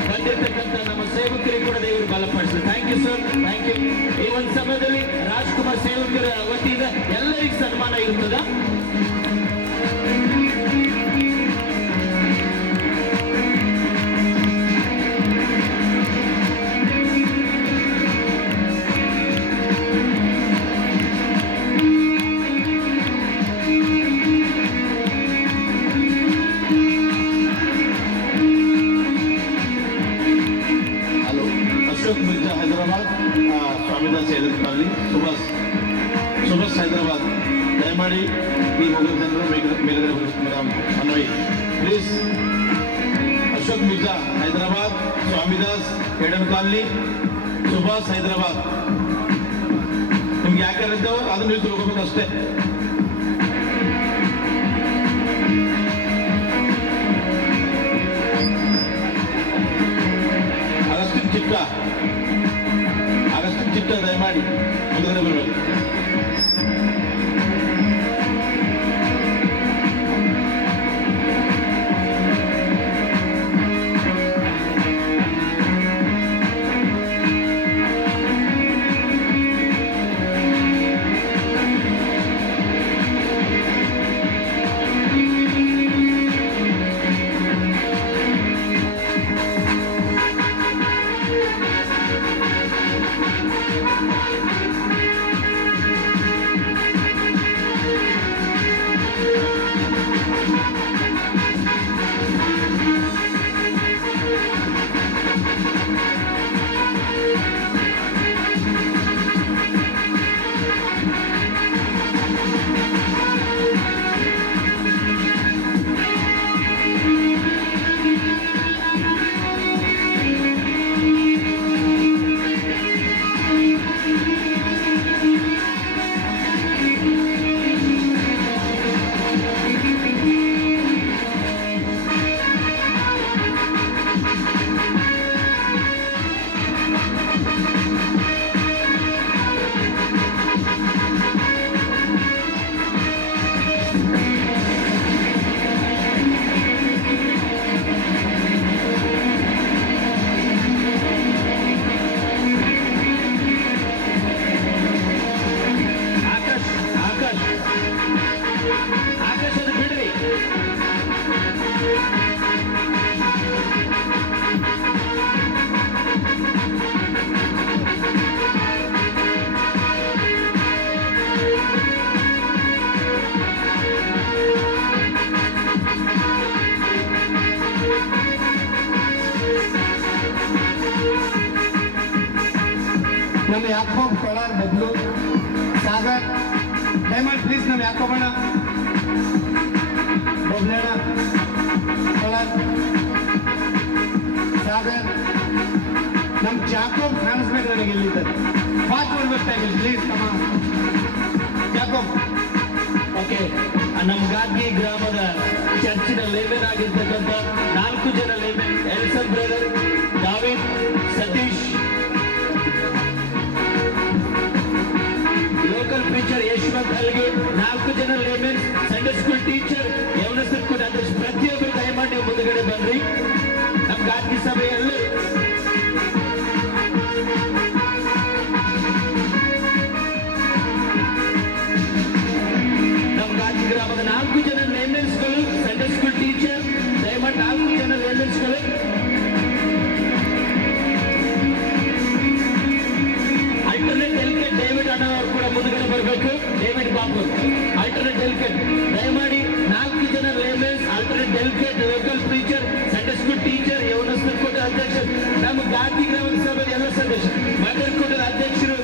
ಬಂದಿರತಕ್ಕಂಥ ನಮ್ಮ ಸೇವಕರಿಗೆ ಕೂಡ ದೇವರು ಬಲಪಡಿಸಲಿ. Thank you sir, thank you. ಈ ಒಂದು ಸಮಯದಲ್ಲಿ ರಾಜ್ಕುಮಾರ್ ಸೇವಕರ ವತಿಯಿಂದ ಎಲ್ಲರಿಗೂ ಸನ್ಮಾನ ಇರುತ್ತದ. ಹೈದರಾಬಾದ್ ಸ್ವಾಮಿದಾಸ್ ಎದುರ್ಕೊಳ್ಳಿ ಸುಭಾಷ್ ಹೈದರಾಬಾದ್ ದಯಮಾಡಿ ಈ ಮೊಗಲ್ ಜನರು ಮೇಲ್ಗಡೆ ಮನವಿ please. Ashok Mirza Hyderabad, Swamidas Eden colony, Subhash Hyderabad. ನಿಮ್ಗೆ ಯಾಕೆ ಇದ್ದಾವೆ ಅದನ್ನ ನೀವು ತಿಳ್ಕೊಬೇಕು ಅಷ್ಟೇ. ಅಗಸ್ಟಿನ್ ಚಿಕ್ಕ ಸಿಸ್ಟರ್ ದಯಮಾಡಿ ಮುಂದುಗಡೆ ಬರಬೇಕು. ನಮ್ಮ ಯಾಕೋಬ್ ಕೋಲಾರ ಬಬ್ಲು ಸಾಗರ್ ದಯಮಾಡಿ ಪ್ಲೀಸ್ ನಮ್ಮ ಯಾಕೋಬಣ್ಣ ಬಬ್ಲಣ್ಣ ಕೋಲಾರ ಸಾಗರ್ ನಮ್ಮ ಜಾಕೋಬ್ ಕಾಣಿಸ್ಬೇಕು ನನಗೆ ಎಲ್ಲಿದ್ದಾರೆ ಫಾಸ್ಟ್ ಬರ್ಬೇಕಾಗಿಲ್ಲ ಪ್ಲೀಸ್ ಕಮ ಜಾಕೋಬ್. ಓಕೆ, ನಮ್ಮ ಗಾದ್ಗಿ ಗ್ರಾಮದ ಚರ್ಚಿನ ಲೇಮನ್ ಆಗಿರ್ತಕ್ಕಂಥ 4 ಜನ layman, Elson brother, David, Satish, local preacher Yashwant Halge, 4 ಜನ ಲೇಮನ್, ಸಂಡೇ ಸ್ಕೂಲ್ ಟೀಚರ್, ಯವನಸ್ಥರ ಕೂಡ ಅಧ್ಯಕ್ಷ, ಪ್ರತಿಯೊಬ್ಬರು ದಯಮಾಡಿ ನೀವು ಮುಂದುಗಡೆ ಬನ್ರಿ. ನಮ್ಮ ಗಾದ್ಗಿ ಸಭೆಯಲ್ಲಿ ಗ್ರಾಮದ 4 ಜನ ಲೇಮನ್ಸ್ಗಳು, ಸಂಡೇ ಸ್ಕೂಲ್ ಟೀಚರ್, ದಯಮಾಡಿ 4 ಜನ ಲೇಮನ್ಸ್ಗಳು. ಅಲ್ಟರ್ನೇಟ್ ಡೆಲಿಕೇಟ್ ಡೇವಿಡ್ ಅಣ್ಣ ಅವರು ಕೂಡ ಮುಂದುಗಡೆ ಬರಬೇಕು. ಡೇವಿಡ್ ಬಾಬು ಅಲ್ಟರ್ನೇಟ್ ಡೆಲಿಕೇಟ್, ದಯಮಾಡಿ 4 ಜನ laymen, alternate delegate, local preacher, Sunday school teacher, ಯವನಸ್ಥರ ಕೂಟದ ಅಧ್ಯಕ್ಷ, ನಮ್ಮ ಗಾಂಧಿ ಗ್ರಾಮದ ಸಭೆಯ ಎಲ್ಲ ಸದಸ್ಯ, ಮಹಿಳೆಯರ ಕೂಟದ ಅಧ್ಯಕ್ಷರು,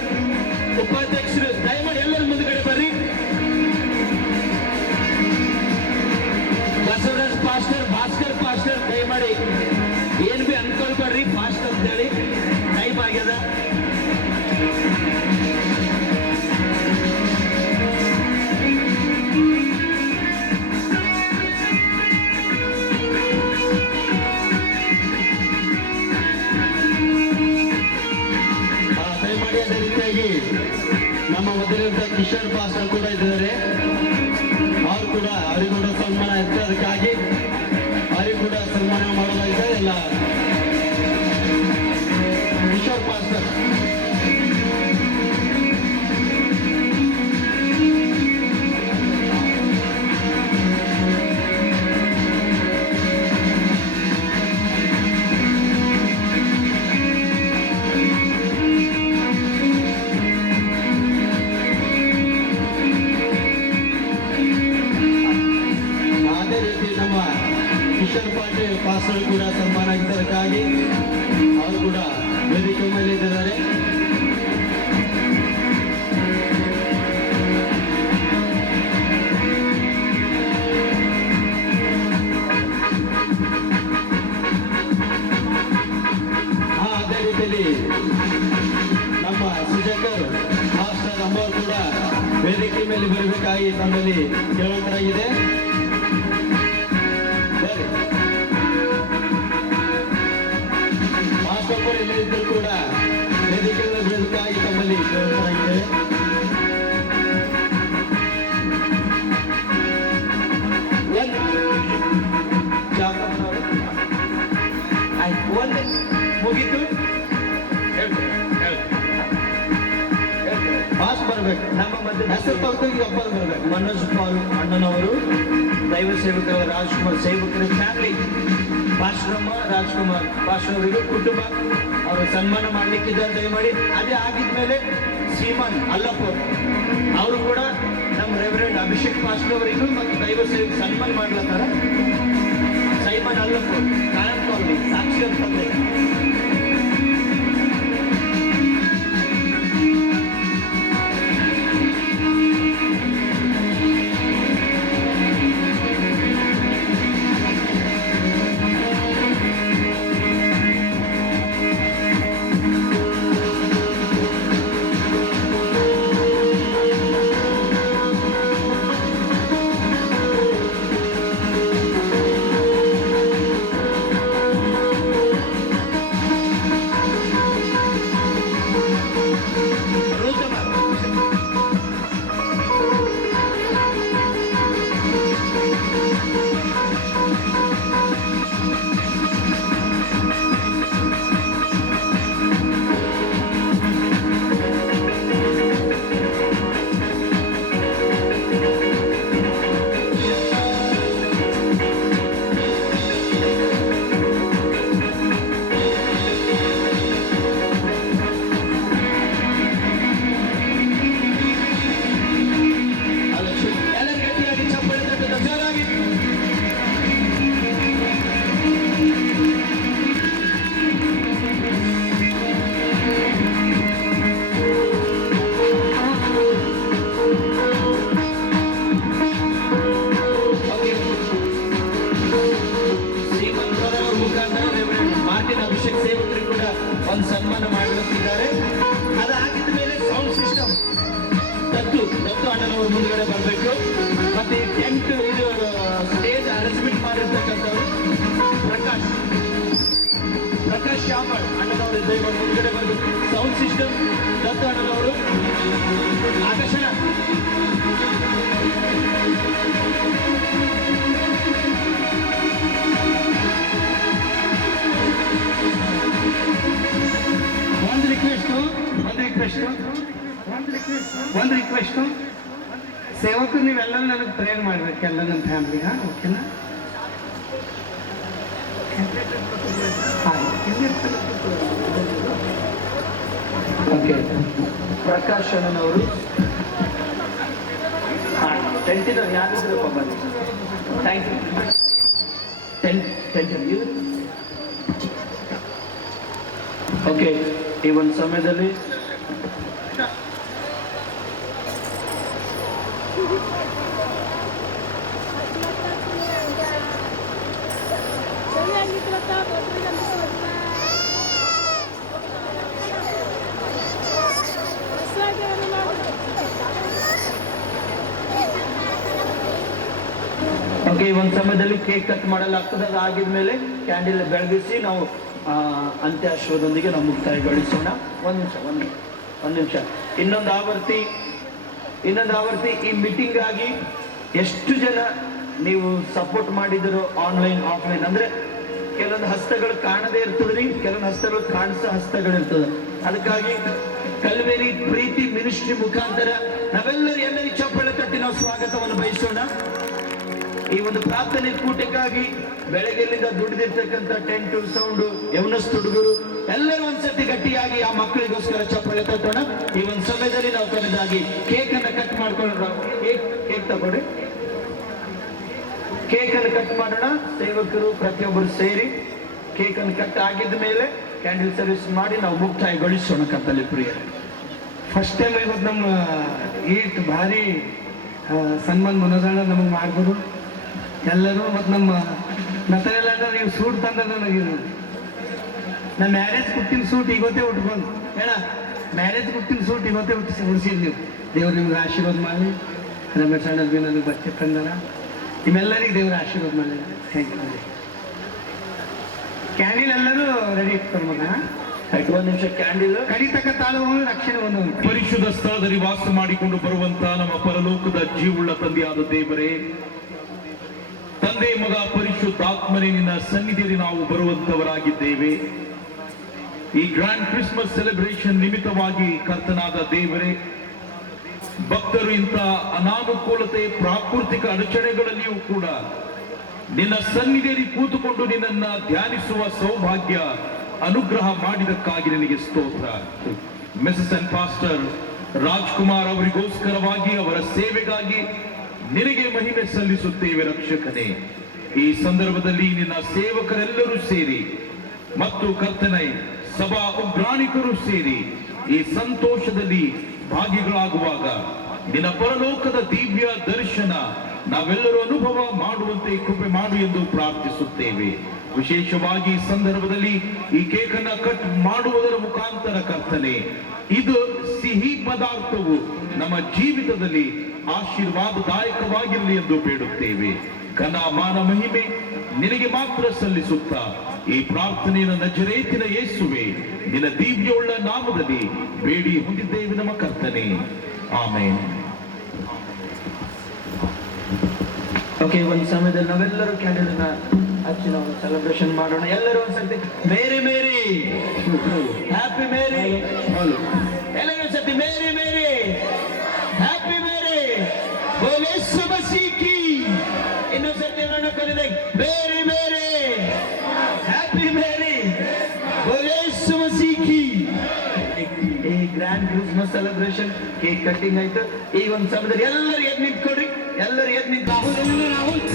ಉಪಾಧ್ಯಕ್ಷರು, ದಯಮಾಡಿ ಎಲ್ಲರೂ ಮುಂದುಗಡೆ ಬರ್ರಿ. ಬಸವರಾಜ್ ಪಾಸ್ಟರ್, ಭಾಸ್ಕರ್ ಪಾಸ್ಟರ್, ದಯಮಾಡಿ ಏನ್ ಬಿ ಅನ್ಕೊಳ್ಬೇಡ್ರಿ, ಫಾಸ್ಟ್ ಅಂತ ಹೇಳಿ ಟೈಮ್ ಆಗ್ಯದ. ದಯಮಾಡಿ ಅದೇ ರೀತಿಯಾಗಿ ನಮ್ಮ ಮೊದಲಿನ ಕಿಶೋರ್ ಪಾಸ್ಟರ್ ಕೂಡ ಇದ್ದಾರೆ, ಅವ್ರು ಕೂಡ ಅವರಿಗೂ ಕೂಡ ಸನ್ಮಾನ ಇರ್ತದೆ, ಅದಕ್ಕಾಗಿ ಅವರಿಗೂ ಕೂಡ ಸನ್ಮಾನ ಮಾಡಲಾಗಿದೆ. ಎಲ್ಲ ಕಿಶೋರ್ ಪಾಸ್ಟರ್ ಪಾಸ್ಟರ್ ಕೂಡ ಸನ್ಮಾನ ಆಗಿದ್ದಕ್ಕಾಗಿ ಅವರು ಕೂಡ ವೇದಿಕೆ ಮೇಲೆ ಇದ್ದಾರೆ. ಅದೇ ರೀತಿಯಲ್ಲಿ ನಮ್ಮ ಸುಜಕರ್ ಮಾಸ್ಟರ್ ಅಮ್ಮವರು ಕೂಡ ವೇದಿಕೆ ಮೇಲೆ ಬರಬೇಕಾಗಿ ತಮ್ಮಲ್ಲಿ ಕೇಳುವಂತಾಗಿದೆ. ಮಾಸ್ಟರ್ ಎಲ್ಲರಿದ್ದರೂ ಕೂಡ ವೇದಿಕೆ ಬರಬೇಕಾಗಿ ತಮ್ಮಲ್ಲಿ ಮುಗೀತು. ಪಾಸ್ ಬರ್ಬೇಕು. ನಮ್ಮ ಮಧ್ಯೆ ಹೆಸರು ತಗೊಂಡು ಒಪ್ಪದು ಬರ್ಬೇಕು. ಮನೋಜ್ ಪಾಲ್ ಅಣ್ಣನವರು, ದೈವ ಸೇವಕರ ರಾಜ್ಕುಮಾರ್ ಸೇವಕರ ಫ್ಯಾಮಿಲಿ, ಪಾಶ್ರಮ ರಾಜ್ಕುಮಾರ್ ಪಾಶ್ರಮರಿಗೂ ಕುಟುಂಬ ಅವರು ಸನ್ಮಾನ ಮಾಡ್ಲಿಕ್ಕಿದ್ದಾರೆ. ದಯಮಾಡಿ ಅದೇ ಆಗಿದ್ಮೇಲೆ ಶ್ರೀಮಾನ್ ಅಲ್ಲಪ್ಪ ಅವರು ಕೂಡ ನಮ್ಮ ರೆವರೆಂಡ್ ಅಭಿಷೇಕ್ ಪಾಸ್ಟರ್ ಅವರಿಗೂ ಮತ್ತು ದೈವ ಸೇವಕ ಸನ್ಮಾನ ಮಾಡ್ಲತ್ತಾರ. ಸೈಮನ್ ಅಲ್ಲಪ್ಪ ಕಾಯಂ ಕಾಲನಿ ಸಾಕ್ಷಿ ಅಂತಂದೆ. ಒಂದು ಸನ್ಮಾನ ಮಾಡಲಿದ್ದಾರೆ. ಅದಾಗಿದ್ದ ಮೇಲೆ ಸೌಂಡ್ ಸಿಸ್ಟಮ್ ದತ್ತು ಅಣ್ಣನವರು ಮುಂದುಗಡೆ ಬರಬೇಕು. ಮತ್ತೆ ಟೆಂಟ್ ಇದು ಸ್ಟೇಜ್ ಅರೇಂಜ್ಮೆಂಟ್ ಮಾಡಿರ್ತಕ್ಕಂಥವ್ರು ಪ್ರಕಾಶ್ ಶಾಮಳ್ ಅಣ್ಣನವರು ದಯಮಾಡಿ ಮುಂದುಗಡೆ ಬರಬೇಕು. ಸೌಂಡ್ ಸಿಸ್ಟಮ್ ದತ್ತು ಅಣ್ಣನವರು. ಆಕರ್ಷಣ ಒಂದು ರಿಕ್ವೆಸ್ಟ್ ಸೇವಕರು ನೀವೆಲ್ಲರೂ ನನಗೆ ಪ್ರೇರ್ ಮಾಡ್ಬೇಕು, ಎಲ್ಲ ನನ್ನ ಫ್ಯಾಮಿಲಿ. ಓಕೆನಾ? ಓಕೆ. ಪ್ರಕಾಶ್ ಅಣ್ಣನವರು ಟೆಂಟಿನ ಯಾರಿದ್ರು ಬನ್ನಿ. Thank you. ಓಕೆ, ಈ ಒಂದು ಸಮಯದಲ್ಲಿ ಓಕೆ, ಈ ಒಂದು ಸಮಯದಲ್ಲಿ ಕೇಕ್ ಕಟ್ ಮಾಡಲಾಗ್ತದೆ. ಅದಾಗಿದ್ಮೇಲೆ ಕ್ಯಾಂಡಲ್ ಬೆಳಗಿಸಿ ನಾವು ಅಂತ್ಯಾಶ್ವದೊಂದಿಗೆ ನಾವು ಮುಕ್ತಾಯಗೊಳಿಸೋಣ. ಒಂದು ನಿಮಿಷ. ಇನ್ನೊಂದು ಆವರ್ತಿ ಈ ಮೀಟಿಂಗ್ ಆಗಿ ಎಷ್ಟು ಜನ ನೀವು ಸಪೋರ್ಟ್ ಮಾಡಿದ್ರು, ಆನ್ಲೈನ್ ಆಫ್ಲೈನ್ ಅಂದ್ರೆ ಕೆಲವೊಂದು ಹಸ್ತಗಳು ಕಾಣದೇ ಇರ್ತದ್ರಿ, ಕೆಲವೊಂದು ಹಸ್ತಗಳು ಕಾಣಿಸೋ ಹಸ್ತಗಳು ಇರ್ತದೆ. ಅದಕ್ಕಾಗಿ ಕಲ್ವೇರಿ ಪ್ರೀತಿ ಮಿನಿಸ್ಟ್ರಿ ಮುಖಾಂತರ ಎಲ್ಲರಿಗೂ ಚಪ್ಪಾಳೆ ತಟ್ಟಿ ನಾವು ಸ್ವಾಗತವನ್ನು ಬಯಸೋಣ. ಈ ಒಂದು ಪ್ರಾರ್ಥನೆ ಕೂಟಕ್ಕಾಗಿ ಬೆಳಗ್ಗೆಯಿಂದ ದುಡಿದಿರ್ತಕ್ಕಂಥ ಟೆಂಟು ಸೌಂಡು ಯೌನಸ್ಥ ಹುಡುಗರು ಎಲ್ಲರೂ ಒಂದ್ಸತಿ ಗಟ್ಟಿಯಾಗಿ ಆ ಮಕ್ಕಳಿಗೋಸ್ಕರ ಚಪ್ಪಾಳೆ ತಟ್ಟೋಣ. ಈ ಒಂದು ಸಮಯದಲ್ಲಿ ನಾವು ಕೊನೆಯದಾಗಿ ಕೇಕ್ ಅನ್ನ ಕಟ್ ಮಾಡ್ಕೊಂಡು ಕೇಕ್ ತಗೊಳ್ಳಿ. ಕೇಕ್ ಅನ್ನು ಕಟ್ ಮಾಡೋಣ. ಸೇವಕರು ಪ್ರತಿಯೊಬ್ಬರು ಸೇರಿ ಕೇಕ್ ಅನ್ನು ಕಟ್ ಆಗಿದ ಮೇಲೆ ಕ್ಯಾಂಡಲ್ ಸರ್ವಿಸ್ ಮಾಡಿ ನಾವು ಮುಕ್ತಾಯಗೊಳಿಸೋಣ. ಕರ್ತಲ್ಲಿ ಪ್ರಿಯರೇ, ಫಸ್ಟ್ ಟೈಮ್ ಇವತ್ತು ನಮ್ಮ ಈಟ್ ಭಾರಿ ಸನ್ಮಾನ್ ಮನೋಜಾಣ ನಮಗೆ ಮಾಡ್ಬೋದು ಎಲ್ಲರೂ. ಮತ್ತು ನಮ್ಮ ನತನೆಲ್ಲ ನೀವು ಸೂಟ್ ತಂದ ನನಗೆ ನಾ ಮ್ಯಾರೇಜ್ ಕುಟ್ಟಿನ ಸೂಟ್ ಇವತ್ತೇ ಉಟ್ಕೊಂಡು ಹೇಳ ಮ್ಯಾರೇಜ್ ಕುಟ್ಟಿನ ಸೂಟ್ ಇವತ್ತೇ ಉಡ್ಸಿರಿ ನೀವು. ದೇವ್ರು ನಿಮ್ಗೆ ಆಶೀರ್ವಾದ ಮಾಡಿ. ರಮೇಶ್ ಅಣ್ಣ ಬಿ ನನಗೆ ಬಟ್ಟೆ ತಂದರ. ನಿಮ್ಮೆಲ್ಲರಿಗೆ ದೇವ್ರ ಆಶೀರ್ವಾದ ಮಾಡಿ. Thank you. ಕ್ಯಾಂಡಿಲ್ ಎಲ್ಲರೂ ರೆಡಿ ಇಟ್ಕೊಂಡು ಮಗ. ಒಂದು ನಿಮಿಷ ಕ್ಯಾಂಡಿಲ್ ಕಡಿತಕ್ಕ ತಾಳುವವನು ರಕ್ಷಣೆ ಒಂದು. ಪರಿಶುದ್ಧ ಸ್ಥಳದಲ್ಲಿ ವಾಸ ಮಾಡಿಕೊಂಡು ಬರುವಂತ ನಮ್ಮ ಪರಲೋಕದ ಜೀವುಳ್ಳ ತಂದೆಯಾದ ದೇವರೇ, ತಂದೆ ಮಗ ಪರಿಶುದ್ಧಾತ್ಮನೇ ನಿನ್ನ ಸನ್ನಿಧಿಯಲ್ಲಿ ನಾವು ಬರುವಂತವರಾಗಿದ್ದೇವೆ. ಈ ಗ್ರ್ಯಾಂಡ್ ಕ್ರಿಸ್ಮಸ್ ಸೆಲೆಬ್ರೇಷನ್ ನಿಮಿತ್ತವಾಗಿ ಕರ್ತನಾದ ದೇವರೇ, ಭಕ್ತರು ಇಂಥ ಅನಾನುಕೂಲತೆ ಪ್ರಾಕೃತಿಕ ಅಡಚಣೆಗಳಲ್ಲಿಯೂ ಕೂಡ ನಿನ್ನ ಸನ್ನಿಧಿಯಲ್ಲಿ ಕೂತುಕೊಂಡು ನಿನ್ನನ್ನ ಧ್ಯಾನಿಸುವ ಸೌಭಾಗ್ಯ ಅನುಗ್ರಹ ಮಾಡಿದಕ್ಕಾಗಿ ನಿನಗೆ ಸ್ತೋತ್ರ. ಮಿಸಸ್ ಅಂಡ್ ಪಾಸ್ಟರ್ ರಾಜ್ಕುಮಾರ್ ಅವರಿಗೋಸ್ಕರವಾಗಿ, ಅವರ ಸೇವೆಗಾಗಿ ನಿನಗೆ ಮಹಿಮೆ ಸಲ್ಲಿಸುತ್ತೇವೆ ರಕ್ಷಕನೇ. ಈ ಸಂದರ್ಭದಲ್ಲಿ ನಿನ್ನ ಸೇವಕರೆಲ್ಲರೂ ಸೇರಿ ಮತ್ತು ಕರ್ತನೆ ಸಭಾ ಉಗ್ರಾಣಿಕರು ಸೇರಿ ಈ ಸಂತೋಷದಲ್ಲಿ ಭಾಗಿಗಳಾಗುವಾಗ ನಿನ್ನ ಪರಲೋಕದ ದಿವ್ಯ ದರ್ಶನ ನಾವೆಲ್ಲರೂ ಅನುಭವ ಮಾಡುವಂತೆ ಕೃಪೆ ಮಾಡು ಎಂದು ಪ್ರಾರ್ಥಿಸುತ್ತೇವೆ. ವಿಶೇಷವಾಗಿ ಈ ಸಂದರ್ಭದಲ್ಲಿ ಈ ಕೇಕನ್ನ ಕಟ್ ಮಾಡುವುದರ ಮುಖಾಂತರ ಕರ್ತನೆ, ಇದು ಸಿಹಿ ಪದಾರ್ಥವು ನಮ್ಮ ಜೀವಿತದಲ್ಲಿ ಆಶೀರ್ವಾದದಾಯಕವಾಗಿರಲಿ ಎಂದು ಬೇಡುತ್ತೇವೆ. ಘನ ಮಾನ ಮಹಿಮೆ ನಿನಗೆ ಮಾತ್ರ ಸಲ್ಲಿಸುತ್ತಾ ಈ ಪ್ರಾರ್ಥನೆಯನ್ನು ನಜರೇತಿನ ಯೇಸುವೆ ನಿನ್ನ ದಿವ್ಯವುಳ್ಳ ನಾಮದಲ್ಲಿ ಬೇಡಿ ಹೊಂದಿದ್ದೇವೆ ನಮ್ಮ ಕರ್ತನೆ. ಆಮೇನ್. ಓಕೆ, ಒಂದು ಸಮಯದಲ್ಲಿ ನಾವೆಲ್ಲರೂ ಕ್ಯಾಂಡಲ್ನ ಹಚ್ಚಿ ನಾವು ಸೆಲೆಬ್ರೇಷನ್ ಮಾಡೋಣ. ಎಲ್ಲರೂ ಒಂದ್ಸತಿ ಮೇರಿ ಮೇರಿ ಹ್ಯಾಪಿ ಮೇರಿ, ಎಲ್ಲರೂ ಒಂದ್ಸತಿ ಮೇರಿ ಮೇರಿ ಹ್ಯಾಪಿ ಮೇರಿ ಬೋಲೆ ಸುಬಸೀಕಿ. ಇನ್ನೊಂದ್ಸತಿ ನಾನು ಕಲಿದೆ ಮೇರಿ ಮೇರಿ ಹ್ಯಾಪಿ ಮೇರಿ ಬೋಲೆ ಸುಬಸೀಕಿ. ಈ grand Christmas celebration cake cutting ಆಯ್ತು. ಈ ಒಂದು ಸಮಯದಲ್ಲಿ ಎಲ್ಲರೂ ಎದ್ದು ನಿಂತ್ಕೊಡ್ರಿ, ಎಲ್ಲರೂ ಎದ್ದು ನಿಂತು ರಾಹುಲ್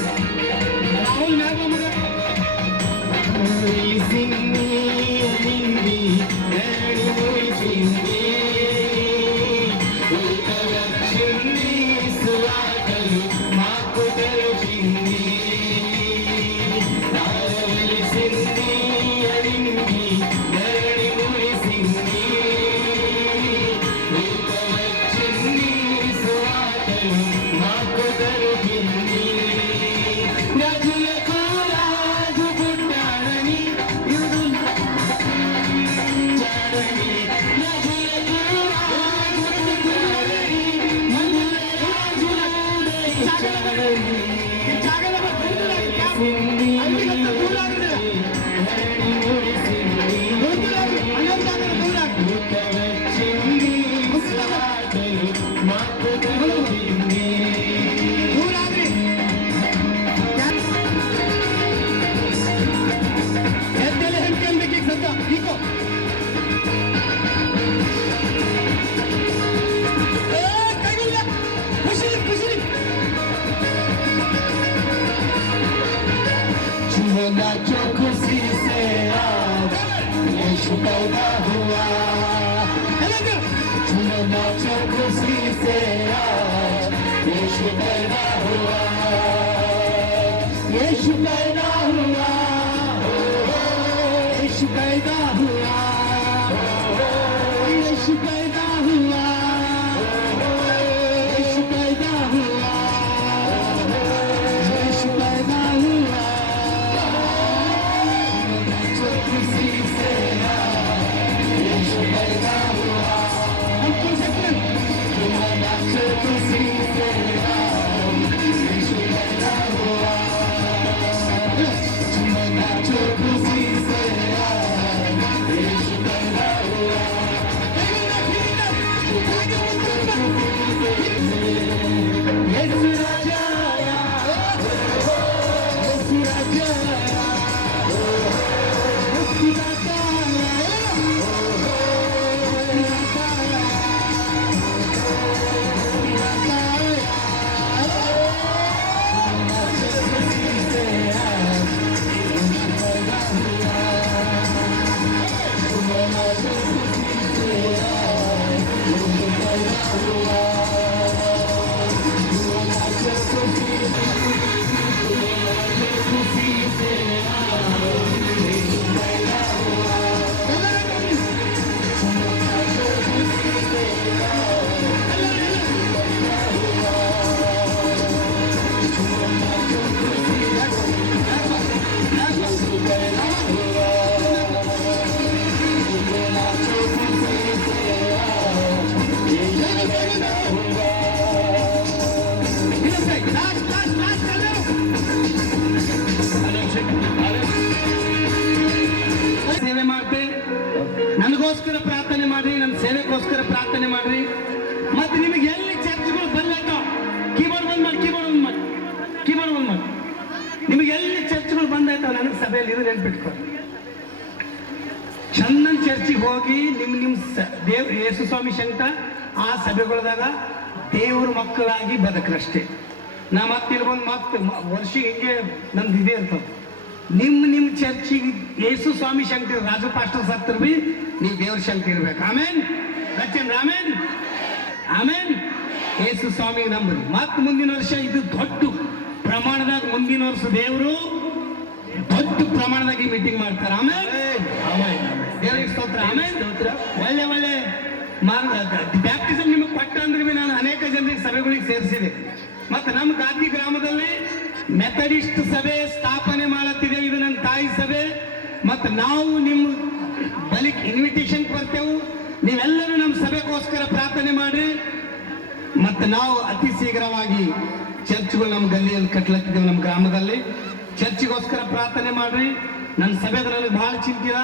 ಸಭೆಗೋಸ್ಕರ ಪ್ರಾರ್ಥನೆ ಮಾಡ್ರಿ. ಮತ್ತೆ ನಿಮಗೆ ಎಲ್ಲಿ ಚರ್ಚ್ಗಳು ಬಂದಾಯ್ತ ಕೀಬೋರ್ಡ್ ಬಂದ್ ಮಾಡಿ ನಿಮಗೆ ಎಲ್ಲಿ ಚರ್ಚ್ಗಳು ಬಂದಾಯ್ತಾವ ನನಗೆ ಸಭೆಯಲ್ಲಿ ಇದು ನೆನ್ಪಿಟ್ಕೊಳ್ಳಿ. ಚಂದನ್ ಚರ್ಚಿಗೆ ಹೋಗಿ ನಿಮ್ಮ ದೇವ್ ಯೇಸು ಸ್ವಾಮಿ ಶಂಕ ಆ ಸಭೆಗಳದಾಗ ದೇವ್ರ ಮಕ್ಕಳಾಗಿ ಬದುಕ್ರಷ್ಟೇ. ನಾ ಮತ್ತೆ ವರ್ಷ ಹಿಂಗೆ ನಂದು ಇದೆ ಅಂತ ನಿಮ್ಮ ಚರ್ಚಿಗೆ ಯೇಸು ಸ್ವಾಮಿ ಶಂಕರ್ ರಾಜು ಪಾಸ್ಟರ್ ಸತ್ತರ್ ಬಿ ನೀವು ದೇವ್ರ ಶಂಕ ಇರ್ಬೇಕು. ಆಮೇನ್ ಆಮೇನ್ ಆಮೇನ್. ಯೇಸು ಸ್ವಾಮಿ ನಂಬ್ರಿ. ಮತ್ತೆ ಮುಂದಿನ ವರ್ಷ ಇದು ದೊಡ್ಡ ಪ್ರಮಾಣದಾಗ ಮುಂದಿನ ವರ್ಷ ದೇವರು ದೊಡ್ಡ ಪ್ರಮಾಣದಾಗ ಈ ಮೀಟಿಂಗ್ ಮಾಡ್ತಾರೆ. ಆಮೇಲೆ ದೇವರಿಗೆ ಸ್ತೋತ್ರ. ಆಮೇಲೆ ಒಳ್ಳೆ ಬ್ಯಾಪ್ಟಿಸಮ್ ನಿಮಗೆ ಪಟ್ಟ ಅಂದ್ರೆ ಬಿ ನಾನು ಅನೇಕ ಜನರಿಗೆ ಸಭೆಗಳಿಗೆ ಸೇರಿಸಿದೆ. ಮತ್ತೆ ನಮ್ಮ ಗಾದಿ ಗ್ರಾಮದಲ್ಲಿ ಮೆಥಡಿಸ್ಟ್ ಸಭೆ ಸ್ಥಾಪನೆ ಮಾಡತ್ತಿದ್ದೇವೆ. ಇದು ನನ್ನ ತಾಯಿ ಸಭೆ. ಮತ್ತೆ ನಾವು ನಿಮ್ಮ ಬಲಿಕ್ ಇನ್ವಿಟೇಷನ್ ಕೊಡ್ತೇವೆ. ನೀವೆಲ್ಲರೂ ನಮ್ಮ ಸಭೆಗೋಸ್ಕರ ಪ್ರಾರ್ಥನೆ ಮಾಡಿ. ಮತ್ತೆ ನಾವು ಅತಿ ಶೀಘ್ರವಾಗಿ ಚರ್ಚ್ಗಳು ನಮ್ಮ ಗಲ್ಲಿಯಲ್ಲಿ ಕಟ್ಲತ್ತಿದ್ದೇವೆ. ನಮ್ಮ ಗ್ರಾಮದಲ್ಲಿ ಚರ್ಚಿಗೋಸ್ಕರ ಪ್ರಾರ್ಥನೆ ಮಾಡ್ರಿ. ನನ್ನ ಸಭೆದ ನನಗೆ ಬಹಳ ಚಿಂತಿದ.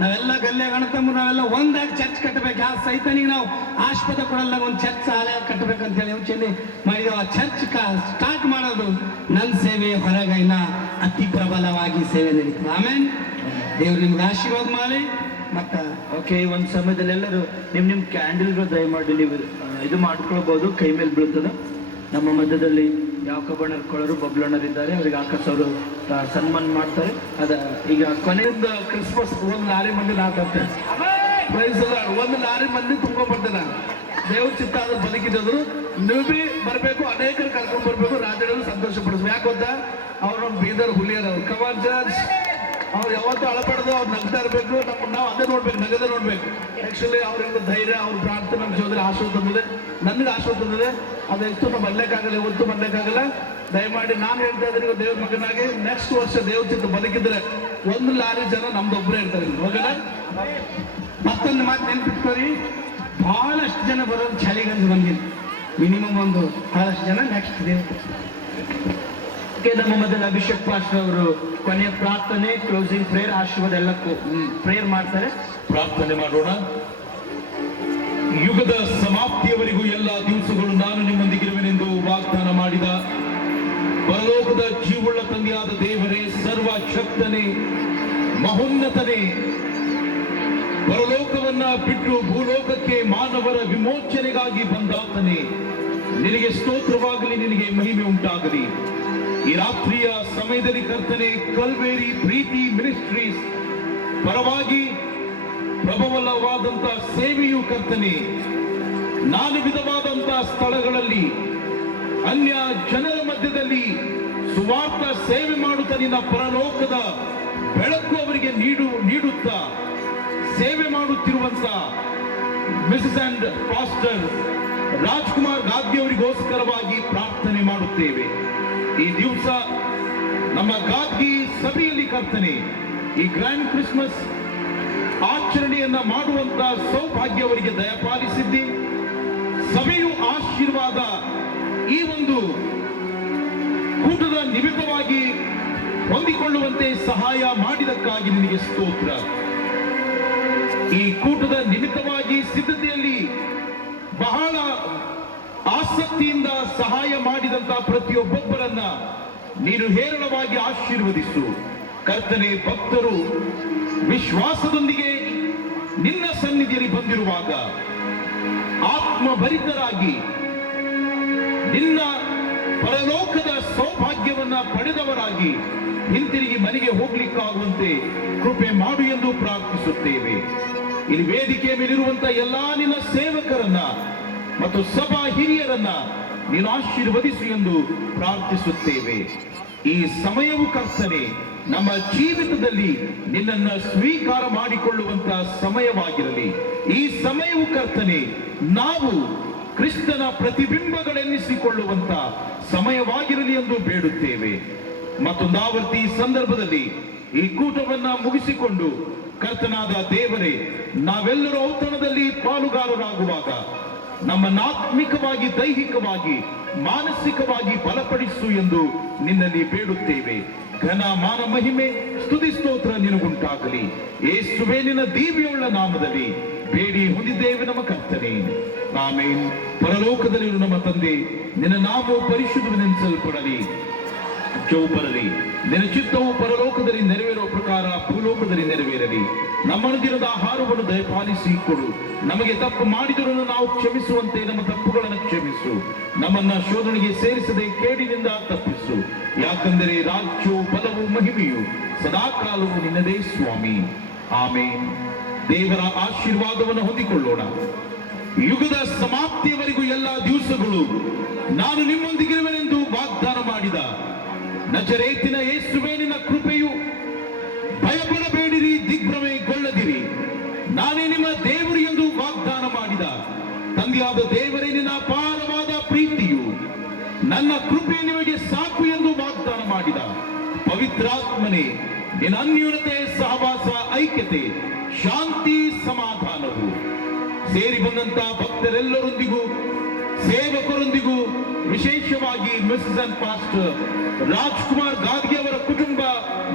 ನಾವೆಲ್ಲ ಗಲ್ಲೆ ಗಣತಂಬರು ನಾವೆಲ್ಲ ಒಂದಾಗಿ ಚರ್ಚ್ ಕಟ್ಟಬೇಕು. ಯಾವ ಸೈತನಿಗೆ ನಾವು ಆಸ್ಪದ ಕೊಡಲ್ಲ, ಒಂದು ಚರ್ಚ್ ಆಲಯ ಕಟ್ಟಬೇಕಂತೇಳಿ ಯೋಚನೆ ಮಾಡಿದೆವು. ಆ ಚರ್ಚ್ ಸ್ಟಾರ್ಟ್ ಮಾಡೋದು ನನ್ನ ಸೇವೆ ಹೊರಗೈನ ಅತಿ ಪ್ರಬಲವಾಗಿ ಸೇವೆ ನಡೀತದೆ. ಆಮೇಲೆ ದೇವ್ರು ನಿಮ್ಗೆ ಆಶೀರ್ವಾದ ಮಾಡಿ. ಮತ್ತ ಓಕೆ, ಒಂದು ಸಮಯದಲ್ಲಿ ಎಲ್ಲರೂ ನಿಮ್ಮ ಕ್ಯಾಂಡಲ್ಗಳು ದಯಮಾಡಿ ನೀವು ಇದು ಮಾಡ್ಕೊಳ್ಬಹುದು. ಕೈ ಮೇಲೆ ಬೀಳ್ತದ. ನಮ್ಮ ಮಧ್ಯದಲ್ಲಿ ಯಾಕಬಣ್ಣರು ಬಬ್ಲಣ್ಣರಿದ್ದಾರೆ. ಅವ್ರಿಗೆ ಆಕಾಶ್ ಅವರು ಸನ್ಮಾನ ಮಾಡ್ತಾರೆ. ಈಗ ಕೊನೆಯಿಂದ ಕ್ರಿಸ್ಮಸ್ ಒಂದು ಲಾರಿ ಮಂದಿ ನಾಲ್ಕು ಪ್ರೈಸ್ ಒಂದು ಲಾರಿ ಮಂದಿ ತುಂಬ್ಕೊಂಡ್ಬರ್ತೇನೆ. ದೇವ್ರ ಚಿತ್ತ ಆದ್ರೂ ಬದುಕಿದ್ರು ನೀವು ಬಿ ಬರಬೇಕು, ಅನೇಕರು ಕರ್ಕೊಂಡ್ ಬರ್ಬೇಕು, ರಾಜ್ಯಗಳನ್ನು ಸಂತೋಷ ಪಡಿಸ್ಬೇಕು. ಯಾಕೆ ಗೊತ್ತಾ, ಅವ್ರು ನಮ್ಮ ಬೀದರ್ ಹುಲಿಯರ್ ಅವ್ರು ಕಮಾನ್ ಚರ್ಚ್. ಅವ್ರು ಯಾವತ್ತೂ ಅಳಪಡೋದು, ಅವ್ರು ನಗ್ತಾ ಇರಬೇಕು. ನಾವು ಅದೇ ನೋಡ್ಬೇಕು, ನಗದೇ ನೋಡ್ಬೇಕು. ಆಕ್ಚುಲಿ ಅವ್ರಿಂದ ಧೈರ್ಯ, ಅವ್ರ ಪ್ರಾರ್ಥನೆ ನಮ್ಮ ಜೀವನದಲ್ಲಿ ಆಶ್ರಯ ತಂದಿದೆ, ನನಗೆ ಆಶ್ರಯ ತಂದಿದೆ. ಅದೆಷ್ಟು ನಾವು ಮಲ್ಯಕ್ಕಾಗಲ್ಲ, ಇವತ್ತು ಮಲ್ಯಕ್ಕಾಗಲ್ಲ. ದಯಮಾಡಿ ನಾನು ಹೇಳ್ತಾ ಇದ್ದೀನಿ, ದೇವ್ರ ಮಗನಾಗಿ ನೆಕ್ಸ್ಟ್ ವರ್ಷ ದೇವ್ರ ಚಿತ್ತ ಬದುಕಿದ್ರೆ ಒಂದು ಲಾರಿ ಜನ ನಮ್ದೊಬ್ಬರೇ ಇರ್ತಾರೆ. ಹೋಗಲ್ಲ. ಮತ್ತೊಂದು ಮಾತು ನೆನ್ಪಿಟ್ಕೋರಿ, ಬಹಳಷ್ಟು ಜನ ಬರೋದು ಚಾಲಿಗಂಜ್ ಬಂದಿಲ್ಲ. ಮಿನಿಮಮ್ ಒಂದು ಬಹಳಷ್ಟು ಜನ ನೆಕ್ಸ್ಟ್ ದೇವ್ರ. ನಮ್ಮ ಮೊದಲ ಅಭಿಷೇಕ್ ಪಾಸ್ಟರ್ ಅವರು ಕೊನೆಯ ಪ್ರಾರ್ಥನೆ, ಕ್ಲೋಸಿಂಗ್ ಪ್ರೇಯರ್, ಆಶೀರ್ವಾದ ಎಲ್ಲ ಪ್ರೇಯರ್ ಮಾಡ್ತಾರೆ. ಪ್ರಾರ್ಥನೆ ಮಾಡೋಣ. ಯುಗದ ಸಮಾಪ್ತಿಯವರೆಗೂ ಎಲ್ಲ ದಿವಸಗಳು ನಾನು ನಿಮ್ಮೊಂದಿಗಿರುವೆನೆಂದು ವಾಗ್ದಾನ ಮಾಡಿದ ಪರಲೋಕದ ಜೀವುಳ್ಳ ತಂದೆಯಾದ ದೇವರೇ, ಸರ್ವ ಶಕ್ತನೇ, ಮಹೋನ್ನತನೇ, ಪರಲೋಕವನ್ನ ಬಿಟ್ಟು ಭೂಲೋಕಕ್ಕೆ ಮಾನವರ ವಿಮೋಚನೆಗಾಗಿ ಬಂದಾತನೇ, ನಿನಗೆ ಸ್ತೋತ್ರವಾಗಲಿ, ನಿನಗೆ ಮಹಿಮೆ ಉಂಟಾಗಲಿ. ಈ ರಾತ್ರಿಯ ಸಮಯದಲ್ಲಿ ಕರ್ತನೆ, ಕಲ್ವೇರಿ ಪ್ರೀತಿ ಮಿನಿಸ್ಟ್ರೀಸ್ ಪರವಾಗಿ ಪ್ರಬಲವಾದಂತ ಸೇವೆಯು ಕರ್ತನೆ, ನಾನು ವಿಧವಾದಂತ ಸ್ಥಳಗಳಲ್ಲಿ ಅನ್ಯ ಜನರ ಮಧ್ಯದಲ್ಲಿ ಸುವಾರ್ಥ ಸೇವೆ ಮಾಡುತ್ತಾ ನಿನ್ನ ಪರಲೋಕದ ಬೆಳಕು ಅವರಿಗೆ ನೀಡುತ್ತಾ ಸೇವೆ ಮಾಡುತ್ತಿರುವಂತ ಮಿಸಸ್ ಅಂಡ್ ಪಾಸ್ಟರ್ ರಾಜ್ಕುಮಾರ್ ಗಾದ್ದಿ ಅವರಿಗೋಸ್ಕರವಾಗಿ ಪ್ರಾರ್ಥನೆ ಮಾಡುತ್ತೇವೆ. ಈ ದಿವಸ ನಮ್ಮ ಗಾದ್ಗಿ ಸಭೆಯಲ್ಲಿ ಕರ್ತನೆ, ಈ ಗ್ರ್ಯಾಂಡ್ ಕ್ರಿಸ್ಮಸ್ ಆಚರಣೆಯನ್ನ ಮಾಡುವಂತ ಸೌಭಾಗ್ಯ ಅವರಿಗೆ ದಯಪಾಲಿಸಿದ್ದಿ. ಸಭೆಯು ಆಶೀರ್ವಾದ ಈ ಒಂದು ಕೂಟದ ನಿಮಿತ್ತವಾಗಿ ಹೊಂದಿಕೊಳ್ಳುವಂತೆ ಸಹಾಯ ಮಾಡಿದಕ್ಕಾಗಿ ನಿನಗೆ ಸ್ತೋತ್ರ. ಈ ಕೂಟದ ನಿಮಿತ್ತವಾಗಿ ಸಿದ್ಧತೆಯಲ್ಲಿ ಬಹಳ ಆಸಕ್ತಿಯಿಂದ ಸಹಾಯ ಮಾಡಿದಂತ ಪ್ರತಿಯೊಬ್ಬೊಬ್ಬರನ್ನ ನೀನು ಹೇರಳವಾಗಿ ಆಶೀರ್ವದಿಸು ಕರ್ತನೆ. ಭಕ್ತರು ವಿಶ್ವಾಸದೊಂದಿಗೆ ನಿನ್ನ ಸನ್ನಿಧಿಯಲ್ಲಿ ಬಂದಿರುವಾಗ ಆತ್ಮಭರಿತರಾಗಿ ನಿನ್ನ ಪರಲೋಕದ ಸೌಭಾಗ್ಯವನ್ನ ಪಡೆದವರಾಗಿ ಹಿಂತಿರುಗಿ ಮನೆಗೆ ಹೋಗ್ಲಿಕ್ಕಾಗುವಂತೆ ಕೃಪೆ ಮಾಡು ಎಂದು ಪ್ರಾರ್ಥಿಸುತ್ತೇವೆ. ಇಲ್ಲಿ ವೇದಿಕೆಯ ಮೇಲಿರುವಂತ ಎಲ್ಲಾ ನಿನ್ನ ಸೇವಕರನ್ನ ಮತ್ತು ಸಭಾ ಹಿರಿಯರನ್ನ ನೀನು ಆಶೀರ್ವದಿಸು ಎಂದು ಪ್ರಾರ್ಥಿಸುತ್ತೇವೆ. ಈ ಸಮಯವು ಕರ್ತನೆ, ನಮ್ಮ ಜೀವಿತದಲ್ಲಿ ನಿನ್ನನ್ನ ಸ್ವೀಕಾರ ಮಾಡಿಕೊಳ್ಳುವಂತ ಸಮಯವಾಗಿರಲಿ. ಈ ಸಮಯವು ಕರ್ತನೆ, ನಾವು ಕ್ರಿಸ್ತನ ಪ್ರತಿಬಿಂಬಗಳೆನ್ನಿಸಿಕೊಳ್ಳುವಂತ ಸಮಯವಾಗಿರಲಿ ಎಂದು ಬೇಡುತ್ತೇವೆ. ಮತ್ತೊಂದಾವರ್ತಿ ಈ ಸಂದರ್ಭದಲ್ಲಿ ಈ ಕೂಟವನ್ನ ಮುಗಿಸಿಕೊಂಡು ಕರ್ತನಾದ ದೇವರೇ, ನಾವೆಲ್ಲರೂ ಔತಣದಲ್ಲಿ ಪಾಲುಗಾರರಾಗುವಾಗ ನಮ್ಮನ್ನಾತ್ಮಿಕವಾಗಿ, ದೈಹಿಕವಾಗಿ, ಮಾನಸಿಕವಾಗಿ ಬಲಪಡಿಸು ಎಂದು ನಿನ್ನಲ್ಲಿ ಬೇಡುತ್ತೇವೆ. ಘನ ಮಾನ ಮಹಿಮೆ ಸ್ತುತಿ ಸ್ತೋತ್ರ ನಿನಗುಂಟಾಗಲಿ. ಯೇಸುವೇ ನಿನ್ನ ದೀವಿಯುಳ್ಳ ನಾಮದಲ್ಲಿ ಬೇಡಿ ಹೊಂದಿದ್ದೇವೆ ನಮ್ಮ ಕರ್ತನೆ. ಆಮೇನ್. ಪರಲೋಕದಲ್ಲಿರುವ ನಮ್ಮ ತಂದೆ, ನಿನ್ನ ನಾಮವು ಪರಿಶುದ್ಧವೆನಿಸಲ್ಪಡಲಿ, ಬರಲಿ. ನಿನ್ನ ಚಿತ್ತವು ಪರಲೋಕದಲ್ಲಿ ನೆರವೇರುವ ಪ್ರಕಾರ ಭೂಲೋಕದಲ್ಲಿ ನೆರವೇರಲಿ. ನಮ್ಮ ಅನುದಿನದ ಆಹಾರವನ್ನು ದಯಪಾಲಿಸಿ ಕೊಡು. ನಮಗೆ ತಪ್ಪು ಮಾಡಿದರನ್ನು ನಾವು ಕ್ಷಮಿಸುವಂತೆ ನಮ್ಮ ತಪ್ಪುಗಳನ್ನು ಕ್ಷಮಿಸು. ನಮ್ಮನ್ನ ಶೋಧನೆಗೆ ಸೇರಿಸದೆ ಕೇಡಿನಿಂದ ತಪ್ಪಿಸು. ಯಾಕಂದರೆ ರಾಜ್ಯವು, ಬಲವು, ಮಹಿಮೆಯು ಸದಾಕಾಲವು ನಿನ್ನದೇ ಸ್ವಾಮಿ. ಆಮೇನ್. ದೇವರ ಆಶೀರ್ವಾದವನ್ನು ಹೊಂದಿಕೊಳ್ಳೋಣ. ಯುಗದ ಸಮಾಪ್ತಿಯವರೆಗೂ ಎಲ್ಲ ದಿವಸಗಳು ನಾನು ನಿಮ್ಮೊಂದಿಗಿರುವೆನೆಂದು ವಾಗ್ದಾನ ಮಾಡಿದ ನಜರೇತಿನ ಯೇಸುವೇ, ನಿನ್ನ ಕೃಪೆಯು, ಭಯಪಡಬೇಡಿರಿ, ದಿಗ್ಭ್ರಮೆಗೊಳ್ಳದಿರಿ, ನಾನೇ ನಿಮ್ಮ ದೇವರು ಎಂದು ವಾಗ್ದಾನ ಮಾಡಿದ ತಂದೆಯಾದ ದೇವರೇ, ನಿನ್ನ ಅಪಾರವಾದ ಪ್ರೀತಿಯು, ನನ್ನ ಕೃಪೆ ನಿಮಗೆ ಸಾಕು ಎಂದು ವಾಗ್ದಾನ ಮಾಡಿದ ಪವಿತ್ರಾತ್ಮನೇ, ನಿನ್ನ ಅನ್ಯೂನತೆ, ಸಹವಾಸ, ಐಕ್ಯತೆ, ಶಾಂತಿ, ಸಮಾಧಾನವು ಸೇರಿ ಬಂದಂತ ಭಕ್ತರೆಲ್ಲರೊಂದಿಗೂ, ಸೇವಕರೊಂದಿಗೂ, ವಿಶೇಷವಾಗಿ ಮಿಸ್ಸಸ್ ಅಂಡ್ ಪಾಸ್ಟರ್ ರಾಜ್ಕುಮಾರ್ ಗಾದ್ಗೆ ಅವರ ಕುಟುಂಬ,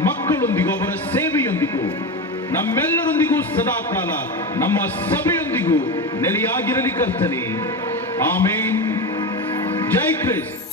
ಮಕ್ಕಳೊಂದಿಗೂ, ಅವರ ಸೇವೆಯೊಂದಿಗೂ, ನಮ್ಮೆಲ್ಲರೊಂದಿಗೂ ಸದಾಕಾಲ ನಮ್ಮ ಸಭೆಯೊಂದಿಗೂ ನೆಲೆಯಾಗಿರಲಿ ಕರ್ತನೆ. ಆಮೇನ್. ಜೈ ಕ್ರಿಸ್ತ.